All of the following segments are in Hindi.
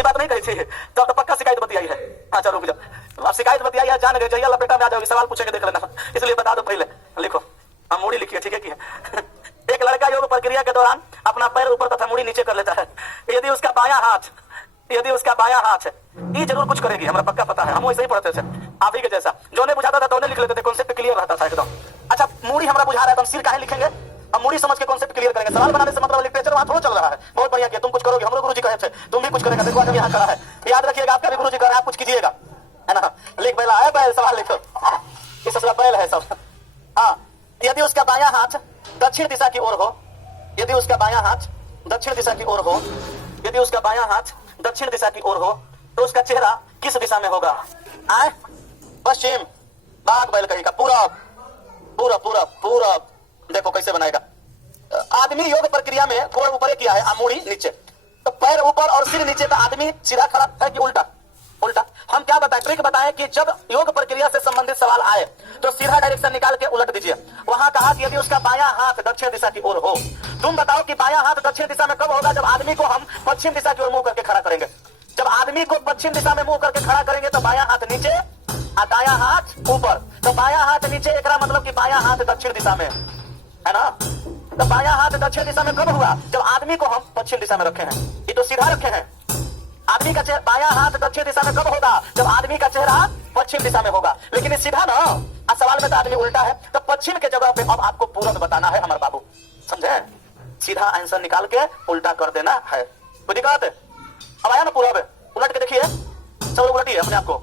ये बात नहीं कही थी तो पक्का शिकायत बतियाई है। अच्छा रुक जाओ, अब शिकायत बतियाई है, जान गए जहिया लपेटा में आ जाओगे सवाल पूछेंगे देख लेना, इसलिए बता दो पहले। लिखो, हम मूड़ी लिखिए, ठीक है कि एक लड़का योग प्रक्रिया के दौरान अपना पैर ऊपर तथा मूड़ी नीचे कर लेता है। यदि उसका बायां हाथ ये जरूर कुछ करेगी, हमें पक्का पता है, हम वैसे ही पढ़ते थे आप ही के जैसा, जो नहीं बुझाता था तो लिख लेते थे, कॉन्सेप्ट क्लियर रहता था एकदम। अच्छा मूड़ी हमारा बुझा रहा है तो हम सिर काहे लिखेंगे, हम मूड़ी समझ के कॉन्सेप्ट क्लियर करेंगे। सवाल बनाने से मतलब लिटरेचर वहां थोड़ा चल रहा है। बहुत बढ़िया किया, तुम कुछ करोगे, हमरो गुरुजी कहे थे तुम भी कुछ करेगा, देखो आदमी यहाँ खड़ा है, याद रखिएगा आपका भी गुरुजी कर रहा है, आप कुछ कीजिएगा, है ना। लिख बैला है, बैल सवाल लिखो, इस असला बैल है सब। हाँ, यदि उसका बायां हाथ दक्षिण दिशा की ओर हो, यदि उसका बायां हाथ दक्षिण दिशा की ओर हो, यदि उसका बायां हाथ दक्षिण दिशा की ओर हो तो उसका चेहरा किस दिशा में होगा? आए पश्चिम, बाघ बैल कहेगा पूरब, पूरब पूरब पूरब। देखो कैसे बनाएगा। आदमी योग प्रक्रिया में गोड़ ऊपर किया है, मूड़ी नीचे, तो पैर ऊपर और सिर नीचे, तो आदमी सीधा खड़ा है कि उल्टा? उल्टा। हम क्या बताएं, ट्रिक बताएं कि जब योग प्रक्रिया से संबंधित सवाल आए तो सीधा डायरेक्शन निकाल के उलट दीजिए। वहां कहा कि यदि उसका बायां हाथ दक्षिण दिशा की ओर हो, तुम बताओ कि बायां हाथ दक्षिण दिशा में कब होगा? जब आदमी को हम पश्चिम दिशा की ओर मुंह करके खड़ा करेंगे। जब आदमी को पश्चिम दिशा में मुंह करके खड़ा करेंगे तो बायां हाथ नीचे और दायां हाथ ऊपर, तो बायां हाथ नीचे, एक मतलब कि बायां हाथ दक्षिण दिशा में, है ना। तो बायां हाथ दक्षिण दिशा में कब हुआ? जब आदमी को हम पश्चिम दिशा में रखे हैं, ये तो सीधा रखे हैं। आदमी का बायां हाथ दक्षिण दिशा में कब होगा? जब आदमी का चेहरा पश्चिम दिशा में होगा। लेकिन ये सीधा ना, सवाल में तो आदमी उल्टा है, तो पश्चिम के जगह पे अब आपको पूरब बताना है हमारे बाबू, समझे? सीधा आंसर निकाल के उल्टा कर देना है, कोई दिक्कत? अब आया ना पूरब, उलट के देखिए, सब लोग उलटिए अपने आपको,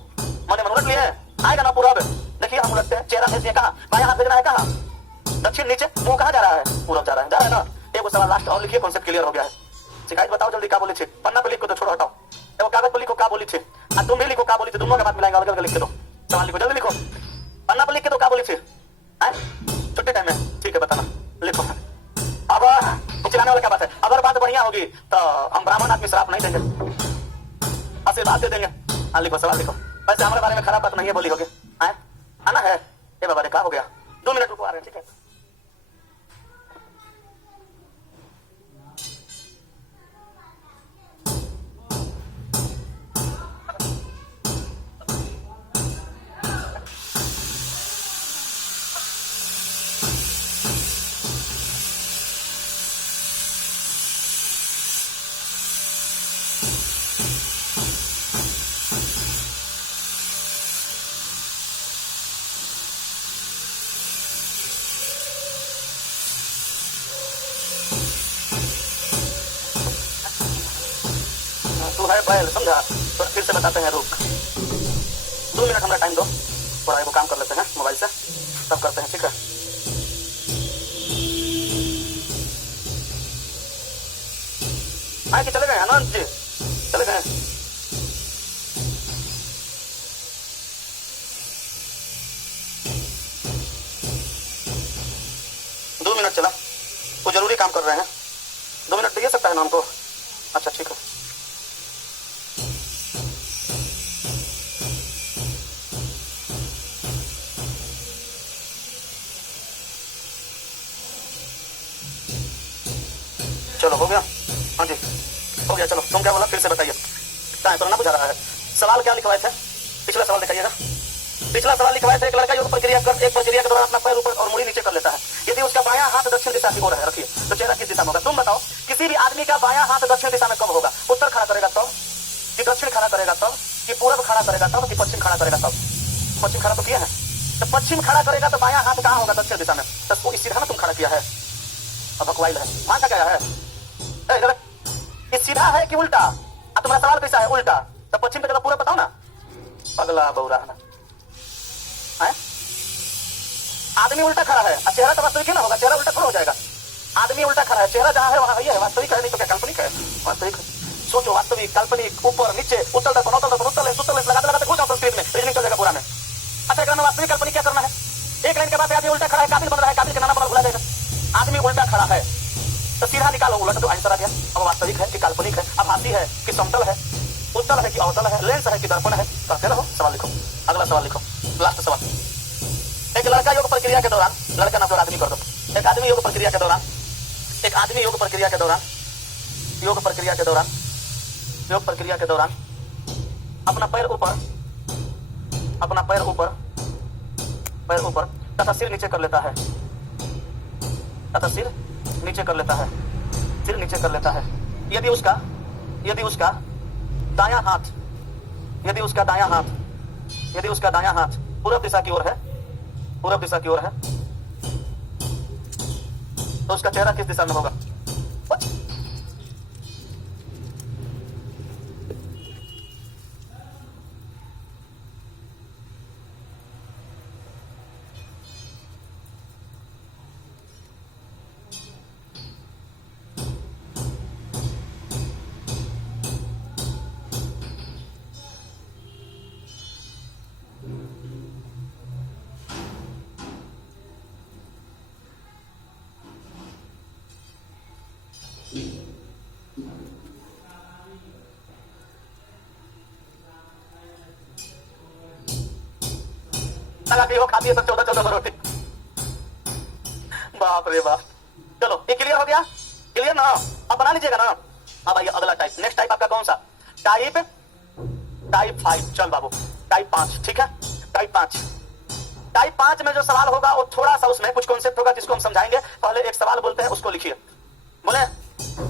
मन उलट लिए, आएगा ना पूरब। देखिए हम उलटते हैं, चेहरा भेजिए कहाँ, बायां हाथ भेजना है कहाँ? दक्षिण नीचे, मुंह कहाँ जा रहा है? पूरब जा रहा है, जा रहा है ना। एक सवाल लास्ट और लिखिए, कॉन्सेप्ट क्लियर हो गया है। शिकायत बताओ जल्दी, क्या बोली थी? पन्ना पे लिखो तो छोड़ो, हटाओ, एगो कागज पे लिखो क्या बोली थी, तुम भी लिखो क्या बोली थी, दोनों का बात मिलाएंगे, अलग अलग लिख के दो। सवाल लिखो, जल्दी लिखो, पन्ना पे लिख के दो क्या बोली थी, छुट्टी टाइम में, ठीक है बताना, लिखो। अब चिल्लाने वाला क्या बात है, अगर बात बढ़िया होगी तो हम ब्राह्मण आदमी श्राप नहीं देंगे, आशीर्वाद दे देंगे। हाँ लिखो, सवाल लिखो। वैसे हमारे बारे में खराब बात नहीं है बोली होगी, आना है। ये बाबा क्या हो गया, 2 मिनट रुको, आ रहे हैं, ठीक है। तू है बैल, समझा? तो फिर से बताते हैं, रुक 2 मिनट हमारा टाइम दो, थोड़ा वो काम कर लेते हैं मोबाइल से, तब करते हैं, ठीक है। आए कि चले गए आनंद जी, चले गए? दो मिनट चला, वो जरूरी काम कर रहे हैं, 2 मिनट दे सकता है ना हमको? अच्छा ठीक है। चलो हो गया, हाँ जी हो गया, चलो तुम क्या बोला फिर से बताइए, तो ना बुझा रहा है। सवाल क्या लिखवाए थे, पिछला सवाल दिखाइएगा। पिछला सवाल लिखवाए थे, एक लड़का योग प्रक्रिया के दौरान अपना पैर ऊपर और मुड़ी नीचे कर लेता है। यदि उसका बायां हाथ दक्षिण दिशा की ओर है, रखिए, तो चेहरा किस दिशा में होगा? तुम बताओ, किसी भी आदमी का बायां हाथ दक्षिण दिशा में कब होगा? उत्तर खड़ा करेगा तब, कि दक्षिण खड़ा करेगा तब, कि पूर्व खड़ा करेगा तब, कि पश्चिम खड़ा करेगा तब? पश्चिम खड़ा तो किया है, तो पश्चिम खड़ा करेगा तो बायां हाथ कहाँ होगा? दक्षिण दिशा में। तो इस सीधा में तुम खड़ा किया है, अब भकवाइल है, वहां का क्या है? सीधा है कि उल्टा? तुम्हारा सवाल कैसा है? उल्टा। तो पश्चिम पे जगह पूरा बताओ ना, पगला बौरा है। आदमी उल्टा खड़ा है, चेहरा तो वास्तविक ही ना होगा, चेहरा उल्टा थोड़ा हो जाएगा। आदमी उल्टा खड़ा है, चेहरा जहाँ है वहाँ ये है, वास्तविक है, नहीं तो क्या काल्पनिक है? वास्तविक। सोचो, वास्तविक, काल्पनिक, ऊपर नीचे, उत्तल दर्पण, उत्तल दर्पण, उत्तल लेंस लगाते लगाते घुस जाओ संस्कृत में, रीजनिंग चल जाएगा पूरा में। अच्छा एक वास्तविक काल्पनिक क्या करना है? एक लाइन के बाद आदमी उल्टा खड़ा है, काबिल बन रहा है, काबिल के नाना बना भुला जाएगा। आदमी उल्टा खड़ा है तो सीधा निकालो, उलट तो आंसर आ गया। अब वास्तविक है कि काल्पनिक है, आभासी है कि समतल है, उत्तल है कि अवतल है, लेंस है कि दर्पण है? कहते रहो, सवाल लिखो, अगला सवाल लिखो, लास्ट सवाल। एक लड़का योग प्रक्रिया के दौरान, लड़का ना तो आदमी कर दो, एक आदमी योग प्रक्रिया के दौरान, एक आदमी योग प्रक्रिया के दौरान, योग प्रक्रिया के दौरान योग प्रक्रिया के दौरान अपना पैर ऊपर तथा सिर नीचे कर लेता है, सिर नीचे कर लेता है। यदि उसका दायां हाथ पूरब दिशा की ओर है तो उसका चेहरा किस दिशा में होगा? हो खाती है सब 14 रोटी। बाप रे बाप। चलो ये क्लियर हो गया? क्लियर ना? अब बना लीजिएगा ना। अब आइए अगला टाइप। नेक्स्ट टाइप आपका कौन सा? टाइप 5। चल बाबू, टाइप 5। ठीक है, टाइप 5 में जो सवाल होगा वो थोड़ा सा उसमें कुछ कॉन्सेप्ट होगा जिसको हम समझाएंगे। पहले एक सवाल बोलते हैं, उसको लिखिए। बोले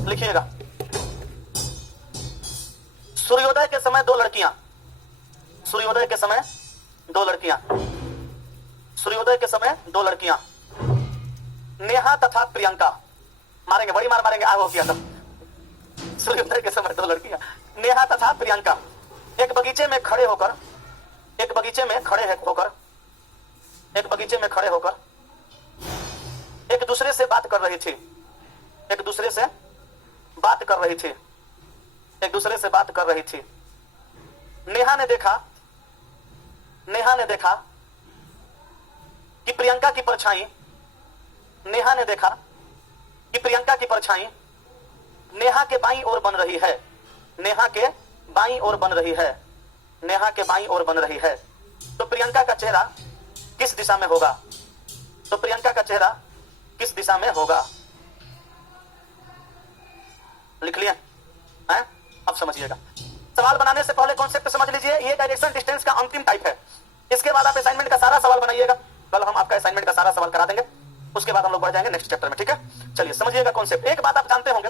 लिखिएगा। सूर्योदय के समय दो लड़कियां नेहा तथा प्रियंका, मारेंगे, बड़ी मार मारेंगे। आओ किया था। सूर्योदय के समय दो लड़कियां नेहा तथा प्रियंका एक बगीचे में खड़े होकर एक दूसरे से बात कर रही थी। नेहा ने देखा कि प्रियंका की परछाई नेहा के बाईं ओर बन रही है। तो प्रियंका का चेहरा किस दिशा में होगा? लिख लिए हैं? अब समझिएगा। सवाल बनाने से पहले कॉन्सेप्ट समझ लीजिए। ये डायरेक्शन डिस्टेंस का अंतिम टाइप है। इसके बाद आप असाइनमेंट का सारा सवाल बनाइएगा। कल हम आपका असाइनमेंट का सारा सवाल करा देंगे, उसके बाद हम लोग बढ़ जाएंगे नेक्स्ट चैप्टर में। ठीक है, चलिए समझिएगा कॉन्सेप्ट। एक बात आप जानते होंगे,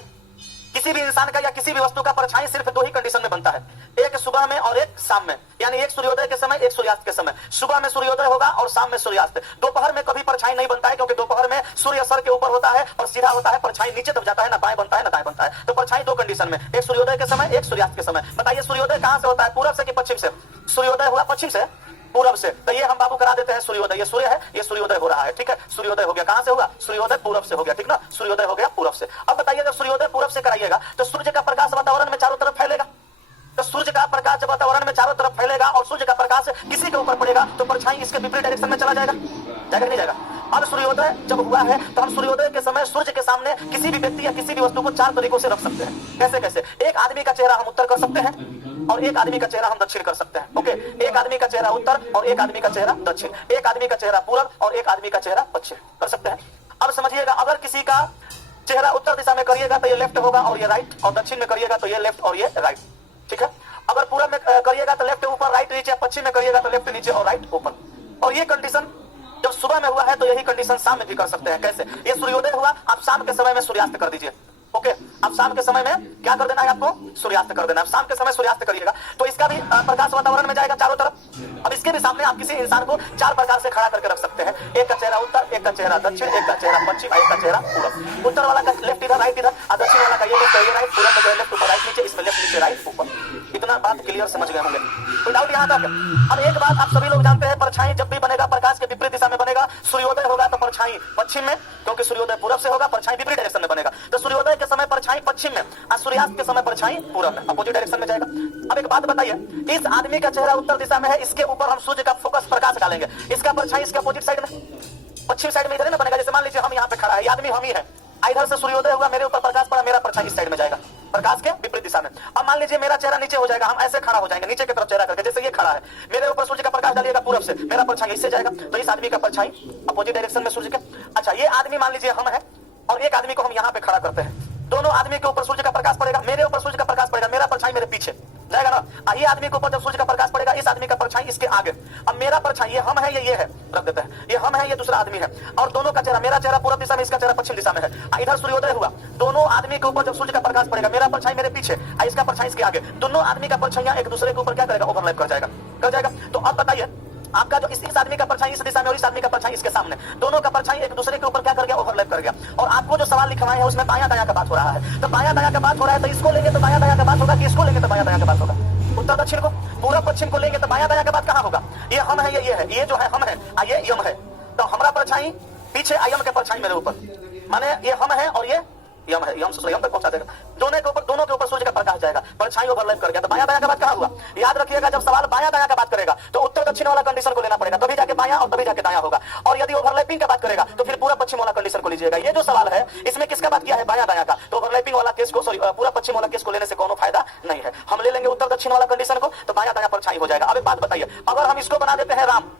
किसी भी इंसान का या किसी भी वस्तु का परछाई सिर्फ दो ही कंडीशन में बनता है, एक सुबह में और एक शाम में। यानी एक सूर्योदय के समय, एक सूर्यास्त के समय। सुबह में सूर्योदय होगा और शाम में सूर्यास्त। दोपहर में कभी परछाई नहीं बनता है, क्योंकि दोपहर में सूर्य सर के ऊपर होता है और सीधा होता है, परछाई नीचे दब जाता है, ना बाएं बनता है ना दाएं बनता है। तो परछाई दो कंडीशन में, एक सूर्योदय के समय, एक सूर्यास्त के समय। बताइए सूर्योदय कहां से होता है? पूरब से कि पश्चिम से? सूर्योदय हुआ पश्चिम से, पूरब से। तो ये हम बाबू करा देते हैं सूर्योदय। ये सूर्य है, ये सूर्योदय हो रहा है। ठीक है, सूर्योदय हो गया। कहां से होगा? सूर्योदय पूरब से हो गया। ठीक ना, सूर्योदय हो गया पूरब से। अब बताइए, जब सूर्योदय पूरब से कराइएगा तो सूर्य का प्रकाश वातावरण में चारों तरफ फैलेगा। तो सूर्य का प्रकाश जब वातावरण में चारों तरफ फैलेगा और सूर्य का प्रकाश किसी के ऊपर पड़ेगा तो परछाई इसके विपरीत डायरेक्शन में चला जाएगा नहीं जाएगा? अब सूर्योदय जब हुआ है तो हम सूर्योदय के समय सूर्य के सामने किसी भी व्यक्ति या किसी भी वस्तु को चार तरीकों से रख सकते हैं। कैसे कैसे? एक आदमी का चेहरा हम उत्तर कर सकते हैं और एक आदमी का चेहरा हम दक्षिण कर सकते हैं। ओके, एक आदमी का चेहरा उत्तर और एक आदमी का चेहरा दक्षिण, एक आदमी का चेहरा पूरब और एक आदमी का चेहरा पश्चिम कर सकते हैं। अब समझिएगा, अगर किसी का चेहरा उत्तर दिशा में करिएगा तो ये लेफ्ट होगा और ये राइट, और दक्षिण में करिएगा तो ये लेफ्ट और ये राइट। ठीक है, अगर पूरब में करिएगा तो लेफ्ट ऊपर राइट नीचे, पश्चिम में करिएगा तो लेफ्ट नीचे और राइट ऊपर। और ये कंडीशन जब सुबह में हुआ है तो यही कंडीशन शाम में भी कर सकते हैं। कैसे? ये सूर्योदय हुआ, आप शाम के समय में सूर्यास्त कर दीजिए। ओके, आप शाम के समय में क्या कर देना है? आपको सूर्यास्त कर देना है। शाम के समय सूर्यास्त करिएगा तो इसका भी प्रकाश वातावरण में जाएगा चारों तरफ। अब इसके भी सामने आप किसी इंसान को चार प्रकार से खड़ा करके रख सकते हैं। एक का चेहरा उत्तर, एक का चेहरा दक्षिण, एक का चेहरा पश्चिम, एक का चेहरा पूरब। उत्तर वाला का लेफ्ट इधर, राइट इधर, और दक्षिण वाला का ये लेफ्ट ये राइट, पूरब में लेफ्ट ऊपर राइट नीचे, इसमें लेफ्ट नीचे राइट ऊपर। इतना बात क्लियर समझ गए होंगे? कोई डाउट यहाँ तक? अब एक बात आप सभी लोग जानते हैं, परछाई जब भी बनेगा प्रकाश के विपरीत दिशा में बनेगा। सूर्योदय होगा तो परछाई पश्चिम में, क्योंकि सूर्योदय पूरब से होगा, परछाई विपरीत डायरेक्शन में बनेगा। तो सूर्योदय के समय परछाई पश्चिम में और सूर्यास्त के समय परछाई पूरब में, अपोजिट डायरेक्शन में जाएगा। अब एक बात बताइए, इस आदमी का चेहरा उत्तर दिशा में है, इसके ऊपर हम सूर्य का फोकस प्रकाश डालेंगे, इसका परछाई इसके अपोजिट साइड में, पश्चिम साइड में इधर ना बनेगा। जैसे मान लीजिए हम यहाँ पे खड़ा है, आदमी हम ही है, इधर से सूर्योदय हुआ, मेरे ऊपर प्रकाश पड़ा, मेरा परछाई इस साइड में जाएगा, प्रकाश के विपरीत दिशा में। अब मान लीजिए मेरा चेहरा नीचे हो जाएगा, हम ऐसे खड़ा हो जाएंगे नीचे की तरफ चेहरा करके, जैसे ये खड़ा है, मेरे ऊपर सूर्य का प्रकाश डालिएगा पूरब से, मेरा परछाई इससे जाएगा, तो इस आदमी का परछाई अपोजिट डायरेक्शन में सूर्य के। अच्छा, ये आदमी मान लीजिए हम है और एक आदमी को हम यहाँ पे खड़ा करते हैं, तो दोनों आदमी के ऊपर सूर्य का प्रकाश पड़ेगा, मेरे ऊपर सूर्य का प्रकाश पड़ेगा, मेरा परछाई मेरे पीछे जाएगा ना। ये आदमी के ऊपर जब सूर्य का प्रकाश पड़ेगा, इस आदमी का परछाई इसके आगे। अब मेरा परछाई, ये हम है, ये है, रख देते हैं, ये हम है, ये दूसरा आदमी है, और दोनों का चेहरा, मेरा चेहरा पूर्व दिशा में, इसका चेहरा पश्चिम दिशा में है। इधर सूर्योदय हुआ, दोनों आदमी के ऊपर जब सूर्य का प्रकाश पड़ेगा, मेरा परछाई मेरे पीछे, इसका परछाई इसके आगे, दोनों आदमी का परछाइयां एक दूसरे के ऊपर क्या करेगा, ओवरलैप कर जाएगा। तो अब बताइए, आपका जो इस आदमी का परछाई इस दिशा में और इस आदमी का परछाई इसके सामने, दोनों का परछाई एक दूसरे के ऊपर क्या कर गया, ओवरलैप कर गया। और आपको जो सवाल लिखवाए हैं उसमें बायां दायां का बात हो रहा है, तो बायां दायां का बात हो रहा है, तो इसको लेंगे तो बायां दायां का बात होगा, कि इसको लेंगे तो बायां दायां का बात होगा। उत्तर दक्षिण को, पूरब पश्चिम को लेंगे तो बायां दायां का बात कहां होगा? ये हम है, ये है, ये जो है हम है, ये यम है, तो हमारा परछाई पीछे, यम के परछाई मेरे ऊपर, माने ये हम है और ये यम है, यम से यम तक पहुंचा देगा। दोनों के ऊपर सूर्य का प्रकाश जाएगा, परछाई ओवरलैप कर गया, तो बायां दायां का बात कहां हुआ? याद रखिएगा, जब सवाल बायां दायां का बात करेगा तो उत्तर दक्षिण वाला कंडीशन को लेना पड़ेगा, तभी जाके बायां और तभी जाके दायां होगा। और यदि ओवरलैपिंग का बात करेगा तो फिर पूरा पश्चिम वाला कंडीशन को लीजिएगा। ये जो सवाल है इसमें किसका बात किया है, बायां दायां का, तो ओवरलैपिंग वाला केस को, सॉरी, पूरा पश्चिम वाला केस को लेने से कोनो फायदा नहीं है। हम ले लेंगे उत्तर दक्षिण वाला कंडीशन को, तो बायां दायां परछाई हो जाएगा। अब एक बात बताइए, अगर हम इसको बना देते हैं राम,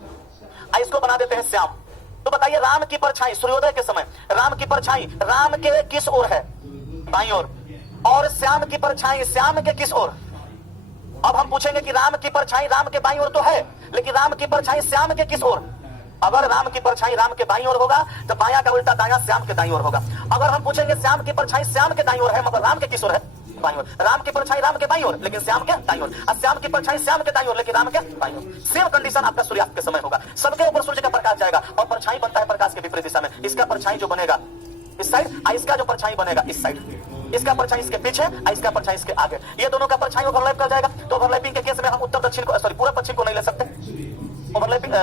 इसको बना देते हैं श्याम, तो बताइए राम की परछाई सूर्योदय के समय, राम की परछाई राम के किस ओर है, बाईं ओर, और श्याम की परछाई श्याम के किस ओर? अब हम पूछेंगे कि राम की परछाई राम के बाईं ओर तो है, लेकिन राम की परछाई श्याम के किस ओर? अगर राम की परछाई राम के बाईं ओर होगा तो बायां का उल्टा दायां श्याम के दाईं ओर होगा। अगर हम पूछेंगे श्याम की परछाई श्याम के दाईं ओर है, मगर राम के किस ओर है, बाईं ओर। राम की परछाई राम के बाईं ओर लेकिन श्याम के दाईं ओर, और श्याम की परछाई श्याम के दाईं ओर लेकिन राम के बाईं ओर। सेम कंडीशन आपका सूर्यास्त के समय होगा, सबके ऊपर सूर्य का प्रकाश जाएगा और परछाई बनता है प्रकाश के विपरीत दिशा में। इसका परछाई जो बनेगा इस साइड, इसका जो परछाई बनेगा इस साइड, इसका परछाई इसके पीछे, इसका परछाई इसके आगे, ये दोनों का परछाई ओवरलैप कर जाएगा। तो ओवरलैपिंग के केस में हम उत्तर दक्षिण को, सॉरी, पूरा पश्चिम को नहीं ले सकते, ओवरलैपिंग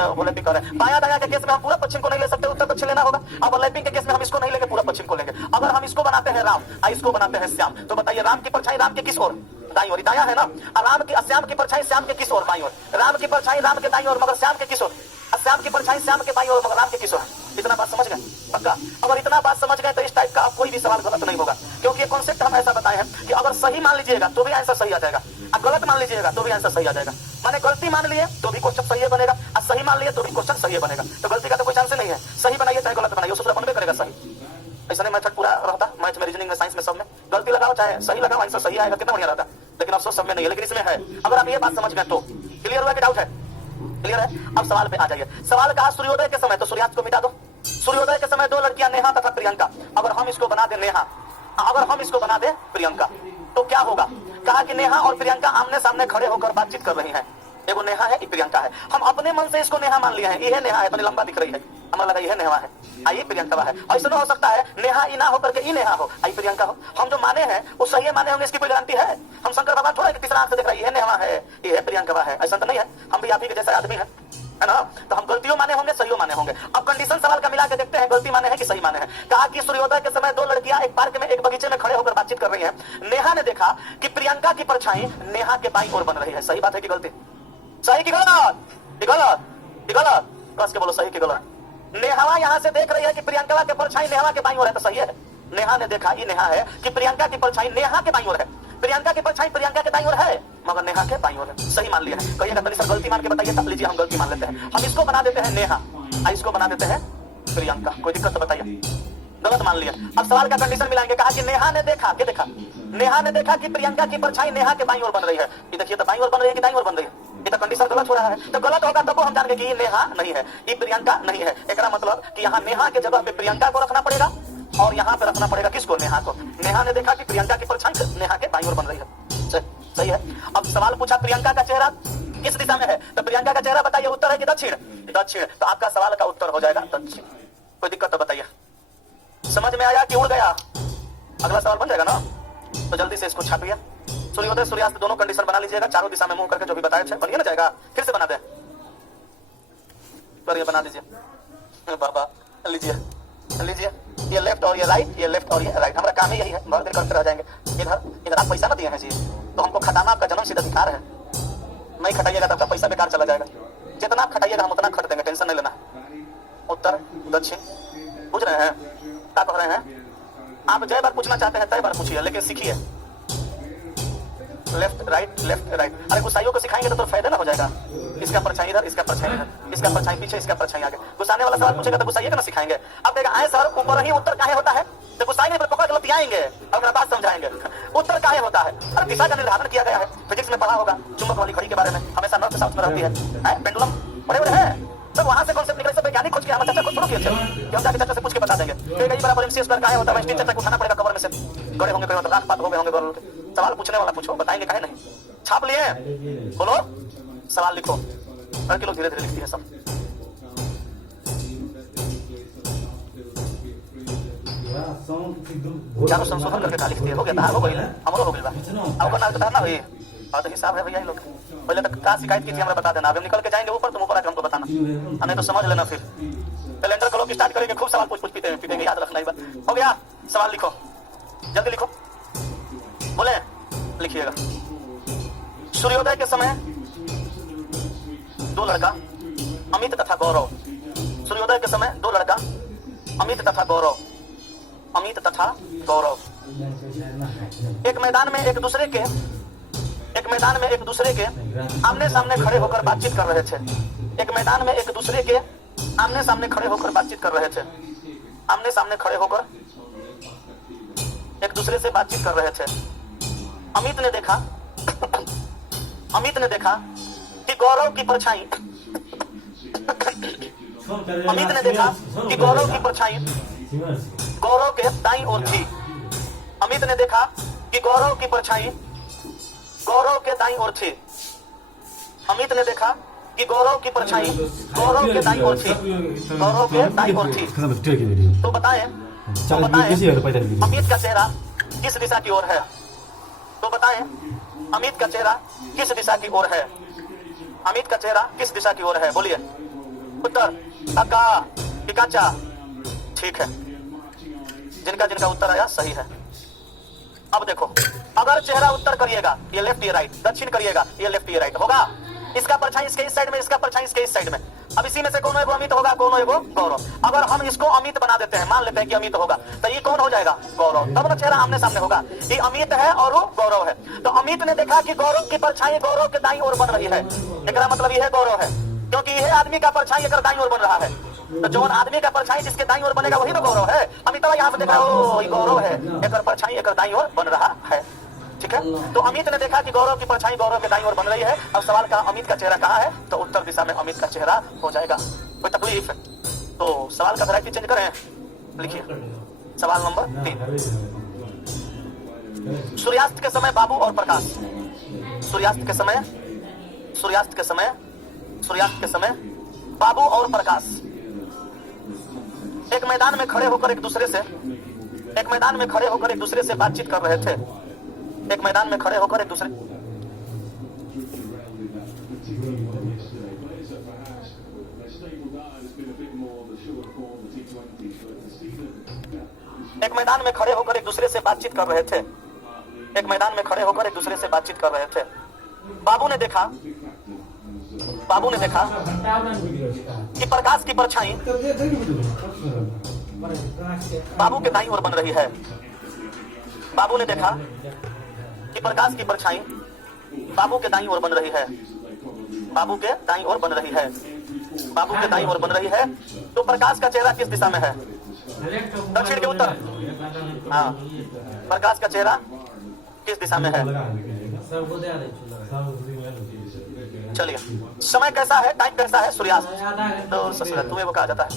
कर रहे हैं। बायां दायां के केस में हम पूरा पश्चिम को नहीं ले सकते, उत्तर दक्षिण लेना होगा। ओवरलैपिंग के केस में हम इसको नहीं लेंगे, पूरा पश्चिम को लेंगे। अगर हम इसको बनाते हैं राम, इसको बनाते हैं श्याम, तो बताइए राम की परछाई राम के किस ओर, दाईं ओर, दायां है ना। राम की, श्याम की परछाई श्याम के किस ओर, बाईं ओर। राम की परछाई राम के दाईं ओर मगर श्याम के किस ओर, श्याम की परछाई श्याम के बाईं ओर मगर राम के किस ओर। इतना बात समझ गए पक्का? अगर इतना बात समझ गए तो इस टाइप का कोई भी सवाल गलत नहीं होगा, क्योंकि ये कॉन्सेप्ट हम ऐसा बताए हैं कि अगर सही मान लीजिएगा तो भी आंसर सही आ जाएगा, और गलत मान लीजिएगा तो भी आंसर सही आ जाएगा। माने गलती मान लिए तो भी क्वेश्चन सही बनेगा, और सही मान लिए तो भी क्वेश्चन सही बनेगा। तो गलती का तो कोई चांस नहीं है, सही बनाइए चाहे गलत बनाइए, उससे बनबे करेगा सही। ऐसा नहीं मेथड पूरा रहता, मैथ में, रीजनिंग में, साइंस में, सब में गलती लगाओ चाहे सही लगाओ, आंसर सही आएगा, कितना बढ़िया रहता। लेकिन अफसोस सब में नहीं है, लेकिन इसमें है। अगर आप ये बात समझ गए तो क्लियर हुआ कि डाउट है? क्लियर है। अब सवाल पे आ जाइए। सवाल कहा सूर्योदय के समय, तो सूर्यास्त को मिटा दो। सूर्योदय के समय दो लड़कियां नेहा तथा प्रियंका, अगर हम इसको बना दे नेहा, अगर हम इसको बना दे प्रियंका, तो क्या होगा? कहा कि नेहा और प्रियंका आमने सामने खड़े होकर बातचीत कर रही हैं। एगो नेहा है, एक प्रियंका है। हम अपने मन से इसको नेहा मान लिया है, यह नेहा है, तो लंबा दिख रही है, हमें लगा यह नेहा है, आई प्रियंका है। ऐसा हो सकता है नेहा ई ना होकर के ई नेहा हो, आई प्रियंका हो। हम जो माने हैं वो सही माने होंगे, इसकी कोई गारंटी है? हम शंकर भगवान थोड़ा तीसरा आंख से देख रहा है, यह नेहा है, यह प्रियंका है, ऐसा तो नहीं है। हम भी आप ही के जैसा आदमी है ना, तो हम गलतियों माने होंगे, सही माने होंगे। अब कंडीशन सवाल का मिला के देखते हैं, गलती माने हैं कि सही माने हैं। कहा कि सूर्योदय के समय दो लड़कियां एक पार्क में, एक बगीचे में खड़े होकर बातचीत कर रही हैं। नेहा ने देखा कि प्रियंका की परछाई नेहा के बाईं ओर बन रही है। सही बात है कि गलती? सही की गलत? गलत। बस के बोलो सही की गलत। नेहा यहां से देख रही है कि प्रियंका के परछाई नेहा के बाईं ओर है, तो सही है। नेहा ने देखा, ये नेहा है, कि प्रियंका की परछाई नेहा के बाईं ओर है। प्रियंका की परछाई प्रियंका के दाईं ओर है मगर नेहा के बाईं ओर है। सही मान लिया है। कहिएगा तनी सर गलती मान के बताइए, तब लीजिए हम गलती मान लेते हैं। हम इसको बना देते हैं नेहा, इसको बना देते हैं प्रियंका। कोई दिक्कत तो बताइए? गलत मान लिया। अब सवाल का कंडीशन मिलाएंगे। कहा कि नेहा ने देखा, क्या देखा? नेहा ने देखा कि प्रियंका की परछाई नेहा के बाईं ओर बन रही है। ये देखिए तो बाईं ओर बन रही है कि दाईं ओर बन रही है? ये तो कंडीशन गलत हो रहा है। तो गलत होगा तब हम जानेंगे कि ये नेहा नहीं है, ये प्रियंका नहीं है। एकरा मतलब कि यहाँ नेहा के जगह पे प्रियंका को रखना पड़ेगा और यहाँ पे रखना पड़ेगा किसको? नेहा को। नेहा ने देखा कि प्रियंका की परछाई नेहा के बाईं ओर बन रही है। सही है। अब सवाल पूछा प्रियंका का चेहरा किस दिशा में है, तो प्रियंका का चेहरा बताइए उत्तर है कि दक्षिण? दक्षिण। तो आपका सवाल का उत्तर हो जाएगा दक्षिण। कोई दिक्कत तो बताइए? समझ में आया कि उड़ गया? अगला सवाल बन जाएगा ना, तो जल्दी से इसको छापिए। सूर्योदय सूर्यास्त दोनों कंडीशन बना लीजिएगा, चारों दिशा में मुंह करके जो भी बताया है बनिए ना जाएगा। फिर से बना दे, करिए, बना दीजिए बाबा। लीजिए ये लेफ्ट और ये राइट, ये लेफ्ट और ये राइट। हमारा काम ही यही है, बहुत देर करते रह जाएंगे। इधर आप पैसा ना दिए हैं जी, तो हमको खटाना आपका जन्म सिद्ध अधिकार है। नहीं खटाइएगा तो आपका पैसा बेकार चला जाएगा। जितना आप खटाइएगा हम उतना खट देंगे, टेंशन नहीं लेना। उत्तर दक्षिण पूछ रहे हैं, क्या कह रहे हैं आप? जय बार पूछना चाहते हैं तय बार पूछिए, लेकिन सीखिए लेफ्ट राइट, लेफ्ट राइट। अरे गुस्साइयों को सिखाएंगे तो फायदा ना हो जाएगा। इसका परछाई इधर, इसका परछाई इधर, इसका परछाई पीछे, इसका परछाई आगे। गुस्साने वाला सवाल पूछेगा तो गुस्साइए का ना सिखाएंगे। अब देखा आए सर ऊपर ही उत्तर काहे होता है, तो गुस्साई नहीं पर पकड़ लतियाएंगे और बात समझाएंगे। उत्तर काहे होता है? अरे दिशा का निर्धारण किया गया है। फिजिक्स में पढ़ा होगा चुंबक वाली घड़ी के बारे में, हमेशा नॉर्थ साउथ में रहती है, पेंडुलम बड़े बड़े है सब, वहां से कॉन्सेप्ट निकले। सब वैज्ञानिक खोज के हमारे चाचा को शुरू किए थे कि हम जाके चाचा से पूछ के बता देंगे। तो कई बराबर एमसी स्क्वायर काहे होता है? स्टील चाचा को उठाना पड़ेगा कवर में से, गड़े होंगे कोई रात पात हो गए होंगे गौरव के। सवाल पूछने वाला पूछो, बताएंगे काहे नहीं। छाप लिए? बोलो सवाल लिखो। लड़के लोग धीरे धीरे लिखती है सब। चारों संशोधन करके का लिखती है। हो गया हो गई हमरो हो गई बा अब ना बताना भाई। और तो हिसाब है भैया ये लोग। पहले तक का शिकायत कीजिए, हमरा बता देना। अब हम निकल के जाएंगे ऊपर, तुम ऊपर आके हमको बताना, नहीं तो समझ लेना। फिर कैलेंडर को लोग स्टार्ट करेंगे, खूब सवाल पूछ पूछ पीटेंगे, याद रखना ही बात। हो गया सवाल लिखो, जल्दी लिखो। बोले लिखिएगा। सूर्योदय के समय दो लड़का अमित तथा गौरव, सूर्योदय के समय दो लड़का अमित तथा गौरव, अमित तथा गौरव एक मैदान में एक दूसरे के आमने सामने खड़े होकर बातचीत कर रहे थे। एक मैदान में एक दूसरे के आमने सामने खड़े होकर बातचीत कर रहे थे। आमने सामने खड़े होकर एक दूसरे से बातचीत कर रहे थे। अमित ने देखा कि गौरव की परछाई गौरव के दाईं ओर थी। अमित ने देखा कि गौरव की परछाई गौरव के दाईं ओर थी। अमित ने देखा कि गौरव की परछाई गौरव के दाईं ओर थी। गौरव के दाईं ओर थी। तो बताएं अमित का चेहरा किस दिशा की ओर है? तो बताएं अमित का चेहरा किस दिशा की ओर है? अमित का चेहरा किस दिशा की ओर है? बोलिए उत्तर। अका पिकाचा। ठीक है, जिनका जिनका उत्तर आया सही है। अब देखो, अगर चेहरा उत्तर करिएगा ये लेफ्ट ये राइट, दक्षिण करिएगा ये लेफ्ट ये राइट होगा। इसका परछाई इसके इस साइड में, इसका परछाई इसके इस साइड में। अब इसी में से कौन एगो अमित होगा, कौन एगो गौरव। अगर हम इसको अमित बना देते हैं, मान लेते हैं कि अमित होगा, तो ये कौन हो जाएगा? गौरव। तब ना चेहरा आमने सामने होगा। ये अमित है और वो गौरव है। तो अमित ने देखा कि गौरव की परछाई गौरव के दाईं ओर बन रही है। इसका मतलब यह गौरव है, क्योंकि यह आदमी का परछाई अगर दाईं ओर बन रहा है, तो जो आदमी का परछाई जिसके दाईं ओर बनेगा वही तो गौरव है। अमित यहाँ से देखा, ओ ये गौरव है, एक परछाई एक दाईं ओर बन रहा है। ठीक है, तो अमित ने देखा कि गौरव की परछाई गौरव के दाईं ओर बन रही है। अब सवाल का अमित का चेहरा कहाँ है? तो उत्तर दिशा में अमित का चेहरा हो जाएगा। कोई तकलीफ है तो सवाल का वैरायटी चेंज करें। लिखिए सवाल नंबर 3। सूर्यास्त के समय बाबू और प्रकाश। सूर्यास्त के समय बाबू और प्रकाश एक मैदान में खड़े होकर एक दूसरे से बातचीत कर रहे थे। एक मैदान में खड़े होकर एक दूसरे से बातचीत कर रहे थे। एक मैदान में खड़े होकर एक दूसरे से बातचीत कर रहे थे। बाबू ने देखा कि प्रकाश की परछाई बाबू के दाईं ओर बन रही है। बाबू ने देखा कि प्रकाश की परछाई बाबू के दाईं ओर बन रही है। बाबू के दाईं ओर बन रही है। तो प्रकाश का चेहरा किस दिशा में है? दक्षिण के उत्तर। हाँ, प्रकाश का चेहरा किस दिशा में है? चलिए, समय कैसा है, टाइम कैसा है? सूर्यास्त। तो तुम्हें वो कहा जाता है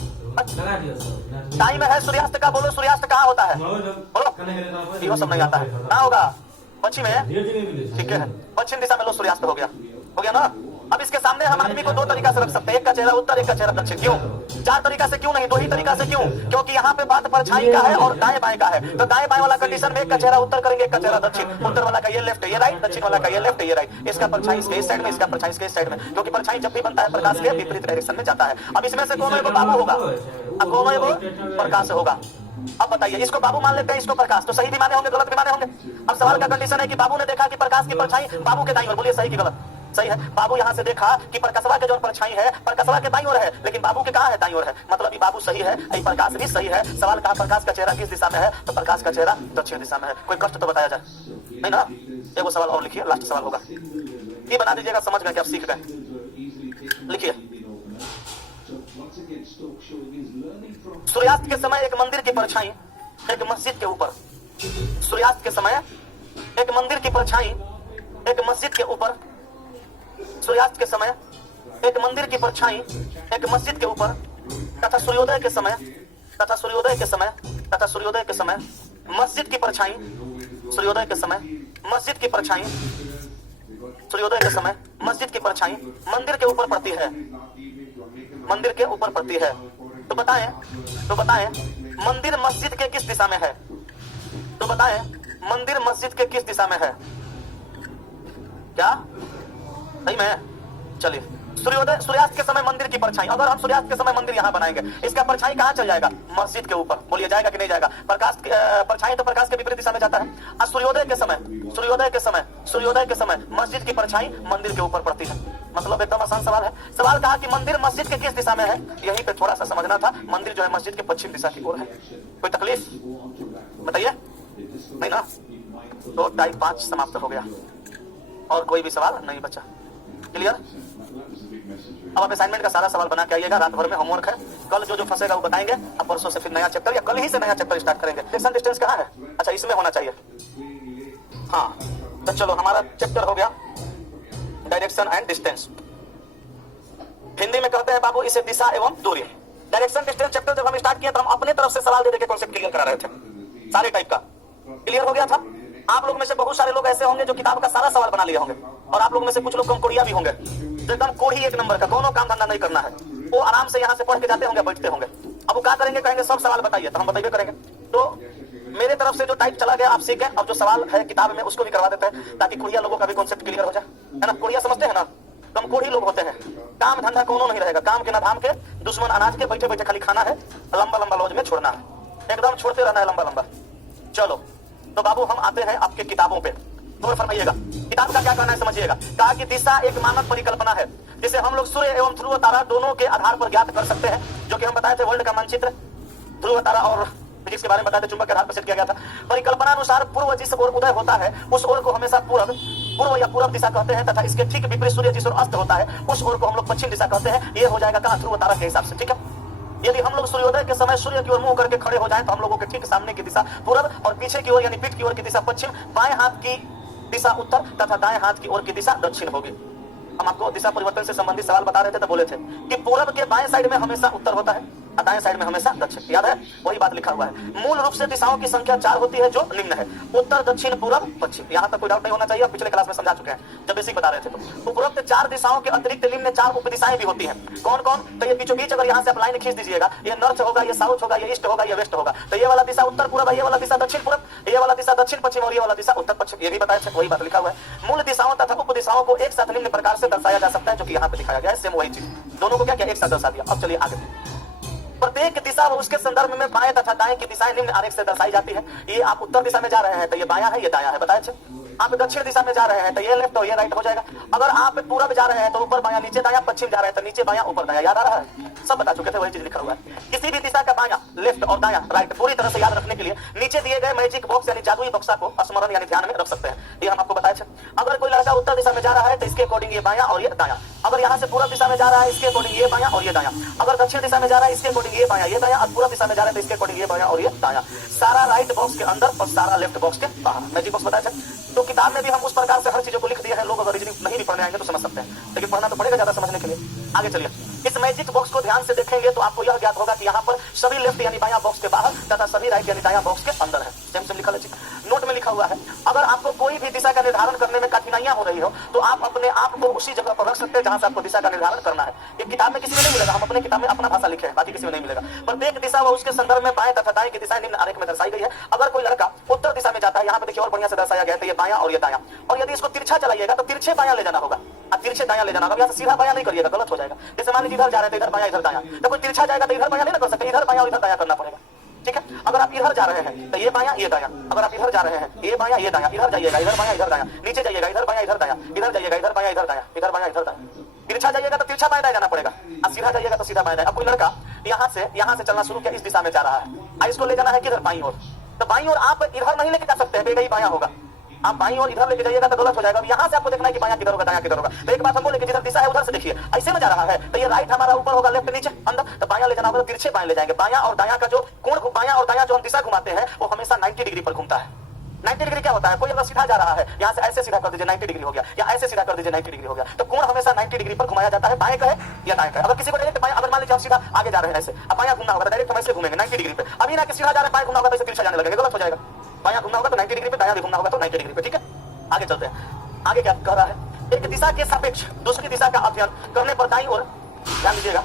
टाइम है सूर्यास्त का। बोलो सूर्यास्त कहाँ होता है? बोलो, ये सब नहीं आता है। कहाँ होगा? पश्चिम में। ठीक है, पश्चिम दिशा में लो सूर्यास्त हो गया ना। अब इसके सामने हम आदमी को दो तरीका से रख सकते हैं, एक का चेहरा उत्तर, एक का चेहरा दक्षिण। क्यों? चार तरीका से क्यों नहीं, दो ही तरीका से क्यों? क्योंकि यहाँ पे बात परछाई का है और दाएं बाएं का है। तो दाएं बाएं वाला कंडीशन में एक का चेहरा उत्तर करेंगे, एक का चेहरा दक्षिण। उत्तर वाला का ये लेफ्ट ये राइट, दक्षिण वाला का ये लेफ्ट ये राइट। इसका परछाई इसके इस साइड में, इसका परछाई इसके इस साइड में, क्योंकि परछाई जब भी बनता है प्रकाश के विपरीत डायरेक्शन में जाता है। अब इसमें से कौन एगो बाबू होगा, अब कौन एगो प्रकाश होगा? अब बताइए, इसको बाबू मान लेते हैं, इसको प्रकाश। तो सही भी माने होंगे, गलत भी माने होंगे। अब सवाल का कंडीशन है कि बाबू ने देखा कि प्रकाश की परछाई बाबू के दाईं ओर। बोलिए सही कि गलत? सही है। बाबू यहाँ से देखा कि प्रकाशवा के जो परछाई है प्रकाशवा के दाईं ओर है, लेकिन बाबू के कहाँ है? दाईं ओर है। मतलब ये बाबू सही है, ये प्रकाश भी सही है। सवाल कहा प्रकाश का चेहरा किस दिशा में है? तो प्रकाश का चेहरा दक्षिण दिशा में है। कोई कष्ट तो बताया जाए नहीं ना। एगो सवाल और लिखिए, लास्ट सवाल होगा, ये बना दीजिएगा। समझ गए कि आप सीख गए? लिखिए, सूर्यास्त के समय एक मंदिर की परछाई एक मस्जिद के ऊपर सूर्यास्त के समय एक मंदिर की परछाई एक मस्जिद के ऊपर, सूर्यास्त के समय एक मंदिर की परछाई एक मस्जिद के ऊपर तथा सूर्योदय के समय मस्जिद की परछाई, सूर्योदय के समय मस्जिद की परछाई, सूर्योदय के समय मस्जिद की परछाई मंदिर के ऊपर पड़ती है, मंदिर के ऊपर पड़ती है। तो बताएं मंदिर मस्जिद के किस दिशा में है? तो बताएं मंदिर मस्जिद के किस दिशा में है? क्या सही में? चलिए, सूर्योदय सूर्यास्त के समय मंदिर की परछाई, अगर हम सूर्यास्त के समय मंदिर यहाँ बनाएंगे, इसका परछाई कहाँ चल जाएगा? मस्जिद के ऊपर। बोलिए जाएगा कि नहीं जाएगा? परछाई तो प्रकाश के विपरीत दिशा में जाता है। और सूर्योदय के समय मस्जिद की परछाई मंदिर के ऊपर पड़ती है। मतलब एकदम आसान सवाल है। सवाल कहा कि मंदिर मस्जिद के किस दिशा में है, यहीं पे थोड़ा सा समझना था। मंदिर जो है मस्जिद के पश्चिम दिशा की ओर है। कोई तकलीफ बताइए? नहीं ना? तो टाइप 5 समाप्त हो गया और कोई भी सवाल नहीं बचा। क्लियर? अब आप असाइनमेंट का सारा सवाल बना के आइएगा। रात भर में होमवर्क है। कल जो फंसेगा वो बताएंगे। अब परसों से फिर नया चैप्टर या कल ही से नया चैप्टर स्टार्ट करेंगे। डायरेक्शन डिस्टेंस कहाँ है? अच्छा, इसमें होना चाहिए। हाँ, तो चलो हमारा चैप्टर हो गया डायरेक्शन एंड डिस्टेंस। हिंदी में कहते हैं बाबू इसे दिशा एवं दूरी। डायरेक्शन डिस्टेंस चैप्टर जब हम स्टार्ट किए तो हम अपने तरफ से सवाल दे के कॉन्सेप्ट क्लियर करा रहे थे। सारे टाइप का क्लियर हो गया था। आप लोग में से बहुत सारे लोग ऐसे होंगे जो किताब का सारा सवाल बना लिए होंगे, और आप लोग में से कुछ लोग कमकोड़िया भी होंगे, जो एकदम कोढ़ी एक नंबर का, दोनों काम धंधा नहीं करना है। वो आराम से यहाँ से पढ़ के जाते होंगे, बैठते होंगे। अब वो क्या करेंगे? कहेंगे सब सवाल बताइए, तो हम बताइए करेंगे। तो मेरे तरफ से जो टाइप चला गया आप सीखें। अब जो सवाल है किताब में उसको भी करवा देते हैं, ताकि कोढ़िया लोगों का भी कॉन्सेप्ट क्लियर हो जाए, है ना? कोढ़िया समझते हैं ना? कम कोढ़ी लोग होते हैं, काम धंधा कोनो नहीं रहेगा, काम के ना धाम के, दुश्मन अनाज के, बैठे बैठे खाली खाना है, लंबा लंबा लॉज में छोड़ना है, एकदम छोड़ते रहना है लंबा लंबा। चलो तो बाबू हम आते हैं आपके किताबों पे। तो फरमाइएगा किताब का क्या करना है, समझिएगा। कहा कि दिशा एक मानक परिकल्पना है जिसे हम लोग सूर्य एवं ध्रुव तारा दोनों के आधार पर ज्ञात कर सकते हैं, जो कि हम बताए थे वर्ल्ड का मानचित्र ध्रुव तारा और फिजिक्स के बारे में बताए थे, चुंबक के आधार पर सेट किया गया था। परिकल्पना अनुसार पूर्व जिस ओर उदय होता है उस ओर को हमेशा पूर्व या पूर्व दिशा कहते हैं, तथा इसके ठीक विपरीत सूर्य जिस ओर अस्त होता है उस ओर को हम लोग पश्चिम दिशा कहते हैं। ये हो जाएगा कहाँ? ध्रुव तारा के हिसाब से। ठीक है। यदि हम लोग सूर्योदय के समय सूर्य की ओर मुंह करके खड़े हो जाएं तो हम लोगों के ठीक सामने की दिशा पूर्व और पीछे की ओर यानी पीठ की ओर की दिशा पश्चिम, बाएं हाथ की दिशा उत्तर तथा दाएं हाथ की ओर की दिशा दक्षिण होगी। हम आपको दिशा परिवर्तन से संबंधित सवाल बता रहे थे तो बोले थे कि पूर्व के बाएं साइड में हमेशा उत्तर होता है और दाएं साइड में हमेशा दक्षिण। याद है? वही बात लिखा हुआ है। मूल रूप से दिशाओं की संख्या 4 होती है जो निम्न है: उत्तर, दक्षिण, पूर्व, पश्चिम। यहाँ तक कोई डाउट नहीं होना चाहिए, पिछले क्लास में समझा चुके हैं जब बेसिक बता रहे थे। तो उपरोक्त 4 दिशाओं के अतिरिक्त निम्न 4 उपदिशाएं भी होती हैं। कौन कौन? तो ये बीचों बीच अगर यहाँ से आप लाइन खींच दीजिएगा, ये नॉर्थ होगा, ये साउथ होगा, ये ईस्ट होगा, ये वेस्ट होगा। तो ये वाला दिशा उत्तर पूर्व, ये वाला दिशा दक्षिण पूर्व, ये वाला दिशा दक्षिण पश्चिम और ये वाला दिशा उत्तर पश्चिम। ये भी बताया था, वही बात लिखा हुआ है। मूल दिशाओं तथा उप दिशाओं को एक साथ निम्न प्रकार से दर्शाया जा सकता है, जो कि यहाँ पे दिखाया गया है। सेम वही चीज, दोनों को क्या क्या एक साथ दर्शा दिया। अब चलिए आगे। प्रत्येक दिशा व उसके संदर्भ में बाएं तथा दाएं की दिशाएं निम्न आरेख से दर्शाई जाती है। ये आप उत्तर दिशा में जा रहे हैं तो ये बायां है, ये दायां है, बताया। आप दक्षिण दिशा में जा रहे हैं तो ये लेफ्ट और ये राइट हो जाएगा। अगर आप पूरब जा रहे हैं तो ऊपर बायां, नीचे दायां, पश्चिम जा रहे हैं तो नीचे बायां, ऊपर दायां। याद आ रहा है? सब बता चुके थे, वही चीज लिखा हुआ है। किसी भी दिशा का बायां, लेफ्ट और दायां, राइट पूरी तरह से याद रखने के लिए नीचे दिए गए मैजिक बॉक्स यानी जादुई बक्सा को स्मरण यानी ध्यान में रख सकते हैं। ये हम आपको बताए थे। अगर कोई लड़का उत्तर दिशा में जा रहा है तो इसके अकॉर्डिंग ये बायां और ये दायां। अगर यहाँ से पूर्व दिशा में जा रहा है इसके अकॉर्डिंग ये बायां और ये दायां। अगर दक्षिण दिशा में जा रहा है इसके अकॉर्डिंग ये बायां ये दायां। और पूर्व दिशा में जा रहा है तो इसके अकॉर्डिंग ये बायां और ये दायां। सारा राइट बॉक्स के अंदर और सारा लेफ्ट बॉक्स के बाहर मैजिक बॉक्स बताया था। तो किताब में भी हम उस प्रकार से हर चीजों को लिख दिया है। लोग अगर रीजनिंग नहीं भी पढ़ने आएंगे तो समझ सकते हैं, लेकिन पढ़ना तो पड़ेगा ज्यादा समझने के लिए। आगे चलिए। इस मैजिक बॉक्स को ध्यान से देखेंगे तो आपको यह ज्ञात होगा कि यहाँ पर सभी लेफ्ट यानी बायां बॉक्स के बाहर तथा सभी राइट यानी दायां बॉक्स के अंदर है। सेम सेम लिखा है, नोट में लिखा हुआ है। अगर आपको कोई भी दिशा का निर्धारण करने में कठिनाइयां हो रही हो तो आप अपने आप को उसी जगह पर रख सकते हैं जहां से आपको दिशा का निर्धारण करना है। ये किताब में किसी में नहीं मिलेगा, हम अपने किताब में अपना भाषा लिखे हैं, बाकी किसी में नहीं मिलेगा। प्रत्येक दिशा व उसके संदर्भ में बाएं तथा दाएं की दिशाएं निम्न आरेख में दर्शाई गई है। अगर कोई लड़का उत्तर दिशा में जाता है, यहाँ पे देखिए और बढ़िया से दर्शाया गया है, तो ये बायां और ये दायां। और यदि इसको तिरछा चलाइएगा तो तिरछे बायां ले जाना होगा, तिरछे दायां ले जाना होगा। यहाँ से सीधा बायां नहीं करिएगा, गलत हो जाएगा। जैसे मान लीजिए इधर जा रहे थे, इधर बायां इधर दायां, तो कोई तिरछा जाएगा तो इधर बायां नहीं ना कर सकते, इधर बायां और इधर दायां करना पड़ेगा। ठीक है। अगर आप इधर जा रहे हैं तो ये बायां ये दायां। अगर आप इधर जा रहे हैं ये बायां ये दायां। इधर जाइएगा, इधर बायां इधर दायां। नीचे जाइएगा, इधर बायां इधर दायां। इधर जाइएगा, इधर बायां इधर दायां। इधर बायां इधर दायां। तिरछा जाइएगा तो तिरछा बाएं दाएं जाना पड़ेगा, और सीधा जाइएगा तो सीधा बाएं दाएं। अब कोई लड़का यहाँ से चलना शुरू किया, इस दिशा में जा रहा है, इसको ले जाना है किधर? बाईं ओर। तो बाईं ओर आप इधर नहीं लेके जा सकते हैं, बेगा ही बायां होगा। आप बाईं और इधर लेके जाइएगा तो गलत हो जाएगा। यहाँ से आपको देखना है कि बायां किधर होगा दायां किधर होगा। तो एक बात हम बोले कि जिधर दिशा है उधर से देखिए, ऐसे में जा रहा है तो ये राइट हमारा ऊपर होगा, लेफ्ट नीचे अंदर, तो बायां ले जाना होगा तो तिरछे बाएं ले जाएंगे। बायां और दायां का जो कोण, बायां और दायां जो हम दिशा घुमाते हैं वो हमेशा 90 डिग्री पर घूमता है। 90 डिग्री क्या होता है, कोई अगर सीधा जा रहा है यहाँ से ऐसे सीधा कर दीजिए 90 डिग्री हो गया, या ऐसे सीधा कर दीजिए 90 डिग्री हो गया, तो कोण हमेशा 90 डिग्री पर घुमाया जाता है, बाएं का है या दाएं का है। अगर किसी को डायरेक्ट बाएं, अगर मान लीजिए हम सीधा आगे जा रहे हैं ऐसे, अब बायां घूमना होगा तो डायरेक्ट हम ऐसे घूमेंगे 90 डिग्री पे। अभी ना कि सीधा जा रहे हैं बाएं घूमना होगा तो ऐसे तिरछा जाने लगेगा, गलत हो जाएगा। बायां घूमना होगा तो 90 डिग्री पे, दायां भी घूमना होगा तो 90 डिग्री पे, ठीक है। आगे चलते हैं, आगे क्या कह रहा है, एक दिशा के सापेक्ष दूसरी दिशा का अध्ययन करने पर दाईं ओर, ध्यान दीजिएगा,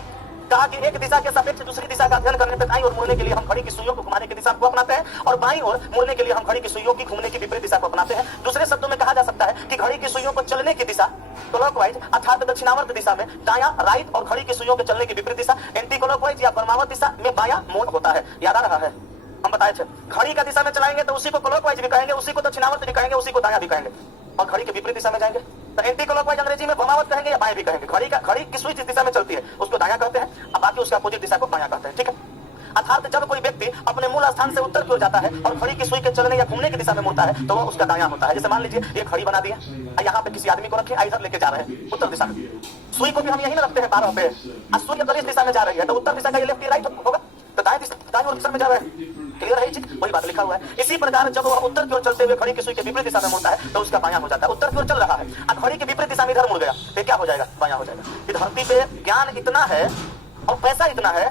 कहा कि एक दिशा के सापेक्ष दूसरी दिशा का अध्ययन करने पर दाईं ओर मुड़ने के लिए हम घड़ी की सुइयों को घुमाने की दिशा को अपनाते हैं, और बाईं ओर मुड़ने के लिए हम घड़ी की सुइयों की घूमने की विपरीत दिशा को अपनाते हैं। दूसरे शब्दों में कहा जा सकता है कि घड़ी की सुइयों को चलने की दिशा क्लॉकवाइज अर्थात दक्षिणावर्त दिशा में दायां राइट, और घड़ी की सुइयों के चलने की विपरीत दिशा एंटी क्लॉकवाइज या वामावर्त दिशा में बायां मोड़ होता है। याद आ रहा है, हम बताए थे घड़ी का दिशा में चलाएंगे तो उसी को क्लॉकवाइज भी कहेंगे, उसी को दक्षिणावर्त भी कहेंगे, उसी को दायां भी कहेंगे, और घड़ी के विपरीत दिशा में जाएंगे तो एंटी क्लॉकवाइज अंग्रेजी में वामावर्त कहेंगे या बाएं भी कहेंगे। घड़ी की सुई जिस दिशा में चलती है उसको दायां कहते हैं, अब बाकी उसके अपोजिट दिशा को बायां कहते हैं, ठीक है। अर्थात जब कोई व्यक्ति अपने मूल स्थान से उत्तर की ओर जाता है और घड़ी की सुई के चलने या घूमने की दिशा में मुड़ता है तो वह उसका दायां होता है। जैसे मान लीजिए एक घड़ी बना दी है, यहाँ पे किसी आदमी को रखे, इधर लेके जा रहे हैं उत्तर दिशा में, सुई को भी हम यही ना रखते हैं 12 पे, सुई अगर इस दिशा में जा रही है तो उत्तर दिशा का ये लेफ्ट राइट होगा, तो दाएं ओर दिशा में जा रहे हैं। क्लियर है चीज, वही बात लिखा हुआ है। इसी प्रकार जब वह उत्तर की ओर चलते हुए घड़ी की सुई के विपरीत दिशा में मुड़ता है तो उसका बायां हो जाता है। उत्तर की ओर चल रहा है और घड़ी की विपरीत दिशा में इधर मुड़ गया तो क्या हो जाएगा, बायां हो जाएगा। इस धरती पे ज्ञान इतना है और पैसा इतना है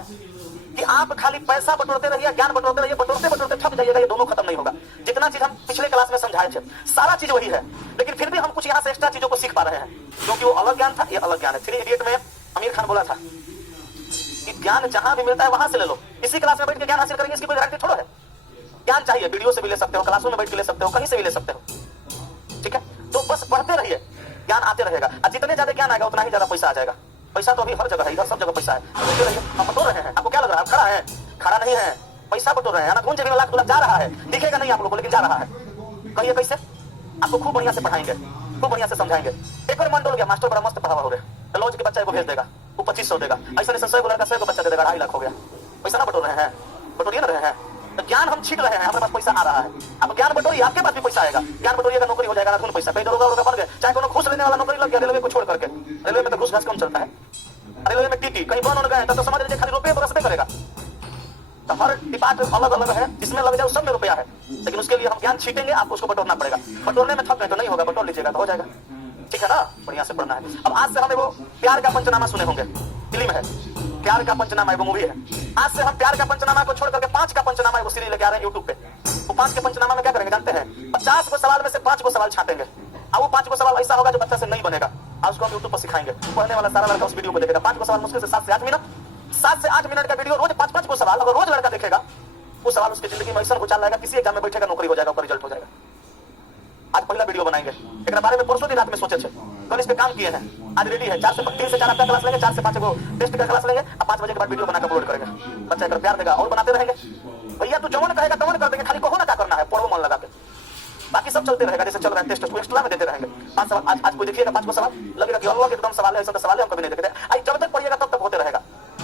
कि आप खाली पैसा बटोरते रहिए, ज्ञान बटोरते रहिए, बटोरते बटोरते थक जाइएगा, ये दोनों खत्म नहीं होगा। जितना चीज हम पिछले क्लास में समझाए थे सारा चीज वही है, लेकिन फिर भी हम कुछ यहाँ से एक्स्ट्रा चीजों को सीख पा रहे हैं, क्योंकि वो अलग ज्ञान था, ये अलग ज्ञान है। 3 इडियट में आमिर खान बोला था कि ज्ञान जहां भी मिलता है वहां से ले लो। इसी क्लास में बैठ के ज्ञान हासिल करेंगे इसकी कोई गारंटी थोड़ा है। ज्ञान चाहिए वीडियो से भी ले सकते हो, क्लासों में बैठ के ले सकते हो, कहीं से भी ले सकते हो, ठीक है। तो बस पढ़ते रहिए, ज्ञान आते रहेगा, और जितने ज्यादा ज्ञान आएगा उतना ही ज्यादा पैसा आ जाएगा। पैसा तो अभी हर जगह है, इधर सब जगह पैसा है। हम बटोर रहे हैं, आपको क्या लग रहा है खड़ा है, खड़ा नहीं है, पैसा बटोर रहे हैं ना, कौन जगह लाख 2 लाख जा रहा है, दिखेगा नहीं आप लोगों को लेकिन जा रहा है। कहिए कैसे, आपको खूब बढ़िया से पढ़ाएंगे, खूब बढ़िया से समझाएंगे। एक बार मन डोल गया, मास्टर बड़ा मस्त पढ़ावा हो गया, लॉज के बच्चे को भेज देगा, वो 2500 देगा, ऐसा नहीं 100 लड़का 100 को बच्चा दे देगा, 2.5 लाख हो गया। पैसा ना बटोर रहे हैं, बटोरिए ना रहे हैं, तो ज्ञान हम छीट रहे हैं, हमारे पास पैसा आ रहा है। अब ज्ञान बटोरिए, आपके पास भी पैसा आएगा, ज्ञान बटोरिएगा नौकरी हो जाएगा, ना पैसा कहीं दरोगा बन गए, चाहे कोनो घूस लेने वाला नौकरी लग गया रेलवे को छोड़ करके, रेलवे में तो घूस घास कम चलता है, रेलवे में टीटी कहीं बन गए तो समझ लीजिए खाली रुपये बरसबे करेगा। तो हर डिपार्टमेंट अलग अलग है, जिसमें लग जाए सब में रुपया है, लेकिन उसके लिए हम ज्ञान छीटेंगे, आपको उसको बटोरना पड़ेगा। बटोरने में थक गए तो नहीं होगा, बटोर लीजिएगा तो हो जाएगा, ठीक है ना। बढ़िया से पढ़ना है। अब आज से हम वो प्यार का पंचनामा सुने होंगे, फिल्म है प्यार का पंचनामा, वो मूवी है। आज से हम प्यार का पंचनामा को छोड़ करके 5 का पंचनामा वो सीरीज लेके आ रहे हैं यूट्यूब पे। वो 5 के पंचनामा में क्या करेंगे जानते हैं, 50 को सवाल में से 5 को सवाल छाटेंगे, और वो 5 को सवाल ऐसा होगा जो बच्चा से नहीं बनेगा, और उसको हम यूट्यूब पर सिखाएंगे। पढ़ने वाला सारा लड़का उस वीडियो को देखेगा। 5 को सवाल मुश्किल से 7 से 8 मिनट, 7 से 8 मिनट का वीडियो, रोज 5-5 को सवाल, अगर रोज लड़का देखेगा वो सवाल उसकी जिंदगी में ऐसा हो जाएगा, किसी एग्जाम में बैठेगा नौकरी हो जाएगा, उसका रिजल्ट हो जाएगा। आज पहला वीडियो बनाएंगे, एक बारे में परसों दिन रात में सोचे थे, कल इस पे काम किए हैं, आज रेडी है। 3 से 4 आपका क्लास लेंगे, 4 से 5 को टेस्ट का क्लास लेंगे, अब 5 बजे के बाद वीडियो बनाकर अपलोड करेंगे। बच्चा एक प्यार देगा और बनाते रहेंगे। भैया तू जवन कहेगा तवन कर देंगे, खाली कहो ना क्या करना है, पढ़ो मन लगा के, बाकी सब चलते रहेगा। जैसे चल रहा है टेस्ट एक्स्ट्रा में देते रहेंगे। 5 सवाल आज कोई देखिएगा, 5 को सवाल लगेगा कि अल्लाह के एकदम सवाल है, ऐसा सवाल है हम कभी नहीं देखते। आज जब तक पढ़िएगा तब तक होते रहेगा।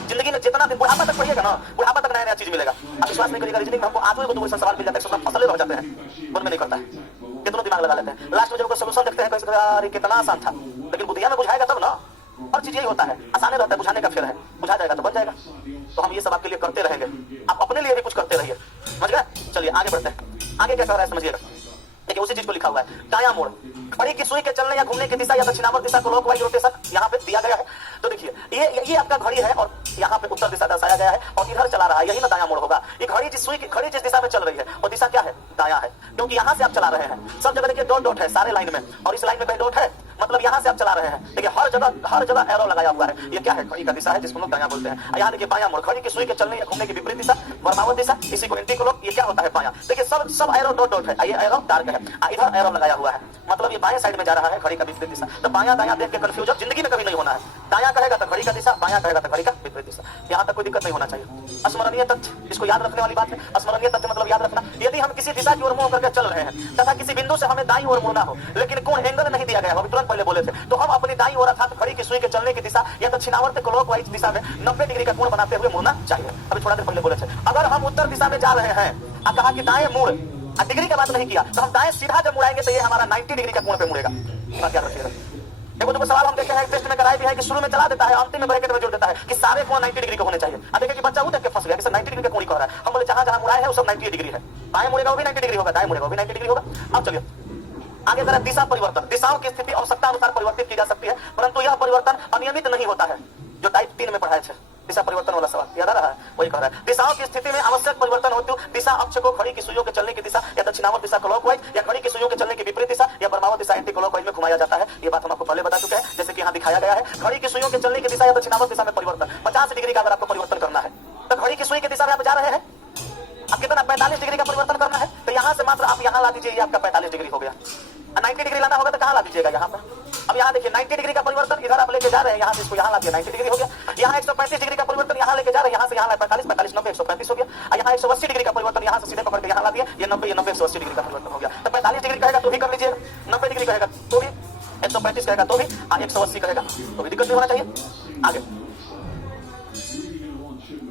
जिंदगी में जितना दिन बुढ़ापा तक पढ़िएगा ना, बुढ़ापा तक नया नया चीज मिलेगा। आप विश्वास नहीं करिएगा, जिंदगी में हमको आज को सवाल मिल जाता है, फसले रह जाते हैं, मन में नहीं करता है, कितना दिमाग लगा लेते हैं। लास्ट में जब कोई सोल्यूशन देखते हैं कैसे यार कितना आसान था, लेकिन बुद्धिया में बुझाएगा तब ना। हर चीज यही होता है, आसान रहता है, बुझाने का फेर है, बुझा जाएगा तो बन जाएगा। तो हम ये सब आपके लिए करते रहेंगे, आप अपने लिए भी कुछ करते रहिए, समझ गए। चलिए आगे बढ़ते हैं, आगे क्या कर रहा है समझिएगा। देखिए उसी चीज को लिखा हुआ है, दायां मोड़, घड़ी की सुई के चलने या घूमने की दिशा या दक्षिणावर्त दिशा को क्लॉकवाइज रोटेशन यहाँ पे दिया गया है। तो देखिए ये आपका घड़ी है और यहाँ पे उत्तर दिशा दर्शाया गया है और इधर चला रहा है, यही ना दायां मोड़ होगा। ये घड़ी जिस सुई की घड़ी जिस दिशा में चल रही है वो दिशा क्या है, दायां है, क्योंकि यहाँ से आप चला रहे हैं। सब जगह देखिए डॉट डॉट है सारे लाइन में, और इस लाइन में कहीं डॉट है, मतलब यहाँ से आप चला रहे हैं। देखिए हर जगह एरो लगाया हुआ है। ये क्या है, घड़ी का दिशा है जिसको लोग दायां बोलते हैं। यहाँ देखिए बायां मोड़, घड़ी की सुई के चलने या घूमने की विपरीत दिशा, वामावर्त दिशा, इसी को एंटी क्लॉक, ये क्या होता है बायां। देखिए सब एरो डॉट डॉट है, ये एरो डार्क है, इधर एरो लगाया हुआ है, मतलब ये बाएं साइड में जा रहा है घड़ी का विपरीत दिशा। तो बायां दायां देख के कंफ्यूजन जिंदगी में कभी नहीं होना है। दायां कहेगा तो घड़ी का दिशा, बायां कहेगा तो घड़ी का विपरीत दिशा। यहाँ तक कोई दिक्कत नहीं होना चाहिए। स्मरणीय तथ्य, इसको याद रखने वाली बात है। स्मरणीय तथ्य मतलब याद रखना, यदि हम किसी दिशा की ओर मुंह करके चल रहे हैं तथा किसी बिंदु से हमें दाईं ओर मुड़ना हो, लेकिन कोण एंगल नहीं दिया गया हो, तुरंत पहले बोले थे, तो हम अपनी दाईं ओर अर्थात घड़ी की सुई के चलने की दिशा या दक्षिणावर्त क्लॉकवाइज दिशा में 90 डिग्री का कोण बनाते हुए मुड़ना चाहिए। अभी थोड़ा देर पहले बोले थे, अगर हम उत्तर दिशा में जा रहे हैं, कहा कि दाएं मुड़, डिग्री का बात नहीं किया, तो हम दाएं सीधा जब मुड़ाएंगे तो ये हमारा 90 डिग्री का कोण पे मुड़ेगा। बात याद रखिएगा। देखो जो सवाल हम देखे हैं टेस्ट में कराए भी है कि शुरू में चला देता है, अंतिम में ब्रैकेट में जोड़ देता है कि सारे कोण 90 डिग्री के होने चाहिए। अब देखिए कि बच्चा वो देख के फंस गया कि सर 90 डिग्री का कोण ही कह रहा है। हम बोले जहां जहां मुड़ाए है वो सब 90 डिग्री है, बाएं मुड़ेगा वो भी 90 डिग्री होगा, दाएं मुड़ेगा वो भी 90 डिग्री होगा। अब चलिए आगे जरा दिशा परिवर्तन। दिशाओं की स्थिति आवश्यकता अनुसार परिवर्तित की जा सकती है, परंतु यह परिवर्तन अनियमित नहीं होता है, जो टाइप 3 में पढ़ाए थे दिशा परिवर्तन वाला सवाल याद आ रहा है, वही कह रहा है। दिशाओं की स्थिति में आवश्यक परिवर्तन होती है दिशा अक्ष को घड़ी की सुइयों के चलने की दिशा या दक्षिणावर्त दिशा क्लॉकवाइज या घड़ी की सुइयों के चलने की विपरीत दिशा या परमावर्त दिशा एंटी क्लॉकवाइज में घुमाया जाता है। ये बात हम आपको पहले बता चुके हैं, जैसे कि यहाँ दिखाया गया है। घड़ी की सुइयों के चलने की दिशा या दक्षिणावर्त दिशा में परिवर्तन 50 डिग्री का अगर आपको परिवर्तन करना है तो घड़ी की सुई की दिशा में आप जा रहे हैं, अब कितना 45 डिग्री का परिवर्तन करना है, तो यहाँ से मात्र आप यहाँ ला दीजिए, ये आपका 45 डिग्री हो गया। 90 डिग्री लाना होगा तो कहाँ ला दीजिएगा, यहाँ पर। अब यहाँ देखिए 90 डिग्री का परिवर्तन इधर आप लेके जा रहे हैं, यहाँ से इसको यहाँ ला दिया 90 डिग्री हो गया। यहाँ 135 डिग्री का परिवर्तन यहाँ लेके जा रहे हैं, यहाँ से यहाँ 45 45 90 135 हो गया। यहाँ 180 डिग्री का परिवर्तन यहाँ से सीधे पकड़ के यहाँ ला दिया, ये 90 180 डिग्री का परिवर्तन हो गया। तो 45 डिग्री कहेगा तो भी कर लीजिएगा, 90 डिग्री कहेगा तो भी, 135 कहेगा तो भी, 180 कहेगा तो भी दिक्कत नहीं होना चाहिए। आगे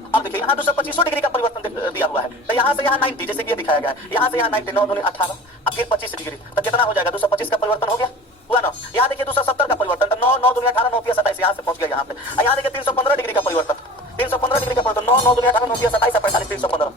अब देखिए यहाँ 225 डिग्री का परिवर्तन दिया हुआ है, तो यहाँ से यहाँ 90 जैसे कि ये दिखाया गया है, यहाँ से यहाँ 90 9 दूनी 18 अब फिर 25 डिग्री, तो कितना हो जाएगा 225 का परिवर्तन हो गया हुआ ना। यहाँ देखिए 270 का परिवर्तन, तो 9 9 दूनी 18 9 27 यहाँ से पहुंच गया यहाँ पे। यहाँ देखिए 315 डिग्री का परिवर्तन, 315 डिग्री का परिवर्तन 9 9 दूनी 18 9 27 45 315।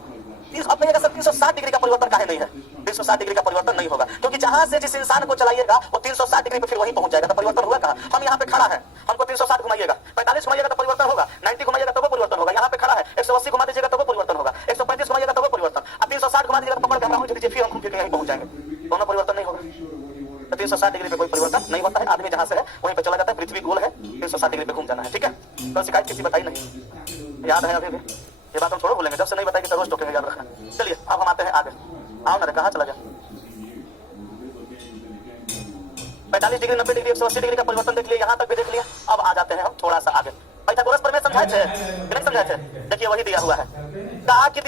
अब कहिएगा सर 360 डिग्री का परिवर्तन काहे नहीं है? 360 डिग्री का परिवर्तन नहीं होगा, क्योंकि जहां से जिस इंसान को चलाइएगा वो 360 डिग्री पे फिर वहीं पहुंच जाएगा, तो परिवर्तन हुआ कहां? हम यहाँ पे खड़ा है, हमको 360 घुमाइएगा, 45 घुमाइएगा तो परिवर्तन होगा, 90 घुमाइएगा तो वो परिवर्तन होगा। यहाँ पे खड़ा है 180 घुमा दीजिएगा तो वो परिवर्तन होगा, 135 घुमाइएगा तो वो परिवर्तन, अब 360 घुमा दीजिएगा तो पकड़ के पहुंच दीजिए, फिर हम फिर यहीं पहुंच जाएंगे, दोनों परिवर्तन नहीं होगा। तो 360 डिग्री पे कोई परिवर्तन नहीं होता है, आदमी जहां से है वहीं पे चला जाता है। पृथ्वी गोल है, 360 डिग्री पे घूम जाना है, ठीक है। तो शिकायत किसी बताई नहीं, याद है अभी भी ये बात हम थोड़ा भूलेंगे, जब से नहीं बताएगी तो रोज टोकेंगे, याद रखना। चलिए अब हम आते हैं आगे, आओ ना, कहाँ चला गया? 45 डिग्री 90 डिग्री 180 डिग्री का परिवर्तन देख लिया, यहाँ तक भी देख लिया। अब आ जाते हैं हम थोड़ा सा आगे। पाइथागोरस प्रमेय समझाए थे नहीं समझाए थे? देखिए वही दिया हुआ है, कहा कि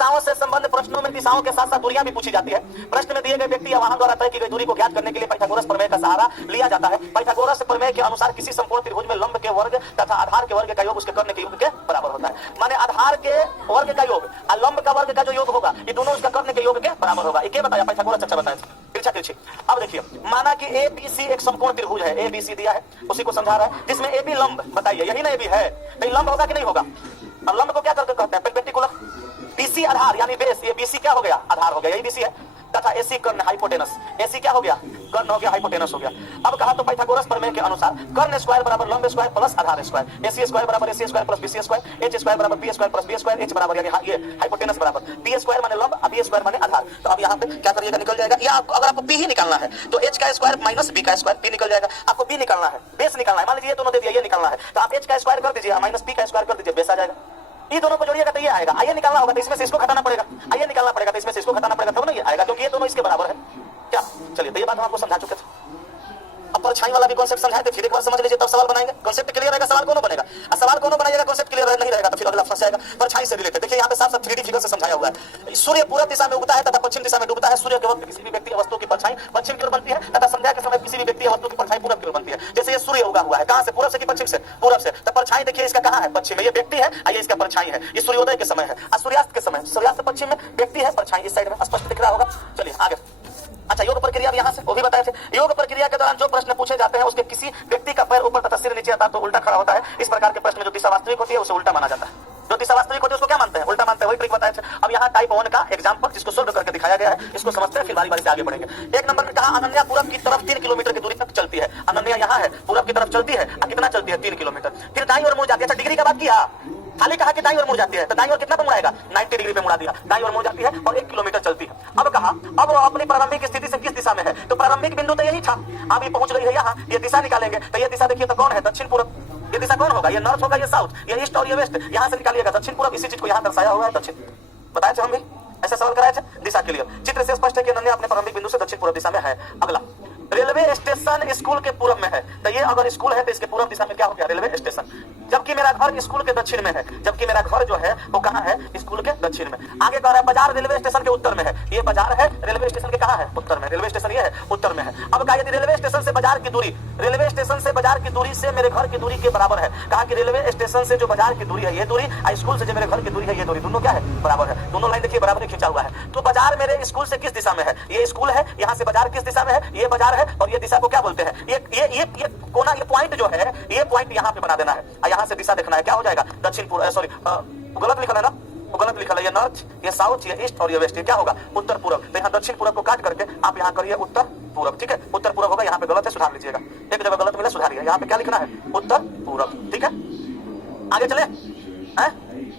दिशाओं से संबंध प्रश्नों में दिशाओं के साथ साथ दूरियां भी पूछी जाती है। प्रश्न में दिए गए व्यक्ति या वाहन द्वारा तय की गई दूरी को ज्ञात करने के लिए पाइथागोरस प्रमेय का सहारा लिया जाता है। पाइथागोरस प्रमेय के अनुसार किसी संपूर्ण त्रिभुज में लंब के वर्ग तथा आधार के वर्ग का योग उसके कर्ण के योग के बराबर होता है। माने आधार के वर्ग का योग और लंब का वर्ग का जो योग होगा ये दोनों उसका कर्ण के योग के बराबर होगा। ये बताया पाइथागोरस, अच्छा बताया तिरछा तिरछी। अब देखिए माना कि ABC एक समकोण त्रिभुज है, ABC दिया है, उसी को समझा रहा है, जिसमें AB लंब, बताइए यही ना AB है, तो लंब होगा कि नहीं होगा? अब लंब को क्या करके कहते हैं? परपेंडिकुलर। BC आधार यानी बेस, ये BC क्या हो गया? आधार हो गया, यही BC है। तथा AC कर्ण हाइपोटेनस, AC क्या हो गया? कर्ण हो गया, हाइपोटेनस हो गया। अब कहा तो पाइथागोरस प्रमेय के अनुसार कर्ण स्क्वायर बराबर लंब स्क्वायर प्लस आधार स्क्वायर, AC स्क्वायर बराबर AC square plus BC square, H square बराबर B square plus B square, H बराबर यानी ये हाइपोटेनस बराबर B स्क्वायर माने लंब, B स्क्वायर माने आधार। तो अब यहाँ पे क्या करिएगा, निकल जाएगा, या आपको अगर आपको B ही निकालना है तो H का स्क्वायर माइनस B का स्क्वायर, B निकल जाएगा। आपको B निकालना है, बेस निकालना है, मान लीजिए ये दोनों दे दिया, ये निकालना है तो आप H का स्क्वायर कर दीजिए माइनस B का स्क्वायर कर दीजिए, बेस आ जाएगा। ये दोनों को जोड़िएगा तो ये आएगा। आइए निकालना होगा तो इसमें से इसको घटाना पड़ेगा, आइए निकालना पड़ेगा तो इसमें से इसको घटाना पड़ेगा, तब ना ये आएगा, क्योंकि ये दोनों इसके बराबर है। क्या? चलिए तो ये बात हम आपको समझा चुके थे। अब परछाई वाला भी कॉन्सेप्ट समझाए थे, फिर एक बार समझ लीजिए तब सवाल बनाएंगे। कॉन्सेप्ट क्लियर रहेगा सवाल कौन बनेगा, और सवाल कौन बनाएगा कॉन्सेप्ट क्लियर नहीं रहेगा तो फिर अगला फंस जाएगा। परछाई से रिलेटेड देखिए यहाँ पे साफ साफ 3D फिगर से समझाया हुआ है। सूर्य पूर्व दिशा में उगता है तथा पश्चिम दिशा में डूबता है। सूर्य के वक्त किसी भी व्यक्ति या वस्तु की परछाई पश्चिम की ओर बनती है तथा संध्या के समय किसी भी व्यक्ति या वस्तु की परछाई पूर्व की ओर बनती है। जैसे ये सूर्य उगा हुआ है, कहां से? पूर्व से कि पश्चिम से? पूर्व से। तो परछाई देखिए इसका कहां है? पश्चिम में। ये व्यक्ति है, ये इसका परछाई है। ये सूर्योदय के समय है और सूर्यास्त के समय, सूर्यास्त पश्चिम में, व्यक्ति है, परछाई इस साइड में, स्पष्ट दिख रहा होगा। चलिए आगे। अच्छा, योग प्रक्रिया यहाँ से वो भी बताए थे। योग प्रक्रिया के दौरान जो प्रश्न पूछे जाते हैं उसके किसी व्यक्ति का पैर ऊपर तथा सिर नीचे आता तो उल्टा खड़ा होता है। इस प्रकार के प्रश्न में जो दिशा वास्तविक होती है उसे उल्टा माना जाता है। जो दिशा वास्तविक होती है उसको क्या मानते हैं? उल्टा मानते हैं। वही ट्रिक बताए थे। अब यहाँ टाइप 1 का एग्जांपल जिसको सोल्व करके दिखाया गया है, इसको समझते हैं, फिर बारी बारी से आगे बढ़ेंगे। एक नंबर में कहा अनन्या पूरब की तरफ 3 किलोमीटर की दूरी तक चलती है। अनन्या यहाँ है, पूरब की तरफ चलती है, कितना चलती है? 3 किलोमीटर। फिर दाईं ओर मुड़ जाती है। अच्छा, डिग्री का बात किया, खाली कहा कि दाईं ओर मुड़ जाती है, तो दाईं ओर कितना पे मुड़ाएगा? 90 डिग्री पे मुड़ा दिया। दाईं ओर मुड़ जाती है और 1 किलोमीटर चलती है। अब कहा अब वो अपनी प्रारंभिक स्थिति से किस दिशा में है? तो प्रारंभिक बिंदु तो यही था, अब ये पहुंच रही है यहाँ, ये दिशा निकालेंगे तो ये दिशा देखिए तो कौन है? दक्षिण पूर्व। ये दिशा कौन होगा? ये नॉर्थ होगा, ये साउथ, ये ईस्ट और ये वेस्ट। यहाँ से निकालिएगा दक्षिण पूर्व। इसी चीज को यहाँ दर्शाया हुआ है दक्षिण। बताए थे हम भी, ऐसा सवाल कराए थे। दिशा क्लियर, चित्र से स्पष्ट है कि अनन्या अपने प्रारंभिक बिंदु से दक्षिण पूर्व दिशा में है। अगला, रेलवे स्टेशन स्कूल के पूर्व में है, तो ये अगर स्कूल है तो इसके पूर्व दिशा में क्या हो गया? Railway station. जबकि मेरा घर स्कूल के दक्षिण में है, जबकि मेरा घर जो है वो कहाँ है? स्कूल के दक्षिण में। आगे कह रहा है बाजार रेलवे स्टेशन के उत्तर में है। ये बाजार है, रेलवे स्टेशन के कहाँ है? उत्तर में। रेलवे स्टेशन ये है, उत्तर में है। अब कहा यदि रेलवे स्टेशन से बाजार की की दूरी रेलवे स्टेशन से बाजार की दूरी से मेरे घर की दूरी के बराबर है। कहा कि रेलवे स्टेशन से जो बाजार की दूरी है ये दूरी, स्कूल से जो मेरे घर की दूरी है ये दूरी, दोनों क्या है? बराबर है। दोनों लाइन देखिए बराबर खींचा हुआ है। तो बाजार मेरे स्कूल से किस दिशा में है? ये स्कूल है। यहाँ से बाजार किस दिशा में है? ये बाजार है। और ये दिशा को क्या बोलते हैं? ये कोना, ये पॉइंट जो है, ये पॉइंट यहाँ पे बना देना है। यहाँ से दिशा देखना है, क्या हो जाएगा? दक्षिण पूर्व, सॉरी गलत लिखा है ना, गलत लिखा है। ये नॉर्थ, ये साउथ, ये ईस्ट और ये वेस्ट। ये क्या होगा? उत्तर पूर्व। तो यहाँ दक्षिण पूर्व को काट करके आप यहाँ करिए उत्तर पूर्व। ठीक है, उत्तर पूर्व होगा। यहाँ पे गलत है, सुधार लीजिएगा। एक जगह गलत मिला, सुधारिए। यहाँ पे क्या लिखना है? उत्तर पूर्व। ठीक है, आगे चले हैं,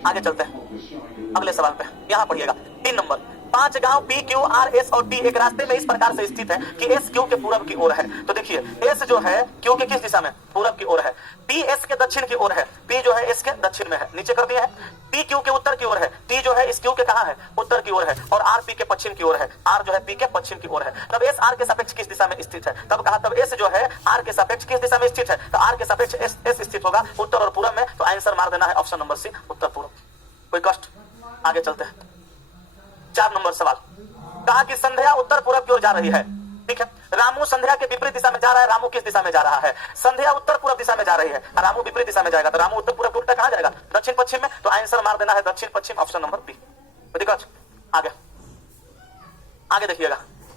आगे चलते हैं अगले सवाल पे। यहाँ पढ़िएगा 3 नंबर। 5 गांव P, Q, R, S और T एक रास्ते में इस प्रकार से स्थित है कि S Q के पूरब की ओर है। तो देखिए S जो है Q के किस दिशा में? पूरब की ओर है। P S के दक्षिण की ओर है। P जो है S के दक्षिण में है, नीचे कर दिया है। P Q के उत्तर की ओर है। T जो है इस Q के कहाँ है? उत्तर की ओर है। और R P के पश्चिम की ओर है। R जो है P के पश्चिम की ओर है। तब S R के सापेक्ष किस दिशा में स्थित है? तब कहा तब S जो है R के सापेक्ष किस दिशा में स्थित है? तो R के सापेक्ष S स्थित होगा उत्तर और पूरब में। तो आंसर मार देना है ऑप्शन नंबर सी, उत्तर पूर्व। कोई कष्ट? आगे चलते हैं। 4 नंबर सवाल। कहा कि संध्या उत्तर पूरब की ओर जा रही है। ठीक है, रामू संध्या के विपरीत दिशा में जा रहा है। रामू किस दिशा में जा रहा है? संध्या उत्तर पूरब दिशा में जा रही है, रामू विपरीत दिशा में जाएगा। तो रामू उत्तर पूरब उल्टा कहां जाएगा? दक्षिण पश्चिम में। तो आंसर मार देना है दक्षिण पश्चिम, ऑप्शन नंबर बी। दिक्कत? आगे आगे देखिएगा।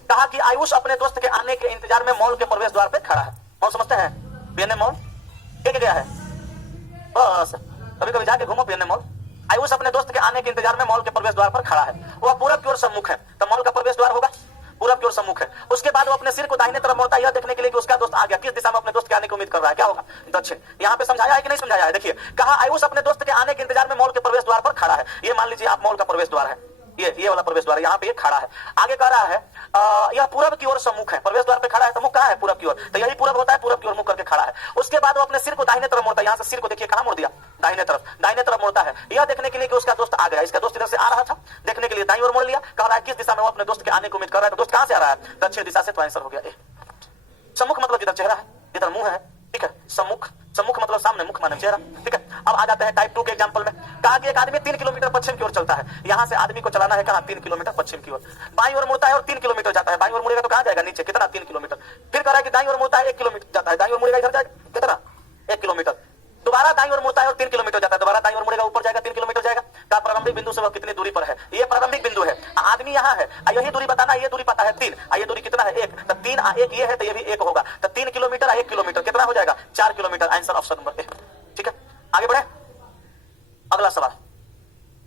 कहा कि आयुष अपने दोस्त के आने के इंतजार में मॉल के प्रवेश द्वार पे खड़ा है। मॉल समझते हैं? पीएनए मॉल क्या गया है? बस कभी कभी जाके घूमो पीएनए मॉल। आयुष अपने दोस्त के आने के इंतजार में मॉल के प्रवेश द्वार पर खड़ा है। वह पूरब की ओर सम्मुख है। तो मॉल का प्रवेश द्वार होगा पूरब की ओर सम्मुख है। उसके बाद वो अपने सिर को दाहिने तरफ मोड़ता है, यह देखने के लिए कि उसका दोस्त आ गया। किस दिशा में अपने दोस्त के आने की उम्मीद कर रहा है? क्या होगा? दक्षिण। यहाँ पे समझाया है कि नहीं समझाया है? देखिए, कहा आयुष अपने दोस्त के आने के इंतजार में मॉल के प्रवेश द्वार पर खड़ा है। ये मान लीजिए आप मॉल का प्रवेश द्वार है, ये वाला प्रवेश द्वार यहाँ पे खड़ा है। आगे कह रहा है यह पूरब की ओर सम्मुख है। प्रवेश द्वार पे खड़ा है तो मुख कहाँ है? पूरब की ओर। तो यही पूरब होता है, पूरब की ओर मुख करके खड़ा है। उसके बाद वो अपने सिर को दाहिने तरफ मोड़ता है। यहाँ से सिर को देखिए कहाँ मोड़ दिया? दाहिने तरफ मोड़ता है, यह देखने के लिए कि उसका दोस्त आ गया। इसका दोस्त इधर से आ रहा था, देखने के लिए दाईं ओर मोड़ लिया। कह रहा है किस दिशा में वो अपने दोस्त के आने की उम्मीद कर रहा है? तो दोस्त कहाँ से आ रहा है? दक्षिण दिशा से। तो आंसर हो गया ए। सम्मुख मतलब इधर चेहरा है, इधर मुंह है। ठीक है, सम्मुख मतलब सामने, मुख माने चेहरा। ठीक है, अब आ जाते हैं टाइप 2 के एग्जांपल में। कहा कि एक आदमी 3 किलोमीटर पश्चिम की ओर चलता है। यहाँ से आदमी को चलाना है कहाँ? 3 किलोमीटर पश्चिम की ओर। बाईं ओर मुड़ता है और 3 किलोमीटर जाता है। बाईं ओर मुड़ेगा तो कहाँ जाएगा? नीचे। कितना? 3 किलोमीटर। फिर कह रहा है कि दाईं ओर मुड़ता है 1 किलोमीटर जाता है। दाईं ओर मुड़ेगा इधर जाएगा कितना? 1 किलोमीटर। दोबारा दाईं ओर मुड़ता है और 3 किलोमीटर जाता है। दोबारा दाईं ओर मुड़ेगा, ऊपर जाएगा, 3 किलोमीटर जाएगा। का प्रारंभिक बिंदु से वह कितनी दूरी पर है? ये प्रारंभिक बिंदु है। आदमी यहाँ है, यही दूरी बताना। ये दूरी पता है 3, ये दूरी कितना है? 1। तो 3 1 ये है तो ये भी 1 होगा। तो 3 किलोमीटर 1 किलोमीटर कितना हो जाएगा? 4 kilometre. Answer option number A. ठीक है, आगे बढ़े। अगला सवाल।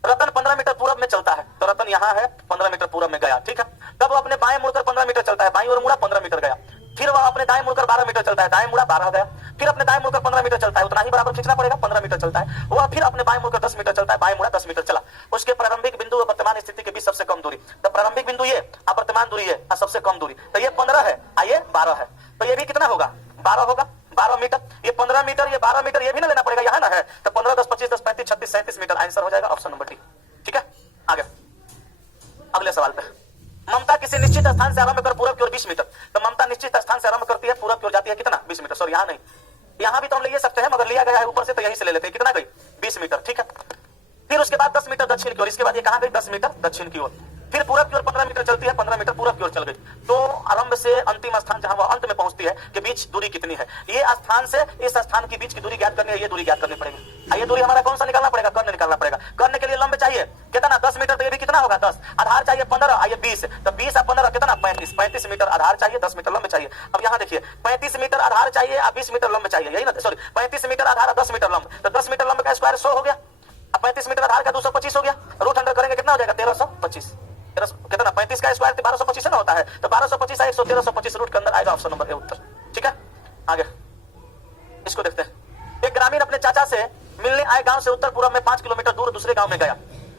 रतन 15 मीटर पूरब में चलता है। तो रतन यहाँ है, 15 मीटर पूरब में गया। ठीक है, तब वो अपने बाएं मुड़कर 15 मीटर चलता है। बाईं ओर मुड़ा, 15 मीटर गया। फिर वह अपने दाएं मुड़कर 12 मीटर चलता है। दाएं मुड़ा, 12 गया। फिर अपने दाएं मुड़कर 15 मीटर चलता है। उतना ही बराबर खींचना पड़ेगा, 15 मीटर चलता है वह। फिर अपने बाएं मुड़कर 10 मीटर चलता है। बाएं मुड़ा, 10 मीटर चला। उसके प्रारंभिक बिंदु और वर्तमान स्थिति के बीच सबसे कम दूरी। तो प्रारंभिक बिंदु ये, वर्तमान दूरी ये, सबसे कम दूरी। तो ये 15 है, ये 12 है। तो ये भी कितना होगा? 12 होगा, 12 मीटर। ये 15 मीटर, ये 12 मीटर, ये भी ना लेना पड़ेगा, यहाँ ना है। तो 15 10 25 10 35 36 37 मीटर। आंसर हो जाएगा ऑप्शन नंबर डी। ठीक है, आगे अगले सवाल पे। ममता किसी निश्चित स्थान से आरंभ कर पूरब की ओर 20 मीटर। तो ममता निश्चित स्थान से आरंभ करती है, पूरब की ओर जाती है कितना? 20 मीटर। सॉरी, यहाँ नहीं, यहाँ भी तो हम ले सकते हैं, मगर लिया गया है ऊपर से, तो यहीं से ले लेते हैं। कितना गई? 20 मीटर। ठीक है, फिर उसके बाद 10 मीटर दक्षिण की ओर। इसके बाद ये कहाँ गई? 10 मीटर दक्षिण की ओर। फिर पूरब की ओर 15 मीटर चलती है, 15 मीटर पूरब की ओर चल गई। तो आरंभ से अंतिम स्थान जहां वह अंत में पहुंचती है के बीच दूरी कितनी है? ये स्थान से इस स्थान के बीच की दूरी ज्ञात करनी है। ये दूरी ज्ञात करनी पड़ेगी। ये दूरी हमारा कौन सा निकालना पड़ेगा? कर्ण निकालना पड़ेगा। कर्ण के लिए लंब चाहिए कितना? 10 मीटर। तो ये भी कितना होगा? 10। आधार चाहिए 15, ये 20। तो 20 और 15 कितना? 35 मीटर आधार चाहिए, 10 मीटर लंब चाहिए। अब यहाँ देखिए, 35 मीटर आधार चाहिए और 20 मीटर लंब चाहिए, यही ना? सॉरी, 35 मीटर आधार और 10 मीटर लंब। तो 10 मीटर लंब का स्क्वायर 100 हो गया। अब 35 मीटर आधार का 225 हो गया। रूट अंडर करेंगे कितना हो जाएगा? 1325। कितना? 35 का स्क्वायर 1225 ना होता है। तो 1225 है 1325 रूट के अंदर आएगा ऑप्शन नंबर ए उत्तर। ठीक है, आगे इसको देखते हैं। एक ग्रामीण अपने चाचा से मिलने आए गांव से उत्तर पूर्व में 5 किलोमीटर दूर दूसरे गांव में गया।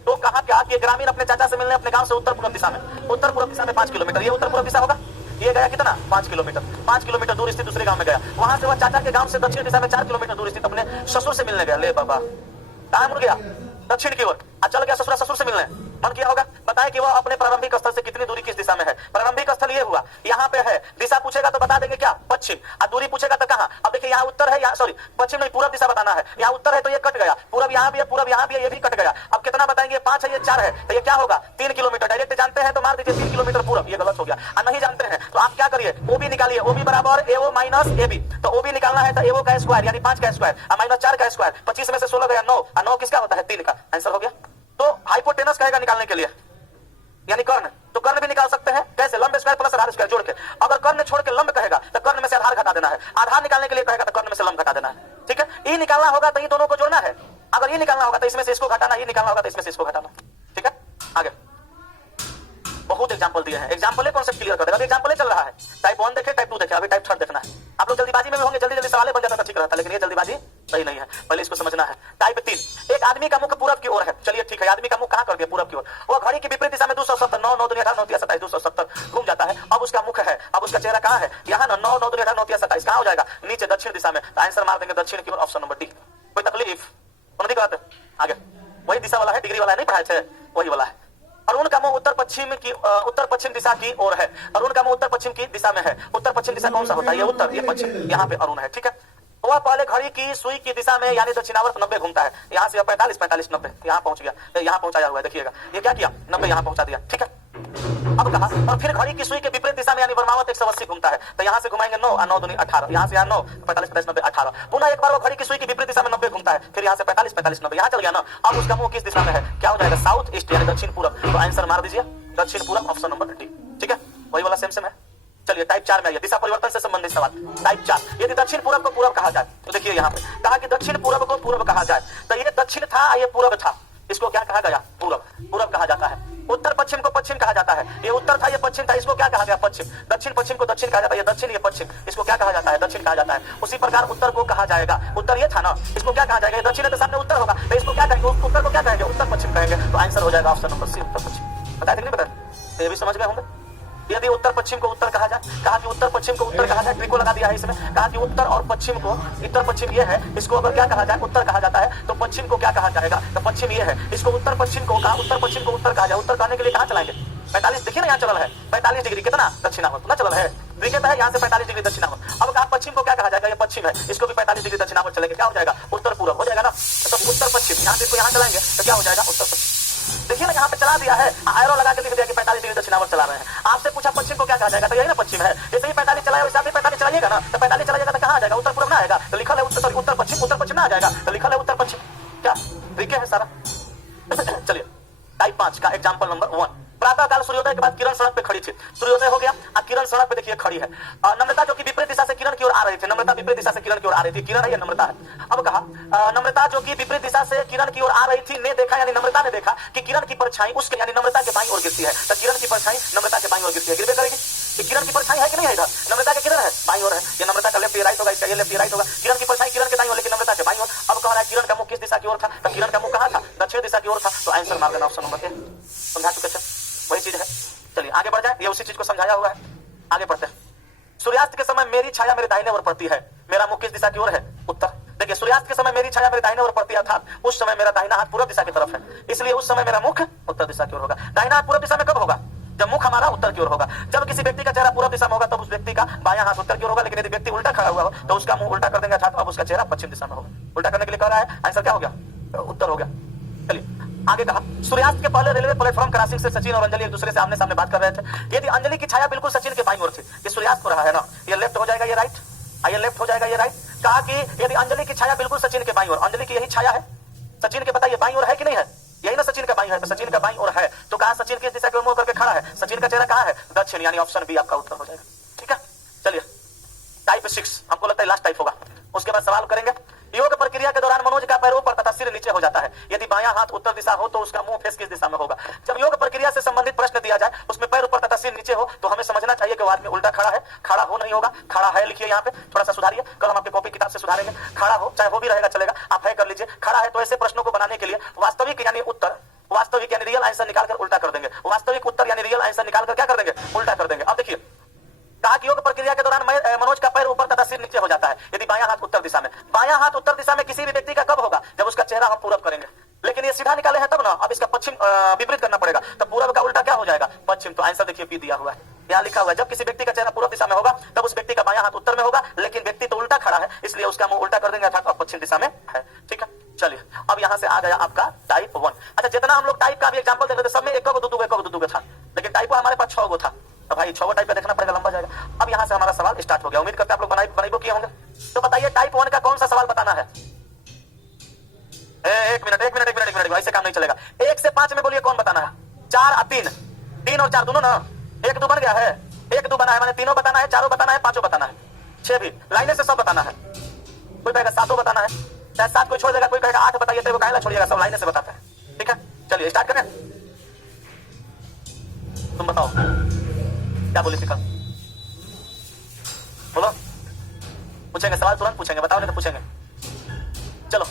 तो कहा क्या कि ग्रामीण अपने चाचा से मिलने अपने गांव से उत्तर पूर्व दिशा में, उत्तर पूर्व दिशा में 5 किलोमीटर, ये उत्तर पूर्व दिशा होगा। ये गया कितना? 5 किलोमीटर। 5 किलोमीटर दूर स्थित दूसरे गांव में गया। वहां से वह चाचा के गांव से दक्षिण दिशा में 4 किलोमीटर दूर स्थित अपने ससुर से मिलने गया। ले बाबा, कहां मुड़ गया? दक्षिण की ओर। चल गया ससुर से मिलने। मन किया होगा, बताएं कि वह अपने प्रारंभिक स्थल से कितनी दूरी किस दिशा में है। प्रारंभिक स्थल ये हुआ, यहाँ पे है। दिशा पूछेगा तो बता देंगे क्या? पश्चिम। और दूरी पूछेगा तो कहाँ? अब देखिए, यहाँ उत्तर है, यहाँ सॉरी पश्चिम नहीं, पूरब दिशा बताना है। यहाँ उत्तर है तो ये कट गया, पूरब यहाँ भी है, पूरब यहाँ भी है, ये भी कट गया। अब कितना बताएंगे? 5 है, ये 4 है, तो ये क्या होगा? 3 किलोमीटर। डायरेक्ट जानते हैं तो मार दीजिए 3 किलोमीटर पूरब। ये गलत हो गया। नहीं जानते हैं रहे हैं तो आप क्या करिए, ओबी निकालिए, ओबी बराबर एओ माइनस एबी। तो ओबी निकालना है तो एओ का स्क्वायर यानी 5 का स्क्वायर और माइनस 4 का स्क्वायर, 25 में से 16 गया 9 और 9 किसका होता है 3 का, आंसर हो गया। तो हाइपोटेनस कहेगा निकालने के लिए यानी कर्ण, तो कर्ण भी निकाल सकते हैं कैसे, लंब स्क्वायर प्लस आधार स्क्वायर जोड़ के। अगर कर्ण छोड़ के लंब कहेगा तो कर्ण में से आधार घटा देना है, आधार निकालने के लिए कहेगा तो कर्ण में से लंब घटा देना है, ठीक है। ई निकालना होगा तो ये दोनों को जोड़ना है, अगर ये निकालना होगा तो इसमें से इसको घटाना, ये निकालना होगा तो इसमें से इसको घटाना, ठीक है। आगे बहुत एग्जांपल दिए हैं, एग्जांपल कॉन्सेप्ट क्लियर कर देगा। अभी एग्जांपल चल रहा है, टाइप 1 देखे, टाइप 2 देखे, अभी टाइप 3 देखना है। आप लोग जल्दीबाजी में भी होंगे, जल्दी जल्दी सवाल बन जाता तो ठीक रहता, लेकिन ये जल्दीबाजी सही नहीं है, पहले इसको समझना है। टाइप 3, एक आदमी का मुख पूरब की ओर है, चलिए ठीक है, आदमी का मुख कहां कर दिया, पूरब की ओर। वो घड़ी की विपरीत दिशा में 270 9 9 2 18 9 27 270 घूम जाता है। अब उसका मुख है, अब उसका चेहरा कहां है, यहां ना 9 9 2 18 9 27 कहां हो जाएगा, नीचे दक्षिण दिशा में। तो आंसर मार देंगे दक्षिण की ओर, ऑप्शन नंबर डी। कोई तकलीफ नहीं बात, आगे वही दिशा वाला है, डिग्री वाला है, नहीं पढ़ाए थे, वही वाला है। अरुण का मुंह उत्तर पश्चिम दिशा की ओर है, अरुण का मुंह उत्तर पश्चिम की दिशा में है। उत्तर पश्चिम दिशा कौन सा होता है, ये उत्तर, ये पश्चिम, यहाँ पे अरुण है, ठीक है। वह पहले घड़ी की सुई की दिशा में यानी दक्षिणावर्त 90 घूमता है, यहाँ से 45 45 90 यहाँ पहुंच गया, यहाँ पहुंचाया हुआ है, देखिएगा ये क्या किया 90 यहाँ पहुंचा दिया, ठीक है। अब कहा और फिर घड़ी की सुई के विपरीत दिशा में यानी वर्मावत 180 घूमता है, तो यहाँ से घुमाएंगे 9 और 9 दूनी 18, यहाँ से यहाँ 9 45 45 90 18, पुनः एक बार वो घड़ी की सुई की विपरीत दिशा में 90 घूमता है, फिर यहाँ से 45 45 90 यहाँ चल गया ना। अब उसका मुंह किस दिशा में है, क्या हो जाएगा, साउथ ईस्ट यानी दक्षिण पूरब। तो आंसर मार दीजिए दक्षिण पूरब, ऑप्शन नंबर डी, ठीक है, वही वाला सेम है। चलिए टाइप 4 में आइए, दिशा परिवर्तन से संबंधित सवाल। टाइप 4, यदि दक्षिण पूरब को पूरब कहा जाए तो देखिए यहाँ पे कहा कि दक्षिण पूरब को पूरब कहा जाए, तो ये दक्षिण था, ये पूरब था, इसको क्या कहा गया, पूरब, पूरब कहा जाता है। उत्तर पश्चिम को पश्चिम कहा जाता है, ये उत्तर था, ये पश्चिम था, इसको क्या कहा गया, पश्चिम। दक्षिण पश्चिम को दक्षिण कहा जाता है, ये दक्षिण, ये पश्चिम, इसको क्या कहा जाता है, दक्षिण कहा जाता है। उसी प्रकार उत्तर को कहा जाएगा, उत्तर ये था ना, इसको क्या कहा जाएगा, ये दक्षिण है तो सामने उत्तर होगा, तो इसको क्या कहेंगे, उत्तर को क्या कहेंगे, उत्तर पश्चिम कहेंगे। तो आंसर हो जाएगा ऑप्शन नंबर सी, उत्तर पश्चिम। बताया नहीं बताया, ये भी समझ गए होंगे। यदि उत्तर पश्चिम को उत्तर कहा जाए, कहा कि उत्तर पश्चिम को उत्तर कहा जाए, ट्रिको लगा दिया है इसमें, कहा कि उत्तर और पश्चिम को, उत्तर पश्चिम ये है, इसको अगर क्या कहा जाए, उत्तर कहा जाता है, तो पश्चिम को क्या कहा जाएगा, तो पश्चिम ये है, इसको उत्तर पश्चिम को कहा, उत्तर पश्चिम को उत्तर कहा जाए। उत्तर कहने के लिए कहां चलाएंगे, 45 देखिए ना यहाँ चल है 45 डिग्री, कितना दक्षिणावर्त ना चल है, विकेट है यहाँ से 45 डिग्री दक्षिणावर्त। अब कहा पश्चिम को क्या कहा जाएगा, ये पश्चिम है, इसको भी 45 डिग्री दक्षिणावर्त चलेंगे, क्या हो जाएगा, उत्तर पूरब हो जाएगा ना। तो उत्तर पश्चिम यहाँ से इसको यहाँ चलाएंगे तो क्या हो जाएगा, उत्तर पश्चिम। देखिए ना यहाँ पे चला दिया है, एरो लगा के लिख दिया कि 45 डिग्री दक्षिणावर्त चला रहे हैं। आपसे पूछा पश्चिम को क्या कहा जाएगा, तो यही ना पश्चिम है, जैसे ही 45 चलाया वैसे आप भी 45 चलाइएगा ना, तो 45 चलाइएगा तो कहाँ आ जाएगा, उत्तर पूर्व ना आएगा, तो लिखा है उत्तर, उत्तर पश्चिम ना आ जाएगा, तो लिखा है उत्तर पश्चिम, क्या ठीक है सारा। चलिए टाइप 5 का एग्जाम्पल नंबर 1, प्रातः काल सूर्योदय के बाद किरण सड़क पे खड़ी थी, सूर्योदय हो गया, किरण सड़क पे देखिए खड़ी है। नम्रता जो कि विपरीत दिशा से किरण की ओर आ रही थी, नम्रता विपरीत दिशा से किरण की ओर आ रही थी, किरण है या नम्रता है। अब कहा नम्रता जो कि विपरीत दिशा से किरण की ओर आ रही थी ने देखा, यानी नम्रता ने देखा कि किरण की परछाई उसके यानी नम्रता के बाईं ओर गिरती है, तो किरण की परछाई नम्रता के बाईं ओर गिरती है, गिरबे करेगी। किरण की परछाई है कि नहीं है, इधर नम्रता के किरण है बाईं ओर है, ये नम्रता का लेफ्ट राइट होगा, इसका ये लेफ्ट राइट होगा, किरण की परछाई किरण के दाईं ओर लेकिन नम्रता के बाईं ओर। अब कह रहा है किरण का मुख किस दिशा की ओर था, तो किरण का मुख कहां था, दक्षिण दिशा की ओर था, तो आंसर मार देना ऑप्शन नंबर ए। समझा चुके थे, वही चीज है। चलिए आगे बढ़ जाए, ये उसी चीज को समझाया हुआ है, आगे बढ़ते हैं। सूर्यास्त के समय मेरी छाया मेरे दाहिने ओर पड़ती है, मेरा मुख किस दिशा की ओर है, उत्तर। देखिए सूर्यास्त के समय मेरी छाया मेरे दाहिने ओर पड़ती है, अर्थात उस समय मेरा दाहिना हाथ पूर्व दिशा की तरफ है, इसलिए उस समय मेरा मुख उत्तर दिशा की ओर होगा। दाहिना हाथ पूर्व दिशा में कब होगा, जब मुख हमारा उत्तर की ओर होगा। जब किसी व्यक्ति का चेहरा पूर्व दिशा में होगा तब उस व्यक्ति का बायां हाथ उत्तर की ओर होगा, लेकिन यदि व्यक्ति उल्टा खड़ा हुआ हो तो उसका मुंह उल्टा कर देंगे, अर्थात अब उसका चेहरा पश्चिम दिशा में होगा। उल्टा करने के लिए कह रहा है, आंसर क्या हो गया, उत्तर हो गया। चलिए आगे कहा सूर्यास्त के पहले रेलवे प्लेटफॉर्म क्रॉसिंग से सचिन और अंजलि एक दूसरे से आमने सामने बात कर रहे थे। यदि अंजलि की छाया बिल्कुल सचिन के बाईं ओर थी, ये सूर्यास्त हो रहा है ना, ये लेफ्ट हो जाएगा, ये राइट, ये लेफ्ट हो जाएगा, ये राइट। कहा कि यदि अंजलि की छाया बिल्कुल सचिन के बाईं ओर, अंजलि की यही छाया है सचिन के, बताइए बाईं ओर है कि नहीं है, यही ना सचिन का बाईं है, तो सचिन का बाईं ओर है, तो कहा सचिन किस दिशा की ओर मुंह करके खड़ा है, सचिन का चेहरा कहां है, दक्षिण, यानी ऑप्शन बी आपका उत्तर हो जाएगा, ठीक है। चलिए टाइप 6, हमको लगता है लास्ट टाइप होगा, उसके बाद सवाल करेंगे। योग प्रक्रिया के दौरान मनोज का पैर ऊपर तथा सिर नीचे हो जाता है, यदि बायां हाथ उत्तर दिशा हो तो उसका मुंह फेस किस दिशा में होगा। जब योग प्रक्रिया से संबंधित प्रश्न दिया जाए उसमें पैर ऊपर तथा सिर नीचे हो तो हमें समझना चाहिए कि वो आदमी उल्टा खड़ा है, खड़ा हो नहीं होगा, खड़ा है लिखिए यहाँ पे, थोड़ा सा सुधारिए, कल हम आपकी कॉपी किताब से सुधारेंगे। खड़ा हो चाहे हो भी रहेगा चलेगा, आप है कर लीजिए। खड़ा है तो ऐसे प्रश्नों को बनाने के लिए वास्तविक यानी उत्तर, वास्तविक यानी रियल आंसर निकालकर उल्टा कर देंगे, वास्तविक उत्तर यानी रियल आंसर निकालकर क्या कर देंगे, उल्टा कर देंगे। अब देखिए कहा कि योग प्रक्रिया के दौरान मनोज का पैर ऊपर तथा सिर नीचे हो जाता है, यदि बायां हाथ उत्तर दिशा में। बायां हाथ उत्तर दिशा में किसी भी व्यक्ति का कब होगा, जब उसका चेहरा हम पूरब करेंगे, लेकिन ये सीधा निकाले हैं तब ना, अब इसका पश्चिम विपरीत करना पड़ेगा, तब पूरब का उल्टा क्या हो जाएगा, पश्चिम। तो आंसर देखिए बी दिया हुआ है, यहाँ लिखा हुआ है जब किसी व्यक्ति का चेहरा पूर्व दिशा में होगा तब उस व्यक्ति का बायां हाथ उत्तर में होगा, लेकिन व्यक्ति तो उल्टा खड़ा है इसलिए उसका मुंह उल्टा कर देंगे, अर्थात पश्चिम दिशा में है, ठीक है। चलिए अब यहाँ से आ गया आपका टाइप 1। अच्छा जितना हम लोग टाइप का भी एग्जांपल देख रहे थे सब में एक दो था, लेकिन टाइप हमारे पास 6 था, तो भाई 6 टाइप पे देखना पड़ेगा, लंबा जाएगा। अब यहाँ से हमारा सवाल स्टार्ट हो गया, उम्मीद करते हैं आप लोग बनाइबो किए होंगे। तो बताइए टाइप 1 का कौन सा सवाल बताना है? एक मिनट ऐसे काम नहीं चलेगा। 1 से 5 में बोलिए कौन बताना है? 4 और 3, 3 और 4 दोनों ना, 1 2 बन गया है, 1 2 बना है, मैंने तीनों बताना है, चारों बताना है, पांचों बताना है, 6 भी लाइने से सब बताना है। कोई कहेगा 7 बताना है, चाहे 7 को छोड़ देगा, कोई कहेगा 8 बताइए, तो वो काहे छोड़िएगा, सब लाइने से बताते हैं। ठीक है, चलिए स्टार्ट करें। तुम बताओ क्या बोले शिखर, बोलो। पूछेंगे सवाल, तुरंत पूछेंगे, बताओ नहीं तो पूछेंगे। चलो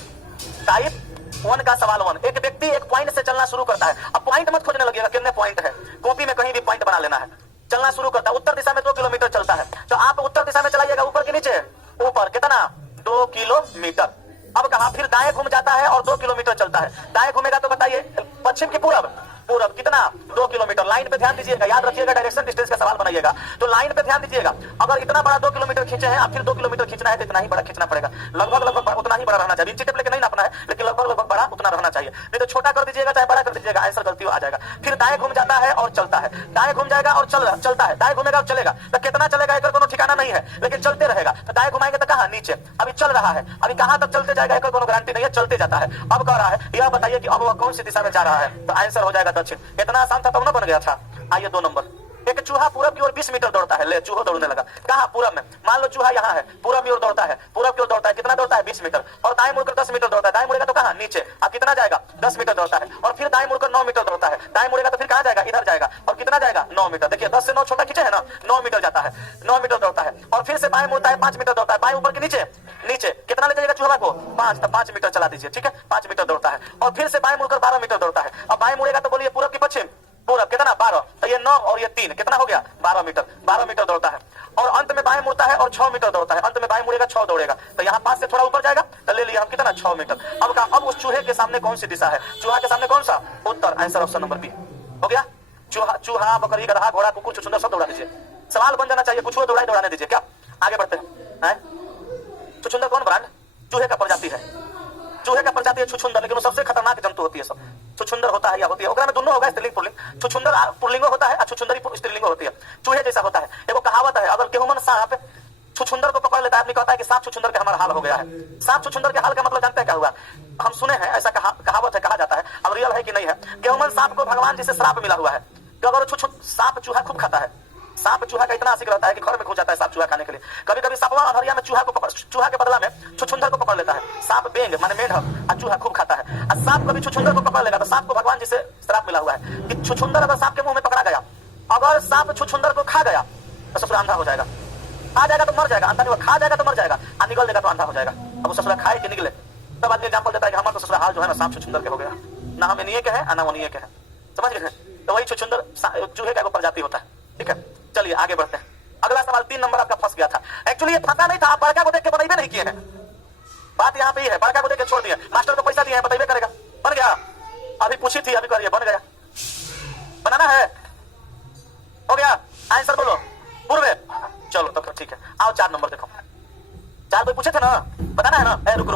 टाइप 1 का सवाल 1, एक व्यक्ति एक पॉइंट से चलना शुरू करता है। अब पॉइंट मत खोजने लगिएगा, कितने पॉइंट है, कॉपी में कहीं भी पॉइंट बना लेना है। चलना शुरू करता है, उत्तर दिशा में 2 किलोमीटर चलता है, तो आप उत्तर दिशा में चलाइएगा, ऊपर के नीचे, ऊपर कितना, 2 किलोमीटर। अब कहा फिर दाएं घूम जाता है और 2 किलोमीटर चलता है, दाएं घूमेगा तो बताइए पश्चिम की पूरब, पूरब कितना, 2 किलोमीटर। लाइन पे ध्यान दीजिएगा, याद रखिएगा, डायरेक्शन डिस्टेंस का सवाल बनाइएगा तो लाइन पे ध्यान दीजिएगा। अगर इतना बड़ा 2 किलोमीटर खींचे हैं, आप फिर 2 किलोमीटर खींचना है तो इतना ही बड़ा खींचना पड़ेगा, लगभग उतना ही बड़ा रहना चाहिए। इंची टेप लेके नहीं नापना है, लेकिन लगभग बड़ा उतना रहना चाहिए, नहीं तो छोटा कर दीजिएगा चाहे बड़ा कर दीजिएगा, आंसर गलती आ जाएगा। फिर दाएं घूम जाता है और चलता है, दाएं घूम जाएगा और चलता है, दाएं घूमेगा और चलेगा, तो कितना चलेगा एक कोनो ठिकाना नहीं है, लेकिन चलते रहेगा। तो दाएं घुमाएंगे तो कहां, नीचे, अभी चल रहा है, अभी कहां तक चलते जाएगा एक कोनो गारंटी नहीं है, चलते जाता है। अब कह रहा है यह बताइए कि अब वह कौन सी दिशा में जा रहा है, तो आंसर हो जाएगा दक्षिण। इतना आसान था तब ना बन गया था। आइए 2 नंबर, एक चूहा पूरब की ओर 20 मीटर दौड़ता है, ले चूहा दौड़ने लगा, कहा पूरब में, मान लो चूहा यहाँ है, पूरब की ओर दौड़ता है, पूरब की ओर दौड़ता है, कितना दौड़ता है, 20 मीटर, और दाएं मुड़कर 10 मीटर दौड़ता है, दाएं मुड़ेगा तो कहां, नीचे, अब कितना जाएगा, 10 मीटर दौड़ता है, और फिर दाएं मुड़कर 9 मीटर दौड़ता है, दाएं मुड़ेगा तो फिर कहां जाएगा, इधर जाएगा, और कितना जाएगा, 9 मीटर। देखिए 10 से 9 छोटा खींचे है ना, 9 मीटर जाता है, 9 मीटर दौड़ता है, और फिर से बाएं मुड़ता है, 5 मीटर दौड़ता है, बाएं ऊपर के नीचे, नीचे कितना ले जाएगा चूहा को, 5, तो 5 मीटर चला दीजिए, ठीक है, 5 मीटर दौड़ता है, और फिर से बाएं मुड़कर 12 मीटर दौड़ता है। अब बाएं मुड़ेगा तो बोलिए पूरब की पश्चिम, पूरब कितना, 12, तो ये 9 और ये 3 कितना हो गया, 12 मीटर, 12 मीटर दौड़ता है, और अंत में बाएं मुड़ता है और 6 मीटर दौड़ता है, अंत में बाएं मुड़ेगा 6 दौड़ेगा, तो यहाँ 5 से थोड़ा ऊपर जाएगा, तो ले लिया हम कितना, 6 मीटर। अब उस चूहे के सामने कौन सी दिशा है, चूहा के सामने कौन सा, उत्तर, आंसर ऑप्शन नंबर बी हो गया। चूहा बकरी गधा घोड़ा कुकुर छुछुंदर सब दौड़ा दीजिए, सवाल बन जाना चाहिए, कुछ दौड़ाने दीजिए, क्या आगे बढ़ते हैं। छुछुंदर कौन ब्रांड, चूहे का प्रजाति है, चूहे का प्रजाति है छुछुंदर, लेकिन वो सबसे खतरनाक जंतु होती है, सब छुछुंदर होता है या होती है, ओकरा में दोनों होगा, स्त्रीलिंग पुल्लिंग, छुछुंदर पुल्लिंगो होता है और छुछुंदरी स्त्रीलिंगो होती है, चूहे जैसा होता है। एगो कहावत है, अगर गेहूं सांप छुछुंदर को पकड़ लेता है, आदमी कहता है कि सांप छुछुंदर के हमारा हाल हो गया है। सांप छुछुंदर के हाल का मतलब जानते हैं क्या हुआ, हम सुने हैं, ऐसा कहावत है, कहा जाता है, अब रियल है कि नहीं है। गेहूं सांप को भगवान जी से श्राप मिला हुआ है कि अगर सांप चूहा खूब खाता है, सांप चूहा का इतना आशिक रहता है कि घर में घुस जाता है सांप चूहा खाने के लिए। कभी कभी सांपवा अंधरिया में चूहा के बदला में छुछुंदर को पकड़ लेता है। सांप बेंग माने मेढक और चूहा खूब खाता है, और सांप कभी छुछुंदर को पकड़ लेगा तो सांप को भगवान जी से श्राप मिला हुआ है कि छुछुंदर अगर सांप के मुंह में पकड़ा गया, अगर सांप छुछुंदर को खा गया तो ससुरा अंधा हो जाएगा, खा जाएगा तो मर जाएगा, अंधा नहीं, खा जाएगा तो मर जाएगा, और निकल देगा तो अंधा हो जाएगा। अब वो ससुरा खाए कि निकले, तब आदमी एग्जाम्पल देता है कि हमारा तो ससुरा हाल जो है ना सांप छुछुंदर के हो गया, ना हमें नहीं के है ना वो नहीं के है, समझ गए। तो वही छुछुंदर चूहे का प्रजाति होता है, ठीक है। चलिए आगे बढ़ते हैं, अगला सवाल 3 नंबर आपका फंस गया था। एक्चुअली ये फंसा नहीं था, आप बड़का को देख के बनाइबे नहीं किए हैं, बात यहाँ पे ही है, बड़का को देख के छोड़ दिए, मास्टर को पैसा दिए हैं, बताइए करेगा, बन गया, अभी पूछी थी, अभी करिए, बन गया, बनाना है, हो गया, आंसर बोलो, पूर्वे, चलो तो ठीक है। आओ 4 नंबर देखो, 4 कोई पूछे थे ना, बताना है ना, रुक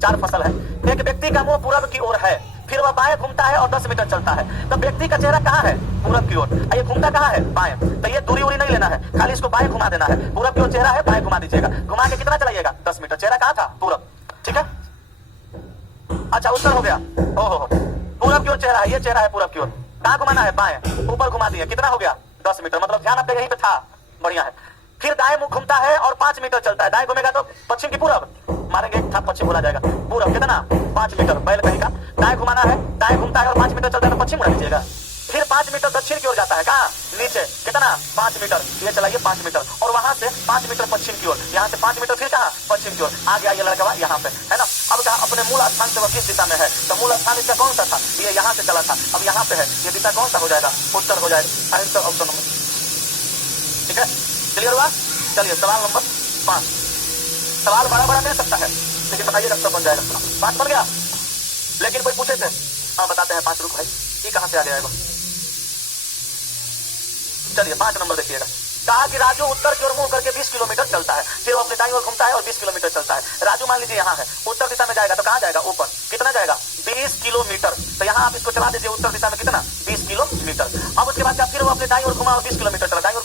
4 फसल है। एक व्यक्ति का मुंह पूरब की ओर है, फिर वह बाएं घूमता है और 10 मीटर चलता है, तो व्यक्ति का चेहरा कहाँ है, पूरब की ओर, ये घूमता कहाँ है, बाएं, तो ये दूरी उरी नहीं लेना है, खाली इसको बाएं घुमा देना है, पूरब की ओर चेहरा है, बाएं घुमा दीजिएगा, घुमा के कितना चलाइएगा, 10 मीटर, चेहरा कहाँ था, पूरब, ठीक है। अच्छा उत्तर हो गया, ओहो, पूरब की ओर चेहरा है, ये चेहरा है पूरब की ओर, कहाँ घुमाना है, बाएं, ऊपर घुमा दिए, कितना हो गया, 10 मीटर, मतलब ध्यान आपका यहीं पे था, बढ़िया है। फिर दाएं मुंह घूमता है और 5 मीटर चलता है, दाएं घूमेगा तो पश्चिम की पूरब, मारेंगे एक था पश्चिम बोला जाएगा, पूरब कितना, 5 मीटर, बैल कहीं का, दाएं घुमाना है, दाएं घूमता है और 5 मीटर चलता है तो पश्चिम उड़ा दीजिएगा। फिर 5 मीटर दक्षिण की ओर जाता है, कहाँ, नीचे, कितना, 5 मीटर, ये चलाइए 5 मीटर, और वहां से 5 मीटर पश्चिम की ओर, यहाँ से 5 मीटर फिर कहाँ, पश्चिम की ओर, आ गया ये लड़का यहाँ पे, है ना। अब कहा अपने मूल स्थान से वह किस दिशा में है, तो मूल स्थान इसका कौन सा था, ये यहाँ से चला था, अब यहाँ पे है, ये दिशा कौन सा हो जाएगा, उत्तर हो जाएगा, आंसर ऑप्शन नंबर, ठीक है, क्लियर हुआ। चलिए सवाल नंबर 5, सवाल बड़ा मिल सकता है, लेकिन बताइए कब बन जाएगा, 5 बन गया, लेकिन कोई पूछे थे, हाँ बताते हैं 5, रुक भाई, ये कहाँ से आ जाएगा। चलिए 5 नंबर देखिएगा, कहा कि राजू उत्तर की ओर मुंह करके 20 किलोमीटर चलता है, फिर वो अपने दाईं ओर घूमता है और 20 किलोमीटर चलता है। राजू मान लीजिए यहाँ है, उत्तर दिशा में जाएगा तो कहाँ जाएगा, ऊपर, कितना जाएगा, 20 किलोमीटर, तो यहाँ आप इसको चला दीजिए उत्तर दिशा में कितना, 20 किलोमीटर। अब उसके बाद फिर वो अपने दाईं ओर घुमा और 20 किलोमीटर चला, दाईं ओर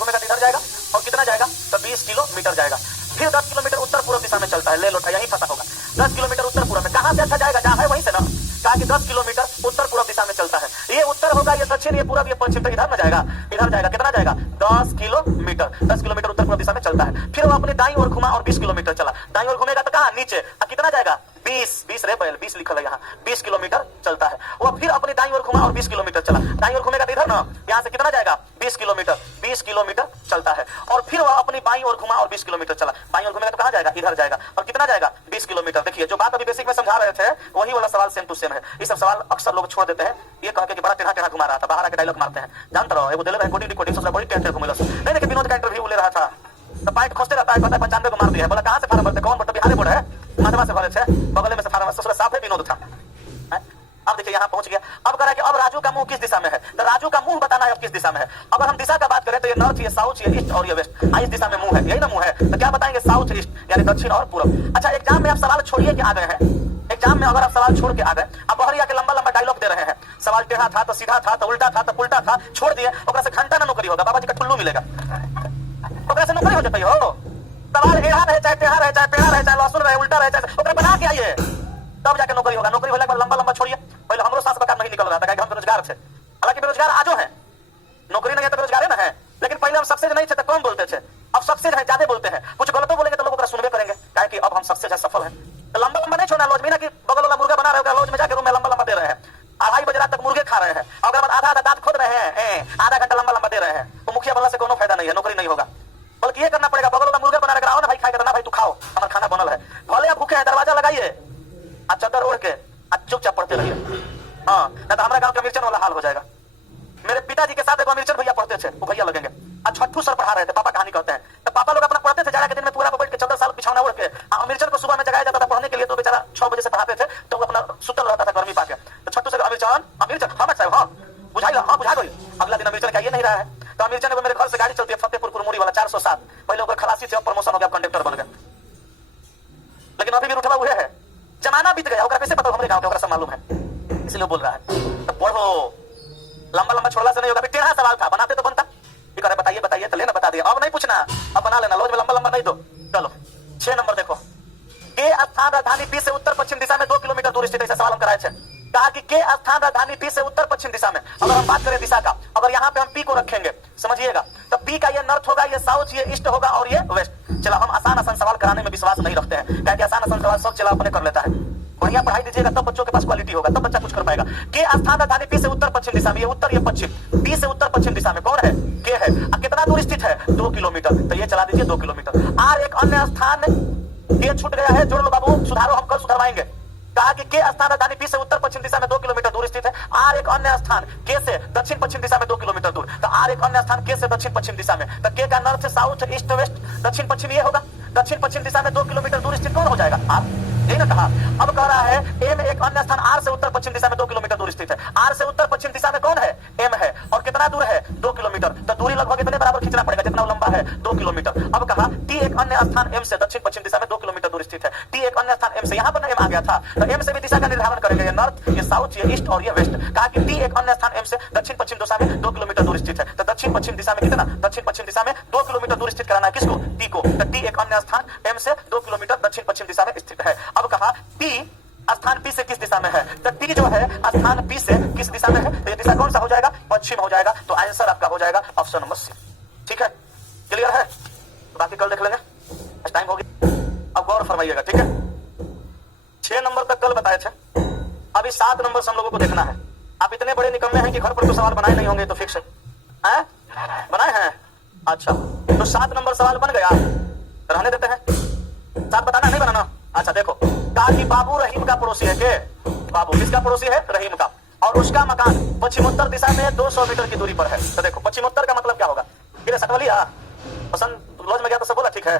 जाएगा 10 किलोमीटर। 10 किलोमीटर उत्तर पूर्व दिशा में चलता है। फिर वो अपने दाईं ओर घुमा और 20 किलोमीटर चला। दाईं ओर घूमेगा तो कहाँ? नीचे। कितना जाएगा? 20 रे बैल 20 लिखल है यहाँ, 20 किलोमीटर चलता है। वो फिर अपनी दाईं ओर घुमा और 20 किलोमीटर चला। दाईं ओर घूमेगा तो इधर ना, यहाँ से कितना जाएगा? 20 किलोमीटर। 20 किलोमीटर चलता है। और फिर वह अपनी बाईं ओर घुमा और 20 किलोमीटर चला। बाईं ओर घूमेगा तो कहाँ जाएगा? इधर जाएगा। और कितना जाएगा? 20 किलोमीटर। देखिए जो बात अभी बेसिक में समझा रहे थे वही वाला सवाल सेम टू सेम है। ये सब सवाल अक्सर लोग छोड़ देते हैं, ये कह के बड़ा टेढ़ा टेढ़ा घुमा रहा था, बाहर आके डायलॉग मारते हैं। जानते रहो एगो दिले कोडिंग कोडिंग सबसे बड़ी टेढ़ा घुमेला नहीं। देखिए विनोद का इंटरव्यू ले रहा था तो पाइट खोजते रहता है, कहता है 95 को मार दिया है। बोला कहां से फार्म भरते? कौन भरते? बिहार बोर्ड है, माधवा से भरे थे, बगल में से फार्म ससुर साफ है विनोद था। अब देखिए यहाँ पहुंच गया। अब कह रहा है कि अब राजू का मुंह किस दिशा में है, तो राजू का मुंह बताना है अब किस दिशा में है। अगर हम दिशा का बात करें तो ये नॉर्थ, ये साउथ, ये ईस्ट और ये वेस्ट। इस दिशा में मुंह है, यही ना मुंह है, तो क्या बताएंगे? साउथ ईस्ट यानी दक्षिण और पूर्व। अच्छा एग्जाम में आप सवाल छोड़िए कि आ गए हैं, एग्जाम में अगर आप सवाल छोड़ के आ गए, अब बाहर आके लंबा लंबा डायलॉग दे रहे हैं, सवाल टेढ़ा था तो सीधा था तो उल्टा था तो पुल्टा था, छोड़ दिए, ओकरा से घंटा ना नौकरी होगा, बाबा जी का ठुल्लू मिलेगा, ओकरा से नौकरी हो जाती हो। सवाल एढ़ा रहे चाहे टेढ़ा रहे चाहे पेढ़ा रहे चाहे लहसुन रहे उल्टा रहे चाहे, ओकरा बना के आइए तब जाके नौकरी होगा। नौकरी होने के बाद लंबा लंबा छोड़िए। पहले हमरो सांस बकार नहीं निकल रहा था, हम बेरोजगार थे, हालांकि बेरोजगार आजो है, नौकरी नहीं है तो बेरोजगार है ना है, लेकिन पहले हम सक्सेस नहीं थे तो कम बोलते थे, अब सक्सेस है ज्यादा बोलते हैं। कुछ गलत बोलेंगे तो लोग सुनबे करेंगे, क्या कि अब हम सक्सेस है, सफल है। तो लंबा लंबा नहीं छोड़ना लॉज में ना कि बगल वाला मुर्गा बना रहे हो, लॉज में जाकर रूम में लंबा लंबा दे रहे हैं, 2:30 बजे रात तक मुर्गे खा रहे हैं, और बाद आधा आधा दांत खोद रहे हैं, आधा घंटा लंबा लंबा दे रहे हैं, तो मुखिया बनने से कोनो फायदा नहीं है, नौकरी नहीं होगा। बल्कि ये करना पड़ेगा, बगल वाला मुर्गा बना रहे आओ ना भाई खाए करना, भाई तू खाओ हमारा खाना बनल है, भले आप भूखे हैं दरवाजा लगाइए और चादर ओढ़ के चुपचाप पढ़ते रहिए। हाँ नहीं तो हमारा गांव का मिर्चन वाला हाल हो जाएगा। मेरे पिताजी के साथ एक मिर्चन भैया पढ़ते थे, वो भैया लगेंगे, आज छठू सर पढ़ा रहे थे, पापा कहानी कहते हैं, तो पापा लोग अपना पढ़ते थे, जाड़ा के दिन में पूरा बैठ के 14 साल बिछौना ओढ़ के, मिर्चन को सुबह में जगाया जाता था पढ़ने के लिए, तो बेचारा 6 बजे से पढ़ाते थे, तो वो अपना सुतल रहता था गर्मी पाके। तो छठू से अमिरचन हाँ साहब हाँ बुझाई हाँ बुझा गई। अगला दिन अमिरचन क्या ये नहीं रहा है, तो अमिरचन को मेरे घर से गाड़ी चलती है फतेहपुर कुरमुरी वाला 407, पहले ऊपर खलासी थे, प्रमोशन हो गया, कंडक्टर बन गए, लेकिन अभी भी उठवा हुए है, जमाना बीत गया, कैसे पता हमारे गाँव का मालूम है, इसलिए बोल रहा है। तो पढ़ो, लंबा लंबा छोड़ला से नहीं होगा। टेढ़ा सवाल था, बनाते तो बनता, ये करे बताइए बताइए तो लेना बता दिया, अब नहीं पूछना, अब बना लेना, लॉज में लंबा लंबा नहीं दो। चलो 6 नंबर देखो, के स्थान राजधानी पी से उत्तर पश्चिम दिशा में 2 किलोमीटर दूर स्थित, ऐसा सवाल हम कराए थे। कहा कि के स्थान राजधानी पी से उत्तर पश्चिम दिशा में, अगर हम बात करें दिशा का, अगर यहाँ पे हम पी को रखेंगे समझिएगा, तो पी का ये नॉर्थ होगा, ये साउथ, ये ईस्ट होगा और ये वेस्ट। चलो हम आसान आसान सवाल कराने में विश्वास नहीं रखते हैं, क्या आसान आसान सवाल सब चला अपने कर लेता है। बढ़िया पढ़ाई दीजिएगा तब बच्चों के पास क्वालिटी होगा, तब बच्चा कुछ कर पाएगा। के स्थान राजधानी पी से उत्तर पश्चिम दिशा में, ये उत्तर ये पश्चिम, पी से उत्तर पश्चिम दिशा में कौन है? के है। कितना दूर स्थित है? 2 किलोमीटर, तो ये चला दीजिए 2 किलोमीटर। और एक अन्य स्थान के छूट गया है, जोड़ लो बाबू, सुधारो, हम कल सुधरवाएंगे। कहा कि के स्थान राजधानी पी से उत्तर पश्चिम दिशा में 2 किलोमीटर दूर स्थित है। और एक अन्य स्थान के से दक्षिण पश्चिम दिशा में 2 किलोमीटर दूर, तो और एक अन्य स्थान के से दक्षिण पश्चिम दिशा में, तो के का नॉर्थ साउथ ईस्ट वेस्ट दक्षिण पश्चिम ये होगा। दक्षिण पश्चिम दिशा में 2 किलोमीटर दूर स्थित कौन हो जाएगा? आप यही ना कहा। अब कह रहा है ए में एक अन्य स्थान आर से उत्तर पश्चिम दिशा में 2 किलोमीटर दूर स्थित है। आर से उत्तर पश्चिम दिशा में कौन है? एम है। और कितना दूर है? 2 किलोमीटर। तो दूरी लगभग इतने बराबर खींचना पड़ेगा जितना लंबा है, 2 किलोमीटर। अब कहा टी एक अन्य स्थान एम से दक्षिण पश्चिम दिशा में 2 किलोमीटर दूर स्थित है। टी एक अन्य स्थान एम से, यहाँ पर एम आ गया था, तो एम से भी दिशा का निर्धारण करेंगे, ये नॉर्थ, ये साउथ, ये ईस्ट और ये वेस्ट। कहा कि टी एक अन्य स्थान एम से दक्षिण पश्चिम दिशा में 2 किलोमीटर दूर स्थित है। तो दक्षिण पश्चिम दिशा में कितना? दक्षिण पश्चिम दिशा में 2 किलोमीटर दूर स्थित कराना है किसको? टी को। तो टी एक अन्य स्थान एम से 2 किलोमीटर दक्षिण पश्चिम दिशा में स्थित है। अब कहा टी स्थान पी से किस दिशा में है? तो टी जो है स्थान पी से किस दिशा में है? तो ये दिशा कौन सा हो जाएगा? पश्चिम हो जाएगा। तो आंसर आपका हो जाएगा ऑप्शन नंबर सी। ठीक है, क्लियर है? तो बाकी कल देख लेंगे, टाइम हो गया। अब गौर फरमाइएगा, ठीक है? 6 नंबर तक कल बताए थे, अभी 7 नंबर से हम लोगों को देखना है। आप इतने बड़े निकम्मे हैं कि घर पर तो सवाल बनाए नहीं होंगे, तो फिक्स है, बनाए हैं? अच्छा, तो 7 नंबर सवाल बन गया, रहने देते हैं। 7 बताना नहीं बनाना। अच्छा देखो, कहा कि बाबू रहीम का पड़ोसी है। के बाबू किसका पड़ोसी है? रहीम का। और उसका मकान पश्चिमोत्तर दिशा में 200 मीटर की दूरी पर है। तो देखो पश्चिमोत्तर का मतलब क्या होगा? ये सटवलिया पसंद लॉज में गया तो सब बोला ठीक है।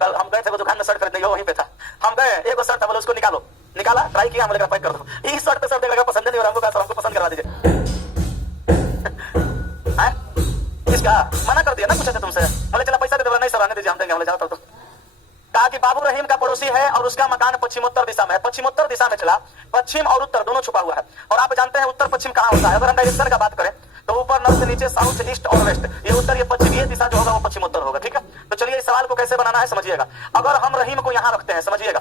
कल हम गए थे दुकान में शर्ट खरीदने, वहीं पे था, हम गए, एक शर्ट था, बोले उसको निकालो, निकाला, ट्राई किया, हम पैक कर दो। इस शर्ट पे शर्ट देखा पसंद नहीं हो रहा, हमको पसंद करवा दीजिए। इसका मना कर दिया ना, पूछे थे तुमसे, बोले चला पैसा दे दो, नहीं सर आने दीजिए, हम देंगे, बोले जाओ तो। कहा कि बाबू रहीम का पड़ोसी है और उसका मकान पश्चिमोत्तर दिशा में है। पश्चिमोत्तर दिशा में चला, पश्चिम और उत्तर दोनों छुपा हुआ है। और आप जानते हैं उत्तर पश्चिम कहाँ होता है? अगर हम डायरेक्शन का बात करें तो ऊपर नॉर्थ, नीचे साउथ, ईस्ट और वेस्ट, ये उत्तर ये पश्चिम, ये दिशा जो होगा वो पश्चिमोत्तर होगा। ठीक है, तो चलिए इस सवाल को कैसे बनाना है समझिएगा। अगर हम रहीम को यहाँ रखते हैं, समझिएगा,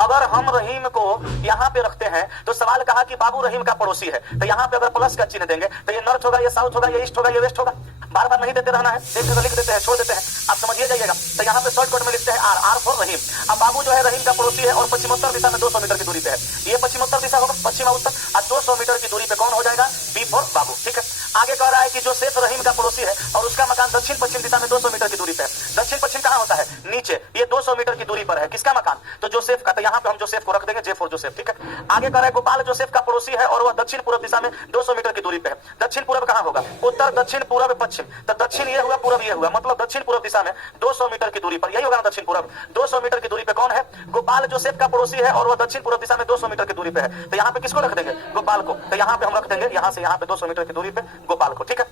अगर हम रहीम को यहाँ पे रखते हैं तो सवाल कहा कि बाबू रहीम का पड़ोसी है, तो यहाँ पे अगर प्लस का चिन्ह देंगे तो ये नॉर्थ होगा, ये साउथ होगा, ये ईस्ट होगा, ये वेस्ट होगा। बार बार नहीं देते रहना है, एक जगह लिख देते हैं, छोड़ देते हैं, आप समझिए जाइएगा। तो यहाँ पे शॉर्टकट में लिखते हैं आर, आर फॉर रहीम। अब बाबू जो है रहीम का पड़ोसी है और पश्चिमोत्तर दिशा में 200 मीटर की दूरी पे है। ये पश्चिमोत्तर दिशा होगा, पश्चिम उत्तर, और 200 मीटर की दूरी पे कौन हो जाएगा? बी फॉर बाबू। ठीक है, आगे कह रहा है कि जोसेफ रहीम का पड़ोसी है और उसका मकान दक्षिण पश्चिम दिशा में 200 मीटर की दूरी पे है। दक्षिण पश्चिम कहाँ होता है? नीचे। ये 200 मीटर की दूरी पर है किसका मकान? तो जोसेफ का। तो यहाँ पे हम जोसेफ को रख देंगे, जे फॉर जोसेफ। ठीक है, आगे कह रहा है गोपाल जोसेफ का पड़ोसी है और वह दक्षिण पूर्व दिशा में 200 मीटर की दूरी पे है। दक्षिण पूर्व कहाँ होगा? उत्तर, दक्षिण, पूर्व, पश्चिम। तो दक्षिण ये हुआ, पूर्व ये हुआ, मतलब दक्षिण पूर्व दिशा में 200 मीटर की दूरी पर, यही होगा ना दक्षिण पूर्व। 200 मीटर की दूरी पे कौन है? गोपाल जोसेफ का पड़ोसी है और वह दक्षिण पूर्व दिशा में 200 मीटर की दूरी पे है। तो यहाँ पे किसको रख देंगे? गोपाल को। तो यहाँ पे हम रख देंगे, यहाँ से यहाँ पे 200 मीटर की दूरी पे गोपाल को। ठीक है,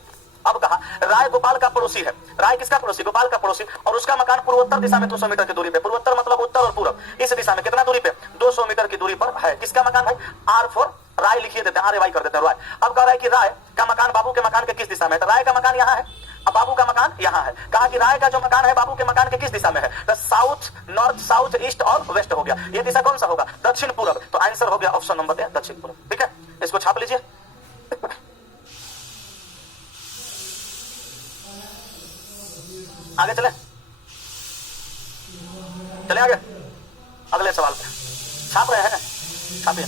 अब कहा राय गोपाल का पड़ोसी है। राय किसका पड़ोसी? गोपाल का पड़ोसी, और उसका मकान पूर्वोत्तर दिशा में 200 मीटर की दूरी पे। पूर्वोत्तर मतलब उत्तर और पूर्व, इस दिशा में कितना दूरी पे? 200 मीटर की दूरी पर है। किसका मकान भाई? आर फॉर राय लिखिए देते हैं, आर वाई कर देते हैं राय। अब कह रहा है कि राय का मकान बाबू के मकान के किस दिशा में है? तो राय का मकान यहाँ है, अब बाबू का मकान यहाँ है। कहा कि राय का जो मकान है बाबू के मकान के किस दिशा में है? तो साउथ, नॉर्थ, साउथ, ईस्ट और वेस्ट हो गया। ये दिशा कौन सा होगा? दक्षिण पूर्व। तो आंसर हो गया ऑप्शन नंबर ए, दक्षिण पूर्व। ठीक है, इसको छाप लीजिए। आगे चले, चले आगे अगले सवाल पे। छाप रहे हैं? छापिए।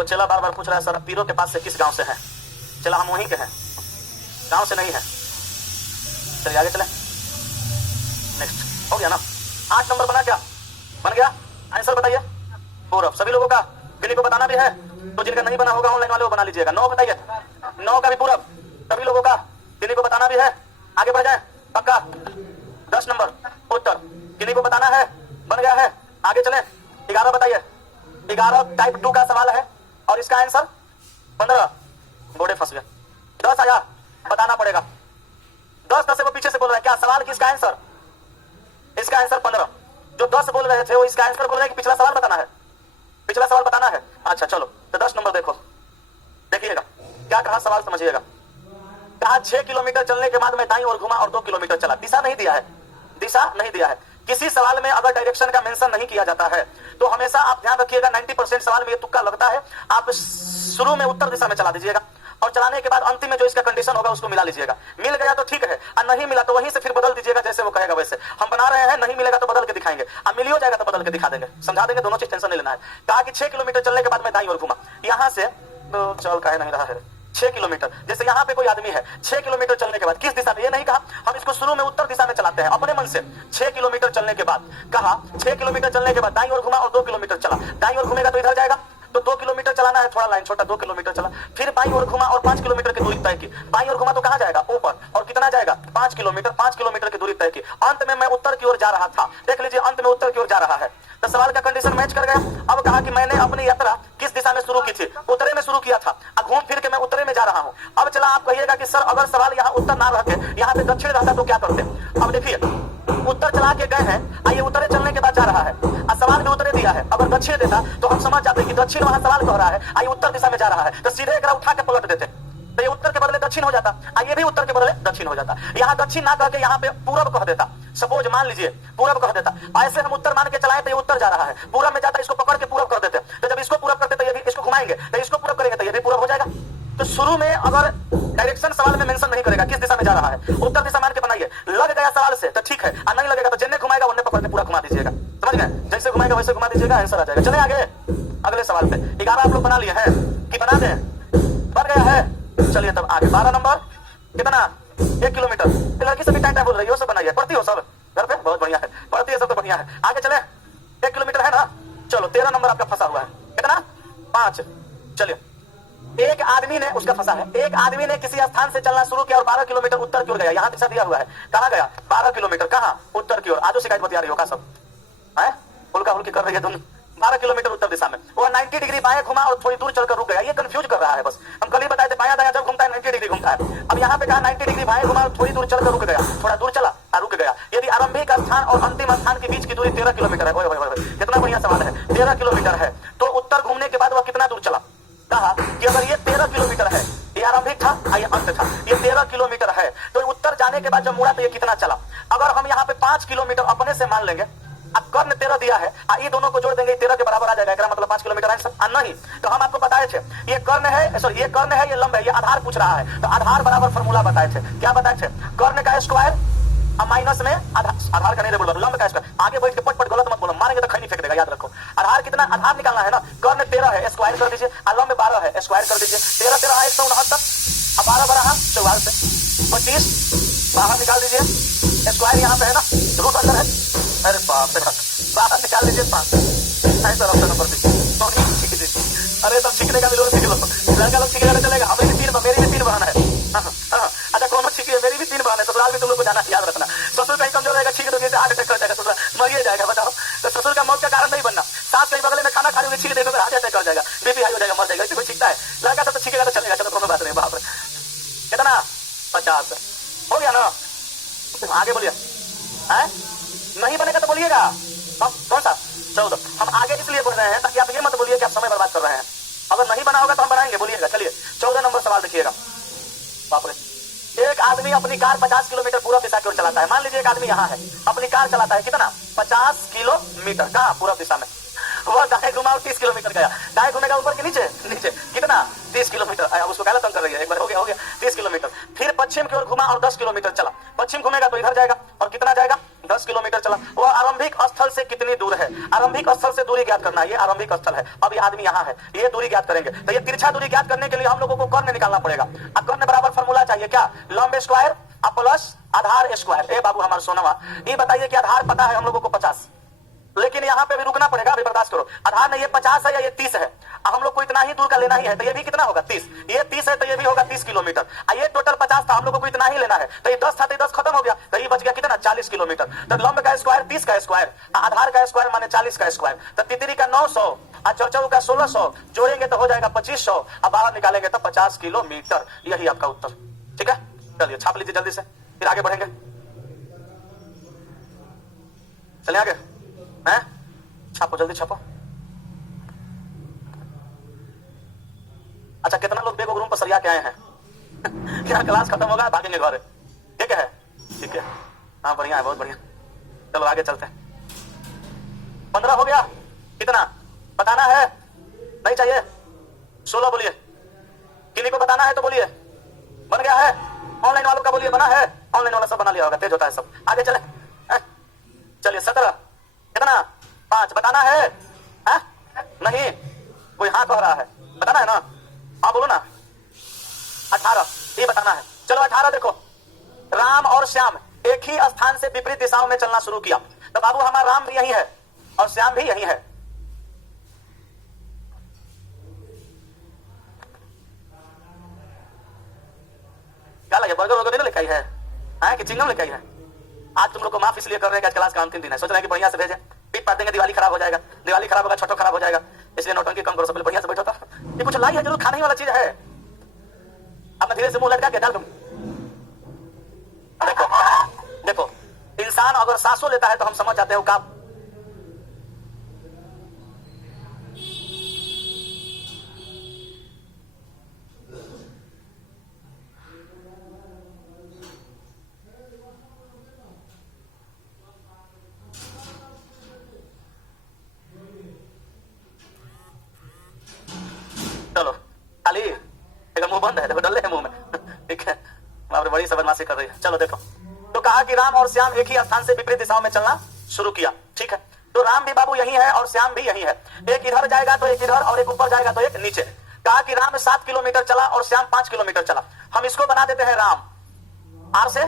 चेला बार बार पूछ रहा है सर पीरो के पास से किस गांव से है? चला हम वहीं के हैं, गांव से नहीं है। चलिए आगे चले, नेक्स्ट हो गया ना। 8 नंबर बना क्या? बन गया। आंसर बताइए। पूरब सभी लोगों का, किन्हीं को बताना भी है तो जिनका नहीं बना होगा ऑनलाइन वाले वो बना लीजिएगा। 9 बताइए, 9 का भी पूरब सभी लोगों का, किन्हीं को बताना भी है। आगे बढ़ जाए, पक्का। 10 नंबर उत्तर, किन्हीं को बताना है? बन गया है। आगे चले, 11 बताइए। 11 टाइप 2 का सवाल है और इसका आंसर 15। बोर्डे फंस गए। 10 आया, बताना पड़ेगा। 10 से वो पीछे से बोल रहे हैं क्या सवाल किसका आंसर? इसका आंसर 15। जो 10 बोल रहे थे वो इसका आंसर बोल रहे हैं कि पिछला सवाल बताना है, पिछला सवाल बताना है। अच्छा चलो, तो 10 नंबर देखो, देखिएगा क्या कहा, सवाल समझिएगा। कहा 6 किलोमीटर चलने के बाद मैं दाईं ओर घुमा और 2 किलोमीटर चला। दिशा नहीं दिया है, दिशा नहीं दिया है। किसी सवाल में अगर डायरेक्शन का मेंशन नहीं किया जाता है तो हमेशा आप ध्यान रखिएगा 90% सवाल में ये तुक्का लगता है। आप शुरू में उत्तर दिशा में चला दीजिएगा और चलाने के बाद अंतिम में जो इसका कंडीशन होगा उसको मिला लीजिएगा। मिल गया तो ठीक है, और नहीं मिला तो वहीं से फिर बदल दीजिएगा, जैसे वो कहेगा वैसे। हम बना रहे हैं, नहीं मिलेगा तो बदल के दिखाएंगे, अब मिल हो जाएगा तो बदल के दिखा देंगे, समझा देंगे, दोनों चीज टेंशन नहीं लेना है। कहा कि 6 किलोमीटर चलने के बाद मैं दाईं ओर घुमा। यहाँ से तो चल कहे नहीं रहा है 6 किलोमीटर, जैसे यहाँ पे कोई आदमी है 6 किलोमीटर चलने के बाद किस दिशा में, ये नहीं कहा, हम इसको शुरू में उत्तर दिशा में चलाते हैं अपने मन से। 6 किलोमीटर चलने के बाद, कहा 6 किलोमीटर चलने के बाद दाईं ओर घुमा और 2 किलोमीटर चला। दाईं ओर घूमेगा तो इधर जाएगा, तो 2 किलोमीटर चलाना है, थोड़ा लाइन छोटा, 2 किलोमीटर चला। फिर बाईं ओर घुमा और 5 किलोमीटर की दूरी तय की। बाईं ओर घुमा तो कहां जाएगा? ऊपर, और कितना जाएगा? 5 किलोमीटर। 5 किलोमीटर की दूरी तय की। अंत में मैं उत्तर की ओर जा रहा था। देख लीजिए, अंत में उत्तर की ओर जा रहा है। तो सवाल का कंडीशन मैच कर गया। अब कहा कि मैंने अपनी यात्रा किस दिशा में शुरू की थी? उत्तरे में शुरू किया था, अब घूम फिर के मैं उत्तरे में जा रहा हूं। अब चला, आप कहिएगा कि सर अगर सवाल यहाँ उत्तर ना रहते, यहाँ पे दक्षिण रहता तो क्या करते? अब देखिए, उत्तर चला के गए हैं, आइए उत्तरे चलने के बाद जा रहा है, सवाल भी उत्तरे दिया है। अगर दक्षिण देता तो हम समझ जाते कि दक्षिण वहां सवाल कह रहा है, आइए उत्तर दिशा में जा रहा है, तो सीधे एक उठा के पलट देते, तो ये उत्तर के बदले दक्षिण हो जाता, आइए भी उत्तर के बदले दक्षिण हो जाता। यहाँ दक्षिण ना कह के यहाँ पे पूरब कह देता, सपोज मान लीजिए पूरब कह देता। ऐसे हम उत्तर मान के चलाए तो ये उत्तर जा रहा है, पूरब में जाता, इसको पकड़ के पूरब कर देते। तो जब इसको पूरब करते तो ये भी इसको घुमाएंगे, तो इसको पूरब करेंगे तो ये भी पूरब हो जाएगा। तो शुरू में अगर डायरेक्शन सवाल में मेंशन नहीं करेगा किस दिशा में जा रहा है, उत्तर दिशा मान के बनाइए। लग गया सवाल से तो ठीक है, और नहीं लगेगा तो जिन्हें घुमाएगा उन्हें पकड़ के पूरा घुमा दीजिएगा। समझ गए? जैसे घुमाएगा वैसे घुमा दीजिएगा, आंसर आ जाएगा। चले आगे अगले सवाल पे। 11 आप लोग बना लिए हैं कि बना दें? बन गया है। चलिए तब आगे 12 नंबर, कितना? 1 किलोमीटर। लड़की सभी टाइम बोल रही हो, सब बनाइए। पढ़ती हो सब घर पे? बहुत बढ़िया है, पढ़ती है सब तो बढ़िया है। आगे चले, 1 किलोमीटर है ना। चलो 13 नंबर आपका फंसा हुआ है, कितना? 5। चलिए, एक आदमी ने, उसका फंसा है, एक आदमी ने किसी स्थान से चलना शुरू किया और 12 किलोमीटर उत्तर की ओर गया। यहाँ दिशा दिया हुआ है, कहाँ गया? 12 किलोमीटर। कहाँ? उत्तर की ओर। आजो शिकायत बतिया रही हो का सब है, हुल्का हुल्की कर रही है तुम। 12 किलोमीटर उत्तर दिशा में वो 90 डिग्री बाएं घुमा और थोड़ी दूर चलकर रुक गया। ये कंफ्यूज कर रहा है बस। हम कल ही बताए थे बायां दायां जब घूमता है 90 डिग्री घूमता है। अब यहाँ पे कहा 90 डिग्री बाएं घुमा और थोड़ी दूर चलकर रुक गया, थोड़ा दूर चला और रुक गया। यदि आरंभिक स्थान और अंतिम स्थान के बीच की दूरी 13 किलोमीटर है, कितना बढ़िया सवाल है, 13 किलोमीटर है, तो उत्तर घूमने के बाद वह कितना दूर चला? कहा कि अगर ये 13 किलोमीटर है, ये आरंभिक था, ये अंत था, ये 13 किलोमीटर है, तो उत्तर जाने के बाद जब मुड़ा तो ये कितना चला? अगर हम यहाँ पे 5 किलोमीटर अपने से मान लेंगे, अब कर्ण 13 दिया है, ये दोनों को जोड़ देंगे 13 के बराबर आ जाएगा, मतलब 5 किलोमीटर आंसर। नहीं तो हम आपको बताए थे कर्ण है, सॉरी ये कर्ण है, ये लंब है, ये आधार पूछ रहा है। तो आधार बराबर फॉर्मूला बताए थे, क्या बताए थे? कर्ण का स्क्वायर माइनस में आधार का नहीं बोल रहा, लंब का स्क्वायर। आगे बैठ के पट पट गलत मत बोलो, मारेंगे तो खैनी फेंक देगा, याद रखो। आधार कितना, आधार निकालना है ना। कर्ण 13 है, स्क्वायर कर दीजिए। लंब 12 है, स्क्वायर कर दीजिए। 13 13 169, अब 12 12 44 से 25 बाहर निकाल दीजिए। स्क्वायर यहाँ पे है ना, रूट अंदर है, अरे बाप रे, बाहर निकाल दीजिए 5। ऐसा ऑप्शन नंबर बी। अरे तब सीखने का भी लोग सीख लो, लड़का लोग सीखेगा चलेगा। हमें भी 3, मेरी भी 3 बहन है। अच्छा कौन सीखी है? मेरी भी 3 बहन है। ससुराल में तुम लोग को जाना, याद रखना। ससुर कहीं कमजोर रहेगा, छीक दोगे हार्ट अटैक कर जाएगा, ससुर मरिए जाएगा। बताओ, तो ससुर का मौत का कारण नहीं बनना। सास कहीं बगल में खाना खा रही है, छीक देखोगे हार्ट अटैक कर जाएगा, बीपी हाई हो जाएगा, मर जाएगा। इसी को सीखता है। लड़का सब तो सीखेगा तो चलेगा, चलो दोनों बात नहीं। बाप रे, कितना 50 हो गया ना। आगे बोलिए, नहीं बनेगा तो बोलिएगा। कौन सा 14? हम आगे इसलिए बोल रहे हैं ताकि आप ये मत बोलिए कि आप समय बर्बाद कर रहे हैं। अगर नहीं बना होगा तो हम बनाएंगे, बोलिएगा। चलिए 14 नंबर सवाल देखिएगा। बाप रे, एक आदमी अपनी कार 50 किलोमीटर पूरब दिशा की ओर चलाता है। मान लीजिए एक आदमी यहाँ है, अपनी कार चलाता है, कितना? 50 किलोमीटर। कहाँ? पूरब दिशा में। वह दाएं घुमाओ 30 किलोमीटर गया। दाएं घूमेगा ऊपर के नीचे? नीचे। कितना? 30 किलोमीटर। अब उसको क्या तंग कर रही है? एक बार हो गया 30 किलोमीटर। फिर पश्चिम की ओर घुमा और 10 किलोमीटर चला। पश्चिम घूमेगा तो इधर जाएगा, और कितना जाएगा? 10 किलोमीटर चला। वह आरंभिक स्थल से कितनी दूर है? आरंभिक स्थल से दूरी ज्ञात करना है। ये आरंभिक स्थल है, अब ये आदमी यहाँ है, ये दूरी ज्ञात करेंगे। तो ये तिरछा दूरी ज्ञात करने के लिए हम लोगों को कर्ण निकालना पड़ेगा। अब कर्ण बराबर फॉर्मूला चाहिए क्या? लंब स्क्वायर प्लस आधार स्क्वायर। ए बाबू हमारे सोनवा, ये बताइए कि आधार पता है हम लोगों को 50, लेकिन यहाँ पे भी रुकना पड़ेगा, अभी बर्दाश्त करो। आधार नहीं, ये 50 है या ये 30 है, हम लोग को इतना ही दूर का लेना ही है। तो ये भी कितना होगा? 30। ये 30 है तो ये भी होगा 30 किलोमीटर। ये टोटल 50 था, हम लोग को इतना ही लेना है। तो ये 10 था तो 10 खत्म हो गया, तो ये बच गया कितना? 40 किलोमीटर। तो लंब का स्क्वायर 30 का स्क्वायर, आधार का स्क्वायर माने 40 का स्क्वायर। तो तितरी का 900 और चौचौ का 1600 जोड़ेंगे तो हो जाएगा 2500, अब बाहर निकालेंगे तो 50 किलोमीटर। यही आपका उत्तर, ठीक है। चलिए छाप लीजिए जल्दी से, फिर आगे बढ़ेंगे। चलिए आगे, हैं? छापो जल्दी छापो। अच्छा कितना लोग बेगो रूम पर सरिया के आए हैं? क्या क्लास खत्म होगा भागेंगे घर? ठीक है, ठीक है, हाँ बढ़िया है, बहुत बढ़िया। चलो आगे चलते हैं। 15 हो गया, कितना बताना है? नहीं चाहिए? 16 बोलिए। किन्हीं को बताना है तो बोलिए। बन गया है? ऑनलाइन वालों का बोलिए बना है? ऑनलाइन वाला सब बना लिया होगा, तेज होता है सब। आगे चले, चलिए 17 कितना? 5 बताना है? नहीं, कोई हाँ कह रहा है, बताना है ना? हाँ बोलो ना। 18 ये बताना है। चलो 18 देखो, राम और श्याम एक ही स्थान से विपरीत दिशाओं में चलना शुरू किया। तो बाबू हमारा राम भी यही है और श्याम भी यही है। क्या लगे, बर्गर वगैरह लेकर आई है कि चिंगम लेकर आई है? आज तुम लोग को माफ इसलिए कर रहे हैं कि आज क्लास का अंतिम दिन है, सोच रहे हैं कि बढ़िया से भेजे, पीट पाट देंगे, दिवाली खराब हो जाएगा, दिवाली खराब होगा, छठो खराब हो जाएगा, इसलिए नौटंकी कम करो, सब बढ़िया से बैठो। ये कुछ लाई है जरूर, खाने वाला चीज है, अपना धीरे से मुंह लटका के डाल तुम। देखो देखो, इंसान अगर सांसों लेता है तो हम समझ जाते हो का मुंह बंद है, देखो डल्ले है मुंह में। ठीक है, बाप रे बड़ी बदमाशी कर रही है। चलो देखो, तो कहा कि राम और श्याम एक ही स्थान से विपरीत दिशाओं में चलना शुरू किया। ठीक है, तो राम भी बाबू यही है और श्याम भी यही है। एक इधर जाएगा तो एक इधर, और एक ऊपर जाएगा तो एक नीचे। कहा कि राम 7 किलोमीटर चला और श्याम 5 किलोमीटर चला। हम इसको बना देते हैं राम, आर से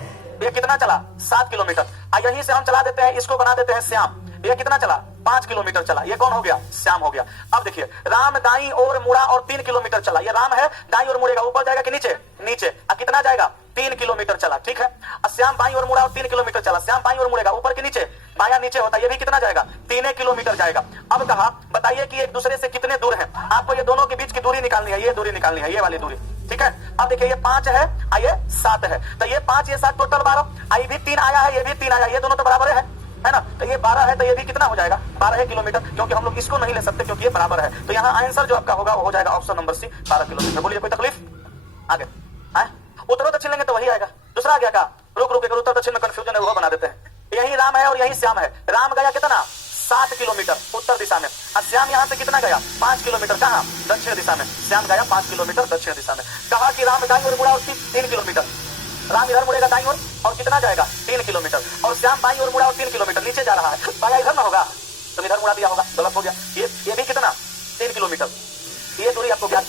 ये कितना चला? 7 किलोमीटर। यहीं से हम चला देते हैं, इसको बना देते हैं श्याम, ये कितना चला? 5 किलोमीटर चला। ये कौन हो गया? श्याम हो गया। अब देखिए, राम दाईं ओर मुड़ा और 3 किलोमीटर चला। ये राम है, दाईं ओर मुड़ेगा, ऊपर जाएगा कि नीचे? नीचे। कितना जाएगा? 3 किलोमीटर चला। ठीक है, श्याम बाईं ओर मुड़ा और 3 किलोमीटर चला। श्याम बाईं ओर मुड़ेगा, ऊपर के नीचे? बाया नीचे होता है, ये भी कितना जाएगा? 3 किलोमीटर जाएगा। अब कहा बताइए कि एक दूसरे से कितने दूर है। आपको ये दोनों के बीच की दूरी निकालनी है, ये दूरी निकालनी है, ये वाली दूरी। ठीक है, अब देखिए ये 5 है, ये 7 है, तो ये 5 ये 7 टोटल 12। ये भी 3 आया है, ये भी 3 आया, ये दोनों तो बराबर है ना? तो ये 12 है, तो ये भी कितना हो जाएगा? 12 किलोमीटर, क्योंकि हम लोग इसको नहीं ले सकते क्योंकि ये बराबर है। तो यहाँ आंसर जो आपका होगा वो हो जाएगा ऑप्शन नंबर सी, 12 किलोमीटर। बोलिए कोई तकलीफ? आगे उत्तर दक्षिण लेंगे तो वही आएगा। दूसरा आ गया का? रुक रुक, उत्तर दक्षिण में कंफ्यूजन है, वो बना देते हैं। यही राम है और यही श्याम है। राम गया कितना? 7 किलोमीटर उत्तर दिशा में, अब श्याम यहाँ से कितना गया 5 किलोमीटर, कहाँ दक्षिण दिशा में, श्याम गया 5 किलोमीटर दक्षिण दिशा में। कहा कि राम दाईं ओर मुड़ा और 3 किलोमीटर, राम इधर मुड़ेगा दाईं ओर और कितना जाएगा 3 किलोमीटर, और श्याम बाईं ओर मुड़ा और 3 किलोमीटर नीचे जा रहा है, बाया इधर ना होगा तो इधर मुड़ा दिया होगा, गलत हो गया। ये भी कितना 3 किलोमीटर, ये दूरी आपको ज्ञात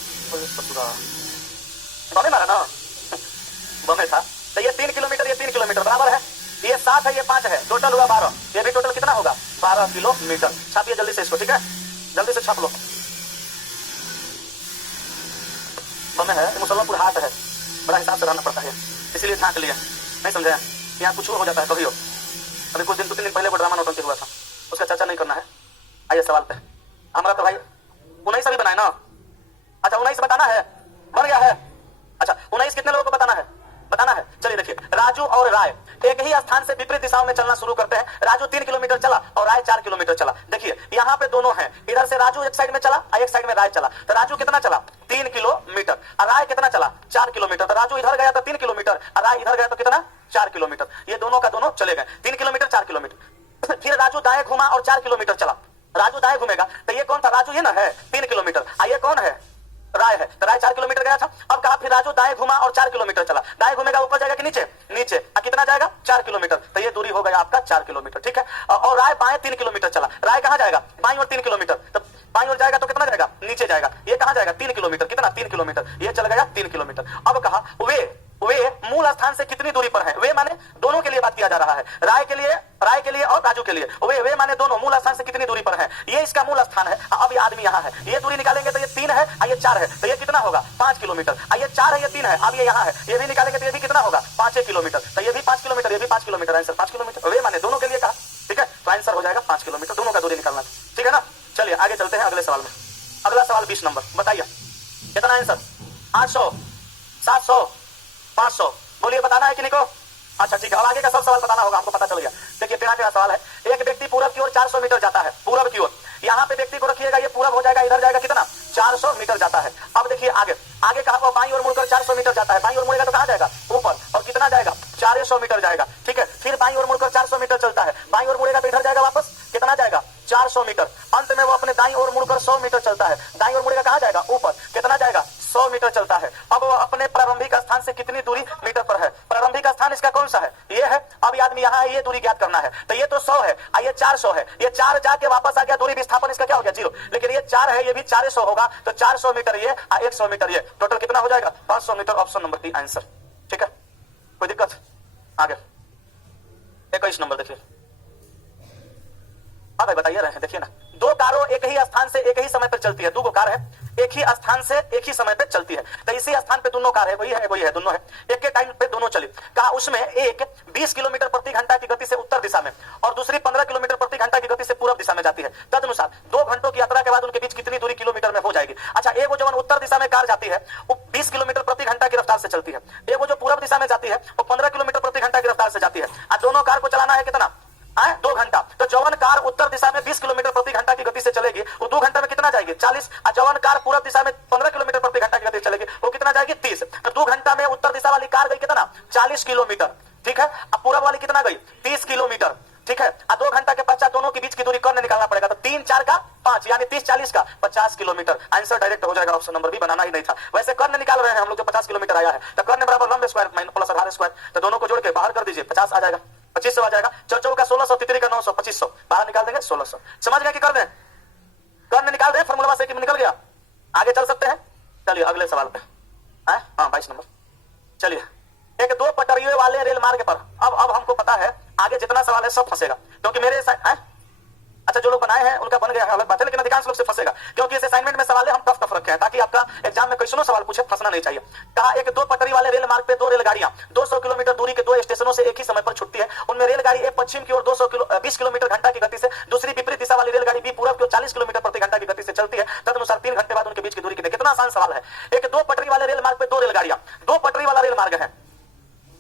बमे मारा ना बमे था, तो ये 3 किलोमीटर, ये 3 किलोमीटर बराबर है, ये 7 है, ये 5 है, टोटल हुआ 12, ये भी टोटल कितना होगा 12 किलोमीटर। छापिए जल्दी से इसको, ठीक है, जल्दी से छाप लो। बमे है, मुसल्लमपुर हाट है, बड़ा हिसाब से रहना पड़ता है, इसलिए झांक लिया, नहीं समझे, यहाँ कुछ हो जाता है कभी हो। अभी कुछ दिन 2-3 दिन पहले वो ड्रामा नौटंकी हुआ था, उसका चर्चा नहीं करना है। आइए सवाल पे, हमारा तो भाई 19 अभी बनाए ना, अच्छा 19 बताना है, बन गया है, अच्छा 19 कितने लोगों को बताना है, बताना है। चलिए देखिए, राजू और राय एक ही स्थान से विपरीत दिशाओं में चलना शुरू करते हैं। राजू 3 किलोमीटर चला और राय 4 किलोमीटर चला। देखिए यहाँ पे दोनों हैं, इधर से राजू एक साइड में चला और एक साइड में राय चला, तो राजू कितना चला 3 किलोमीटर और राय कितना चला 4 किलोमीटर। तो राजू इधर गया तो 3 किलोमीटर और राय इधर गया तो कितना 4 किलोमीटर, ये दोनों का दोनों चले गए 3 किलोमीटर 4 किलोमीटर। फिर राजू दाएं घुमा और 4 किलोमीटर चला, राजू दाएं घूमेगा तो ये कौन था, राजू ये ना है 3 किलोमीटर, ये कौन है राय है, तो राय 4 किलोमीटर गया था। अब कहा फिर राजू दाएं घुमा और 4 किलोमीटर चला, दाएं घूमेगा ऊपर जाएगा कि नीचे, नीचे, कितना जाएगा 4 किलोमीटर, तो ये दूरी हो गया आपका 4 किलोमीटर, ठीक है। और राय बाएं 3 किलोमीटर चला, राय कहां जाएगा बाईं ओर 3 किलोमीटर, तो बाईं ओर जाएगा तो कितना जाएगा नीचे जाएगा, ये कहां जाएगा 3 किलोमीटर, कितना 3 किलोमीटर, ये चल गया 3 किलोमीटर। अब कहा वे मूल स्थान से कितनी दूरी पर है, वे माने दोनों के लिए बात किया जा रहा है, राय के लिए और राजू के लिए, वे माने दोनों मूल स्थान से कितनी दूरी पर है, ये इसका मूल स्थान है। अब ये आदमी यहाँ है, ये दूरी निकालेंगे तो ये 3 है और ये 4 है, तो ये कितना होगा 5 किलोमीटर, ये 4 है ये 3 है, अब ये यहाँ है, ये भी निकालेंगे तो ये भी कितना होगा 5 किलोमीटर, तो ये भी 5 किलोमीटर, ये भी 5 किलोमीटर, आंसर 5 किलोमीटर, वे माने दोनों के लिए कहा, ठीक है, तो आंसर हो जाएगा 5 किलोमीटर, दोनों का दूरी निकालना, ठीक है ना। चलिए आगे चलते हैं अगले सवाल में। अगला सवाल 20 नंबर, बताइए कितना आंसर 800, 700, 500, बोलिए बताना है कि नहीं को, अच्छा ठीक है। अब आगे का सब सवाल बताना होगा, हमको पता चल गया। देखिए टेढ़ा सवाल है, एक व्यक्ति पूरब की ओर 400 मीटर जाता है, पूरब की ओर, यहाँ पे व्यक्ति को रखिएगा, ये पूरब हो जाएगा, इधर जाएगा कितना 400 मीटर जाता है। अब देखिए आगे कहा वो बाईं ओर मुड़कर 400 मीटर जाता है, बाईं ओर मुड़ेगा तो कहां जाएगा ऊपर, और कितना जाएगा 400 मीटर जाएगा, ठीक है। फिर बाईं ओर मुड़कर 400 मीटर चलता है, बाईं ओर मुड़ेगा तो इधर जाएगा वापस, कितना जाएगा 400 मीटर। अंत में वो अपने दाईं ओर मुड़कर 100 मीटर चलता है, दाईं ओर मुड़ेगा कहां जाएगा ऊपर, कितना जाएगा 100 मीटर चलता है। अब वो अपने प्रारंभिक स्थान से कितनी दूरी मीटर पर है, प्रारंभिक स्थान इसका कौन सा है, ये है। अब आदमी यहाँ है, ये दूरी ज्ञात करना है, तो ये तो 100 है, ये 400 है, ये 4 जाके वापस आ गया, दूरी विस्थापन इसका क्या हो गया 0, लेकिन ये 4 है, ये भी 400 होगा, तो 400 मीटर ये 100 मीटर ये, टोटल कितना हो जाएगा 500 metre, option number D answer, ठीक है। कोई दिक्कत आगे 21 नंबर देखिए, अब बताइए रहे हैं, देखिए ना, दो कारों एक ही स्थान से एक ही समय पर चलती है, दो कार है एक ही स्थान से एक ही समय पे चलती है, तो इसी स्थान पे दोनों कार है, वही है दोनों है, एक के टाइम पे दोनों चली। कहा उसमें एक 20 किलोमीटर प्रति घंटा की गति से उत्तर दिशा में और दूसरी 15 किलोमीटर प्रति घंटा की गति से पूर्व दिशा में जाती है। तदनुसार 2 घंटों की यात्रा के बाद उनके बीच कितनी दूरी किलोमीटर में हो जाएगी। अच्छा, एक वो जो उत्तर दिशा में कार जाती है वो 20 किलोमीटर प्रति घंटा की रफ्तार से चलती है, एक वो जो पूर्व दिशा में जाती है वो 15 किलोमीटर प्रति घंटा की रफ्तार से जाती है। दोनों कार को चलाना है कितना 2 घंटा, तो जवन कार उत्तर दिशा में 20 किलोमीटर प्रति घंटा की गति से चलेगी वो 2 घंटे में कितना जाएगी 40, और जवन कार पूर्व दिशा में 15 किलोमीटर प्रति घंटा की गति से चलेगी वो कितना जाएगी 30। तो 2 घंटा में उत्तर दिशा वाली कार गई कितना 40 किलोमीटर, ठीक है, अब पूर्व वाली कितना गई 30 किलोमीटर, ठीक है। 2 घंटा के पश्चात दोनों के बीच की दूरी कर्ण निकालना पड़ेगा, तो 3 4 का 5 यानी 30 40 का 50 किलोमीटर, आंसर डायरेक्ट हो जाएगा, ऑप्शन नंबर भी बनाना ही नहीं था। वैसे कर्ण निकाल रहे हैं हम लोग, जो 50 किलोमीटर आया है, तो कर्ण बराबर लंब स्क्वायर माइनस प्लस आधार स्क्वायर, तो दोनों को जोड़ के बाहर कर दीजिए, 50 आ जाएगा, 2500 आ जाएगा, चौचौ का 1600, तितरी का 900, 2500 बाहर निकाल देंगे 1600। समझ गए कि कर दें, कर्ण निकाल दें फॉर्मूला से कि निकल गया, आगे चल सकते हैं। चलिए अगले सवाल पे, हाँ 22 नंबर। चलिए, एक 2 पटरियों वाले रेल मार्ग पर, अब हमको पता है आगे जितना सवाल है सब फंसेगा, क्योंकि मेरे अच्छा जो लोग बनाए हैं उनका बन गया है अलग बात है, लेकिन अधिकांश लोग से फंसेगा, क्योंकि इस असाइनमेंट में सवाल हम टफ रखे हैं ताकि आपका एग्जाम में क्वेश्चनों सवाल पूछे, फंसना नहीं चाहिए। कहा एक 2 पटरी वाले रेल मार्ग पे 2 रेलगाड़ियां 200 किलोमीटर दूरी के 2 स्टेशनों से एक ही समय पर छूटती है। उनमें रेलगाड़ी ए पश्चिम की ओर 20 किलोमीटर घंटा की गति से, दूसरी विपरीत दिशा वाली रेलगाड़ी बी पूर्व की ओर 40 किलोमीटर प्रति घंटा की गति से चलती है। तदनुसार 3 घंटे बाद उनके बीच की दूरी कितनी। कितना आसान सवाल है। एक 2 पटरी वाले रेल मार्ग पे 2 रेलगाड़ियां, 2 पटरी वाला रेल मार्ग है,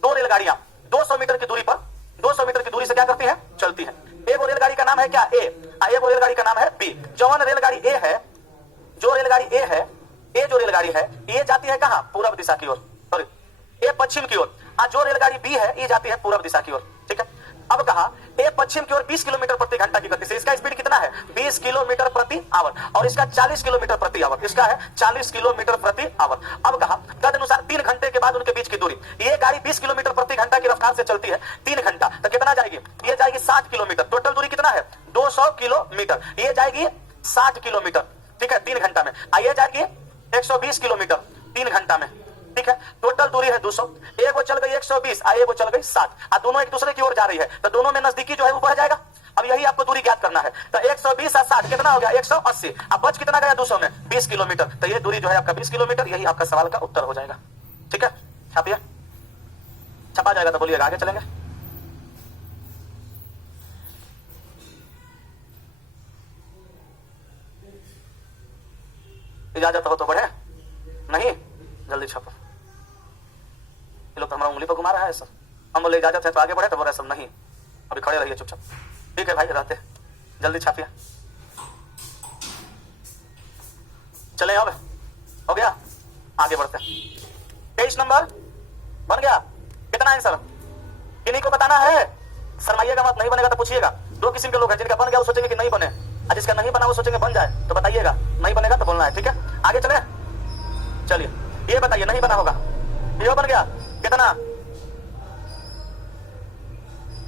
2 रेलगाड़ियां 200 मीटर की दूरी पर, 200 मीटर की दूरी से क्या करती है चलती है। एक रेलगाड़ी का नाम है क्या ए, एक रेलगाड़ी का नाम है बी। जौन रेलगाड़ी ए है, जो रेलगाड़ी ए है, ए जो रेलगाड़ी है ये जाती है कहां पूर्व दिशा की ओर, सॉरी ए पश्चिम की ओर, जो रेलगाड़ी बी है ये जाती है पूर्व दिशा की ओर, ठीक है। अब कहा ए पश्चिम की ओर 20 किलोमीटर प्रति घंटा की गति से, इसका स्पीड कितना है 20 किलोमीटर प्रति आवर, और इसका 40 किलोमीटर प्रति आवर, इसका है 40 किलोमीटर प्रति आवर। अब कहा तदनुसार 3 घंटे के बाद उनके बीच की दूरी, ये गाड़ी 20 किलोमीटर प्रति घंटा की रफ्तार से चलती है 3 घंटा, तो कितना जाएगी, ये जाएगी 60 किलोमीटर। टोटल दूरी कितना है 200 किलोमीटर, ये जाएगी 60 किलोमीटर, ठीक है 3 घंटा में। ये जाएगी 120 किलोमीटर 3 घंटा में, ठीक है। टोटल दूरी है 200, एगो चल गई 120 और एगो चल गई 60, दोनों एक दूसरे की ओर जा रही है, तो दोनों में नजदीकी जो है वो बढ़ जाएगा। अब यही आपको दूरी ज्ञात करना है, तो 120 और 60 कितना हो गया 180, अब बच कितना गया 200 में 20 किलोमीटर, तो ये दूरी जो है आपका 20 किलोमीटर, यही आपका सवाल का उत्तर हो जाएगा, ठीक है। छापिए, छपा जाएगा तो बोलिएगा, आगे चलेंगे। इजाजत हो तो बढ़े, नहीं जल्दी छपो। ये लोग तो हमारा उंगली पर घुमा रहा है सर, हम बोले इजाजत है तो आगे बढ़े, तो बोल रहे सब नहीं, अभी खड़े रहिए चुपचाप। ठीक है भाई, रहते जल्दी छापिए। चले अब हो गया, आगे बढ़ते हैं। 23 नंबर बन गया, कितना आंसर किन्हीं को बताना है, शर्माइएगा मत, नहीं बनेगा तो पूछिएगा। 2 किस्म के लोग हैं, जिनका बन गया वो सोचेंगे कि नहीं बने, और जिसका नहीं बना वो सोचेंगे बन जाए, तो बताइएगा, नहीं बनेगा तो बोलना है, ठीक है। आगे चले, चलिए ये बताइए, नहीं बना होगा, ये बन गया कितना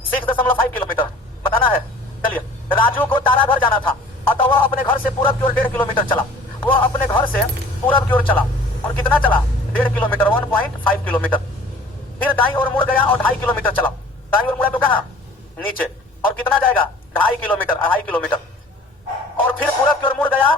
6.5 किलोमीटर बताना है। चलिए, राजू को ताराघर जाना था, अतः वह अपने घर से पूरब की ओर 1.5 किलोमीटर चला, वह अपने घर से पूरब की ओर चला और कितना चला 1.5 किलोमीटर 1.5 किलोमीटर, फिर दाईं ओर मुड़ गया और 2.5 किलोमीटर चला, दाईं ओर मुड़ा तो कहां नीचे, और कितना जाएगा 2.5 किलोमीटर 2.5 किलोमीटर, और फिर पूरब की ओर मुड़ गया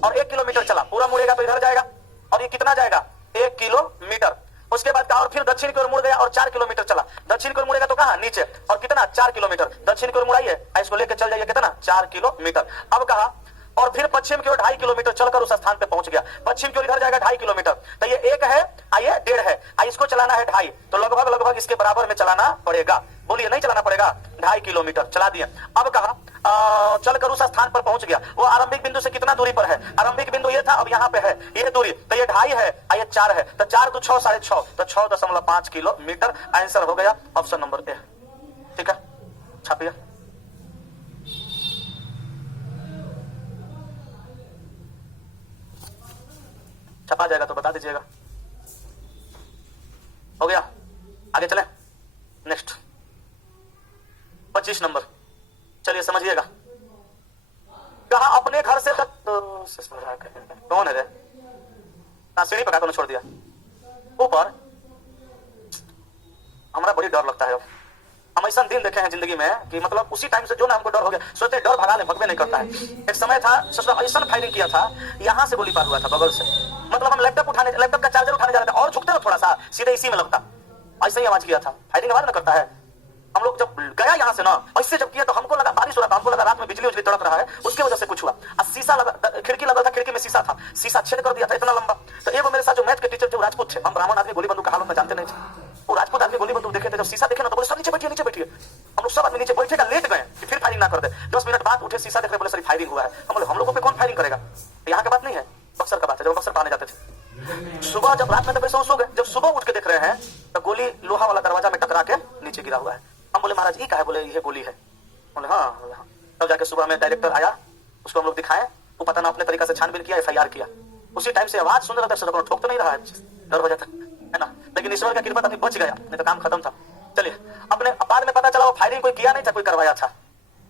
और 1 किलोमीटर चला, पूरा मुड़ेगा तो इधर जाएगा, और ये कितना जाएगा 1 किलोमीटर। उसके बाद कहा और फिर दक्षिण की ओर मुड़ गया और 4 किलोमीटर चला, दक्षिण की ओर मुड़ेगा तो कहां नीचे, और कितना 4 किलोमीटर, दक्षिण की ओर मुड़ाइए, इसको लेकर चल जाइए, कितना 4 किलोमीटर। अब कहा और फिर पश्चिम की ओर 2.5 किलोमीटर चलकर उस स्थान पे पहुंच गया, पश्चिम की ओर इधर जाएगा 2.5 किलोमीटर, तो ये 1 है, ये 1.5 है, इसको चलाना है 2.5, तो लगभग लगभग इसके बराबर में चलाना पड़ेगा, बोलिए नहीं चलाना पड़ेगा, 2.5 किलोमीटर चला दिया। अब कहा चलकर उस स्थान पर पहुंच गया, वो आरंभिक बिंदु से कितना दूरी पर है, आरंभिक बिंदु ये था, अब यहाँ पे है ये दूरी, तो ये 2.5 है, ये 4 है, तो 4 तो 6 6.5, तो 6.5 किलोमीटर आंसर हो गया ऑप्शन नंबर ए, ठीक है। छापिए, छपा जाएगा तो बता दीजिएगा। हो गया, आगे चले, नेक्स्ट 25 नंबर, चलिए समझिएगा। कहा अपने घर से तक कौन है रे, सीढ़ी पका कर छोड़ दिया ऊपर, हमारा बड़ी डर लगता है। हम ऐसा दिन देखे हैं जिंदगी में कि मतलब उसी टाइम से जो ना हमको डर हो गया, सोचते डर भगा ले, भगवे नहीं करता है। एक समय था ऐसा फायरिंग किया था, यहाँ से गोली पार हुआ था बगल से, मतलब हम लैपटॉप का चार्जर उठाने जा रहे थे और झुकते ना थोड़ा सा, सीधे इसी में लगता, ऐसा ही आवाज किया था। फायरिंग आवाज ना करता है, हम लोग जब गया यहाँ से ना ऐसे जब किया तो हमको लगा बारिश हो रहा था, हमको लगा रात में बिजली उजली तड़क रहा है, उसके वजह से कुछ हुआ। शीशा लगा, खिड़की लगा था, खिड़की में शीशा था, शीशा छेद कर दिया था इतना लंबा। तो एगो मेरे साथ जो मैथ के टीचर जो राजपूत थे, हम ब्राह्मण आदमी गोली बंदूक का हालत में जानते नहीं थे, वो राजपूत आदमी गोली बंदूक देखे थे, जब शीशा देखे ना तो बोले सर नीचे बैठिए, नीचे बैठिए। हम लोग सब आदमी नीचे बैठेगा, लेट गए कि फिर फायरिंग ना कर दे। 10 मिनट बाद उठे, शीशा देख रहे, बोले सर फायरिंग हुआ है। हम बोले हम लोगों पे कौन फायरिंग करेगा, यहाँ की बात नहीं है, बक्सर का बात है, जब बक्सर पाने जाते थे। सुबह जब रात में तो सो गए, जब सुबह उठ के देख रहे हैं तो गोली लोहा वाला दरवाजा में टकरा के नीचे गिरा हुआ है। हम बोले महाराज ये क्या है, बोले ये गोली है। बोले हाँ। तब जाके सुबह में डायरेक्टर आया, उसको हम लोग दिखाए, वो पता ना अपने तरीका से छानबीन किया, FIR किया। उसी टाइम से आवाज सुन रहा था, ठोक तो नहीं रहा है, डर हो जाता है ना, लेकिन ईश्वर का कृपा था, बच गया, नहीं तो काम खत्म था। चलिए, अपने बाद में पता चला वो फायरिंग कोई किया नहीं था, कोई करवाया था।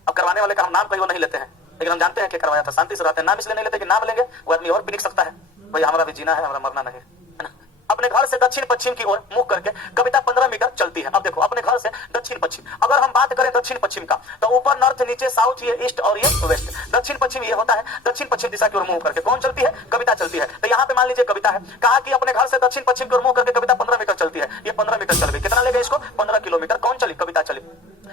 अब करवाने वाले का हम नाम कहीं नहीं लेते हैं, लेकिन हम जानते हैं कि करवाया था। शांति से रहते हैं, नाम इसलिए नहीं लेते कि नाम लेंगे वो आदमी और भी लिख सकता है, भाई हमारा भी जीना है, हमारा मरना नहीं है ना। अपने घर से दक्षिण पश्चिम की ओर मुख करके कविता 15 मीटर चलती है। अब देखो, अपने घर से दक्षिण पश्चिम, अगर हम बात करें दक्षिण पश्चिम का, तो ऊपर नॉर्थ, नीचे साउथ, ये ईस्ट और ये वेस्ट। दक्षिण पश्चिम ये होता है, दक्षिण पश्चिम दिशा की ओर मुंह करके कौन चलती है, कविता चलती है। तो यहाँ पे मान लीजिए कविता है, कहा कि अपने घर से दक्षिण पश्चिम की ओर मुंह करके कविता 15 मीटर चलती है, ये 15 मीटर चल गई, कितना लेगा इसको 15 किलोमीटर, कौन चली, कविता चली।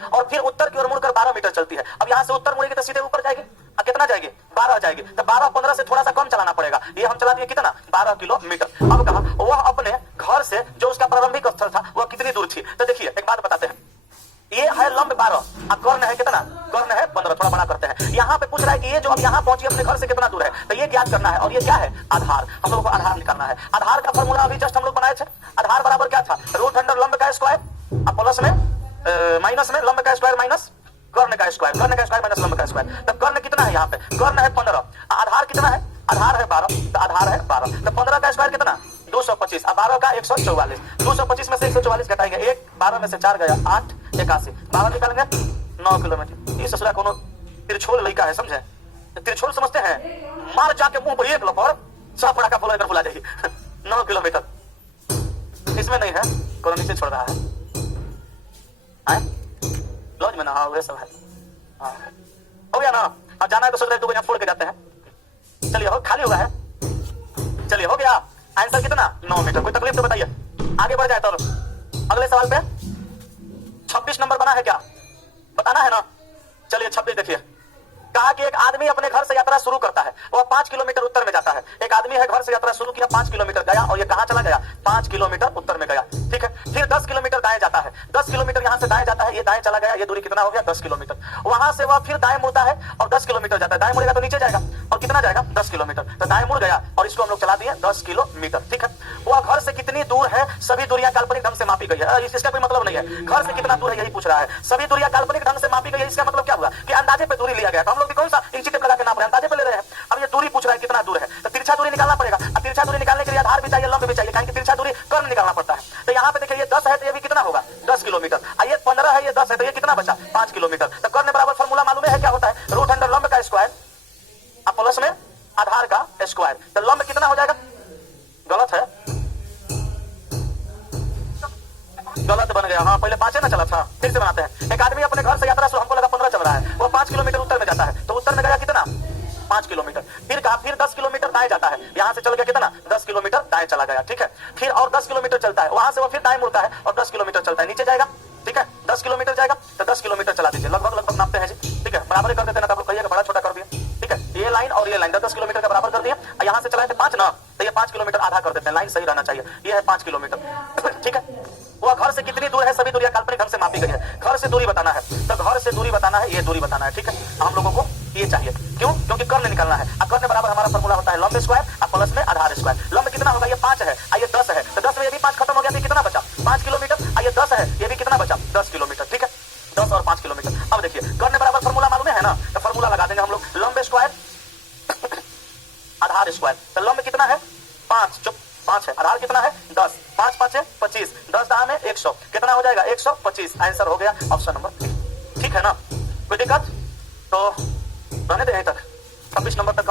और फिर उत्तर की ओर मुड़कर 12 मीटर चलती है। अब यहाँ से उत्तर मुड़ेगी तो सीधे ऊपर जाएगी, कितना जाएगी 12 जाएगी, तो 12 15 से थोड़ा सा कम चलाना पड़ेगा, ये हम चला दिए कितना 12 किलोमीटर। अब कहा वह अपने घर से जो उसका प्रारंभिक स्थल था वह कितनी दूर थी, तो देखिए एक बात बताते हैं, ये है लंब 12 और कर्ण है कितना, कर्ण है 15, थोड़ा बड़ा करते हैं। यहाँ पे पूछ रहा है कि ये जो अब यहाँ पहुंची अपने घर से कितना दूर है, तो ये ज्ञात करना है, और ये क्या है आधार, हम लोग को आधार निकालना है। आधार का फॉर्मूला अभी जस्ट हम लोग बनाए थे, आधार बराबर क्या था, रूट अंडर लंब का स्क्वायर, प्लस में माइनस में लंब का स्क्वायर माइनस स्क्वायर, कर्ण का स्क्वायर माइनस लंब का स्क्वायर। तब कर्ण कितना है यहाँ पे? कर्ण है 15, आधार कितना है? आधार है 12, तो आधार है 12, तो 15 का स्क्वायर कितना? 225, अब 12 का 144, 225 में से 144 घटाएंगे, 1 12 में से 4 गया 8, 81, 12 निकालेंगे 9 किलोमीटर। ये ससुरा कोनो तिरछोल लड़का है, समझे? तिरछोल समझते हैं? मार जाके मुंह पर एक लपड़ सब पड़ाका बोला इधर बुला जाइए 9 किलोमीटर। इसमें नहीं है, कोनो नीचे छोड़ रहा है लॉज में ना। हाँ वह सब है, हाँ हो गया ना। अब जाना है तो सोच रहे 2 बजे फोड़ के जाते हैं। चलिए हो, खाली हुआ है, चलिए हो गया। आंसर कितना? 9 मीटर। कोई तकलीफ तो बताइए, आगे बढ़ जाए तो अगले सवाल पे। 26 नंबर बना है क्या? बताना है ना। चलिए 26 देखिए, कहा कि एक आदमी अपने घर से यात्रा शुरू करता है, वह 5 किलोमीटर उत्तर में जाता है। एक आदमी है, घर से यात्रा शुरू किया, 5 किलोमीटर गया, और ये कहां चला गया? 5 किलोमीटर उत्तर में गया, ठीक है। फिर 10 किलोमीटर दाएं जाता है, 10 किलोमीटर यहां से दाएं जाता है, ये दाएं चला गया, ये दूरी कितना हो गया? 10 किलोमीटर। वहां से वह फिर दाएं मुड़ता है और 10 किलोमीटर जाता है, दाएं मुड़ेगा तो नीचे जाएगा, और कितना जाएगा? 10 किलोमीटर। तो दाएं मुड़ गया और इसको हम लोग चला दिए 10 किलोमीटर, ठीक है। वह घर से कितनी दूर है? सभी दूरियां काल्पनिक ढंग से मापी गई है। इसका कोई मतलब नहीं है, घर से कितना दूर है यही पूछ रहा है। सभी दूरियां काल्पनिक ढंग से मापी गई है, इसका मतलब क्या हुआ कि अंदाजे पे दूरी लिया गया। तो हम लोग भी कौन सा इंची टेप लगा के नाप रहे हैं? अंदाजे पे ले रहे हैं। अब ये दूरी पूछ रहा है कितना दूर है, तो तिरछा दूरी निकालना पड़ेगा। अब तिरछा दूरी निकालने के लिए आधार भी चाहिए, लंब भी चाहिए, क्योंकि तिरछा दूरी कर्ण निकालना पड़ता है। तो यहाँ पे देखिए, ये 10 है तो ये भी कितना होगा? 10 किलोमीटर। ये 15 है, ये 10 है, तो ये कितना बचा? 5 किलोमीटर। तो कर्ण बराबर फॉर्मूला मालूम है क्या होता है? रूट अंडर लंब का स्क्वायर अब प्लस में आधार का स्क्वायर। तो लंब कितना हो जाएगा? गलत है, गलत बन गया। हाँ पहले 5 है ना चला था, फिर से बनाते हैं। एक आदमी अपने घर से यात्रा शुरू, हमको लगा 15 चल रहा है, वो 5 किलोमीटर उत्तर में जाता है, तो उत्तर में गया कितना? 5 किलोमीटर। फिर कहा, फिर 10 किलोमीटर दाएं जाता है, यहां से चल गया कितना? 10 किलोमीटर दाएं चला गया, ठीक है। फिर और 10 किलोमीटर चलता है, वहां से वो फिर दाएं मुड़ता है और 10 किलोमीटर चलता है, नीचे जाएगा, ठीक है। 10 किलोमीटर जाएगा तो 10 किलोमीटर चला दीजिए, लगभग लगभग नापते हैं जी, ठीक है। बराबर कर देते हैं ना, आप लोग कहिएगा बड़ा छोटा कर दिया, ठीक है। ये लाइन और ये लाइन 10 किलोमीटर का बराबर कर दिया, यहां से चलाए थे 5 ना, तो ये 5 किलोमीटर आधा कर देते हैं, लाइन सही रहना चाहिए। ये है 5 किलोमीटर, ठीक है। वह घर से कितनी दूर है? सभी दूरियां काल्पनिक ढंग से मापी गई है। घर से दूरी बताना है, तो घर से दूरी बताना है, ये दूरी बताना है, ठीक है। हम लोगों को ये चाहिए, क्यों? क्योंकि कर्ण निकालना है। कर्ण बराबर हमारा फॉर्मूला होता है लंब स्क्वायर और प्लस में आधार स्क्वायर। लंब कितना होगा? ये 5 है, ये 10 है, तो 10 में ये भी 5 खत्म हो गया, तो कितना बचा? 5 किलोमीटर। ये 10 है, ये भी कितना बचा? 10 किलोमीटर, ठीक है। 10 और 5 किलोमीटर। अब देखिए, कर्ण बराबर फॉर्मूला मालूम है ना, तो फॉर्मूला लगा देंगे हम लोग, लंब स्क्वायर आधार स्क्वायर। तो लंब कितना है? 5, जो 5 है, आधार कितना है? 10, 5 5 है 25, 10 दाम है 100, कितना हो जाएगा? 125। आंसर हो गया ऑप्शन नंबर, ठीक है ना। कोई दिक्कत? तो रहने दे यहीं तक, 26 नंबर तक।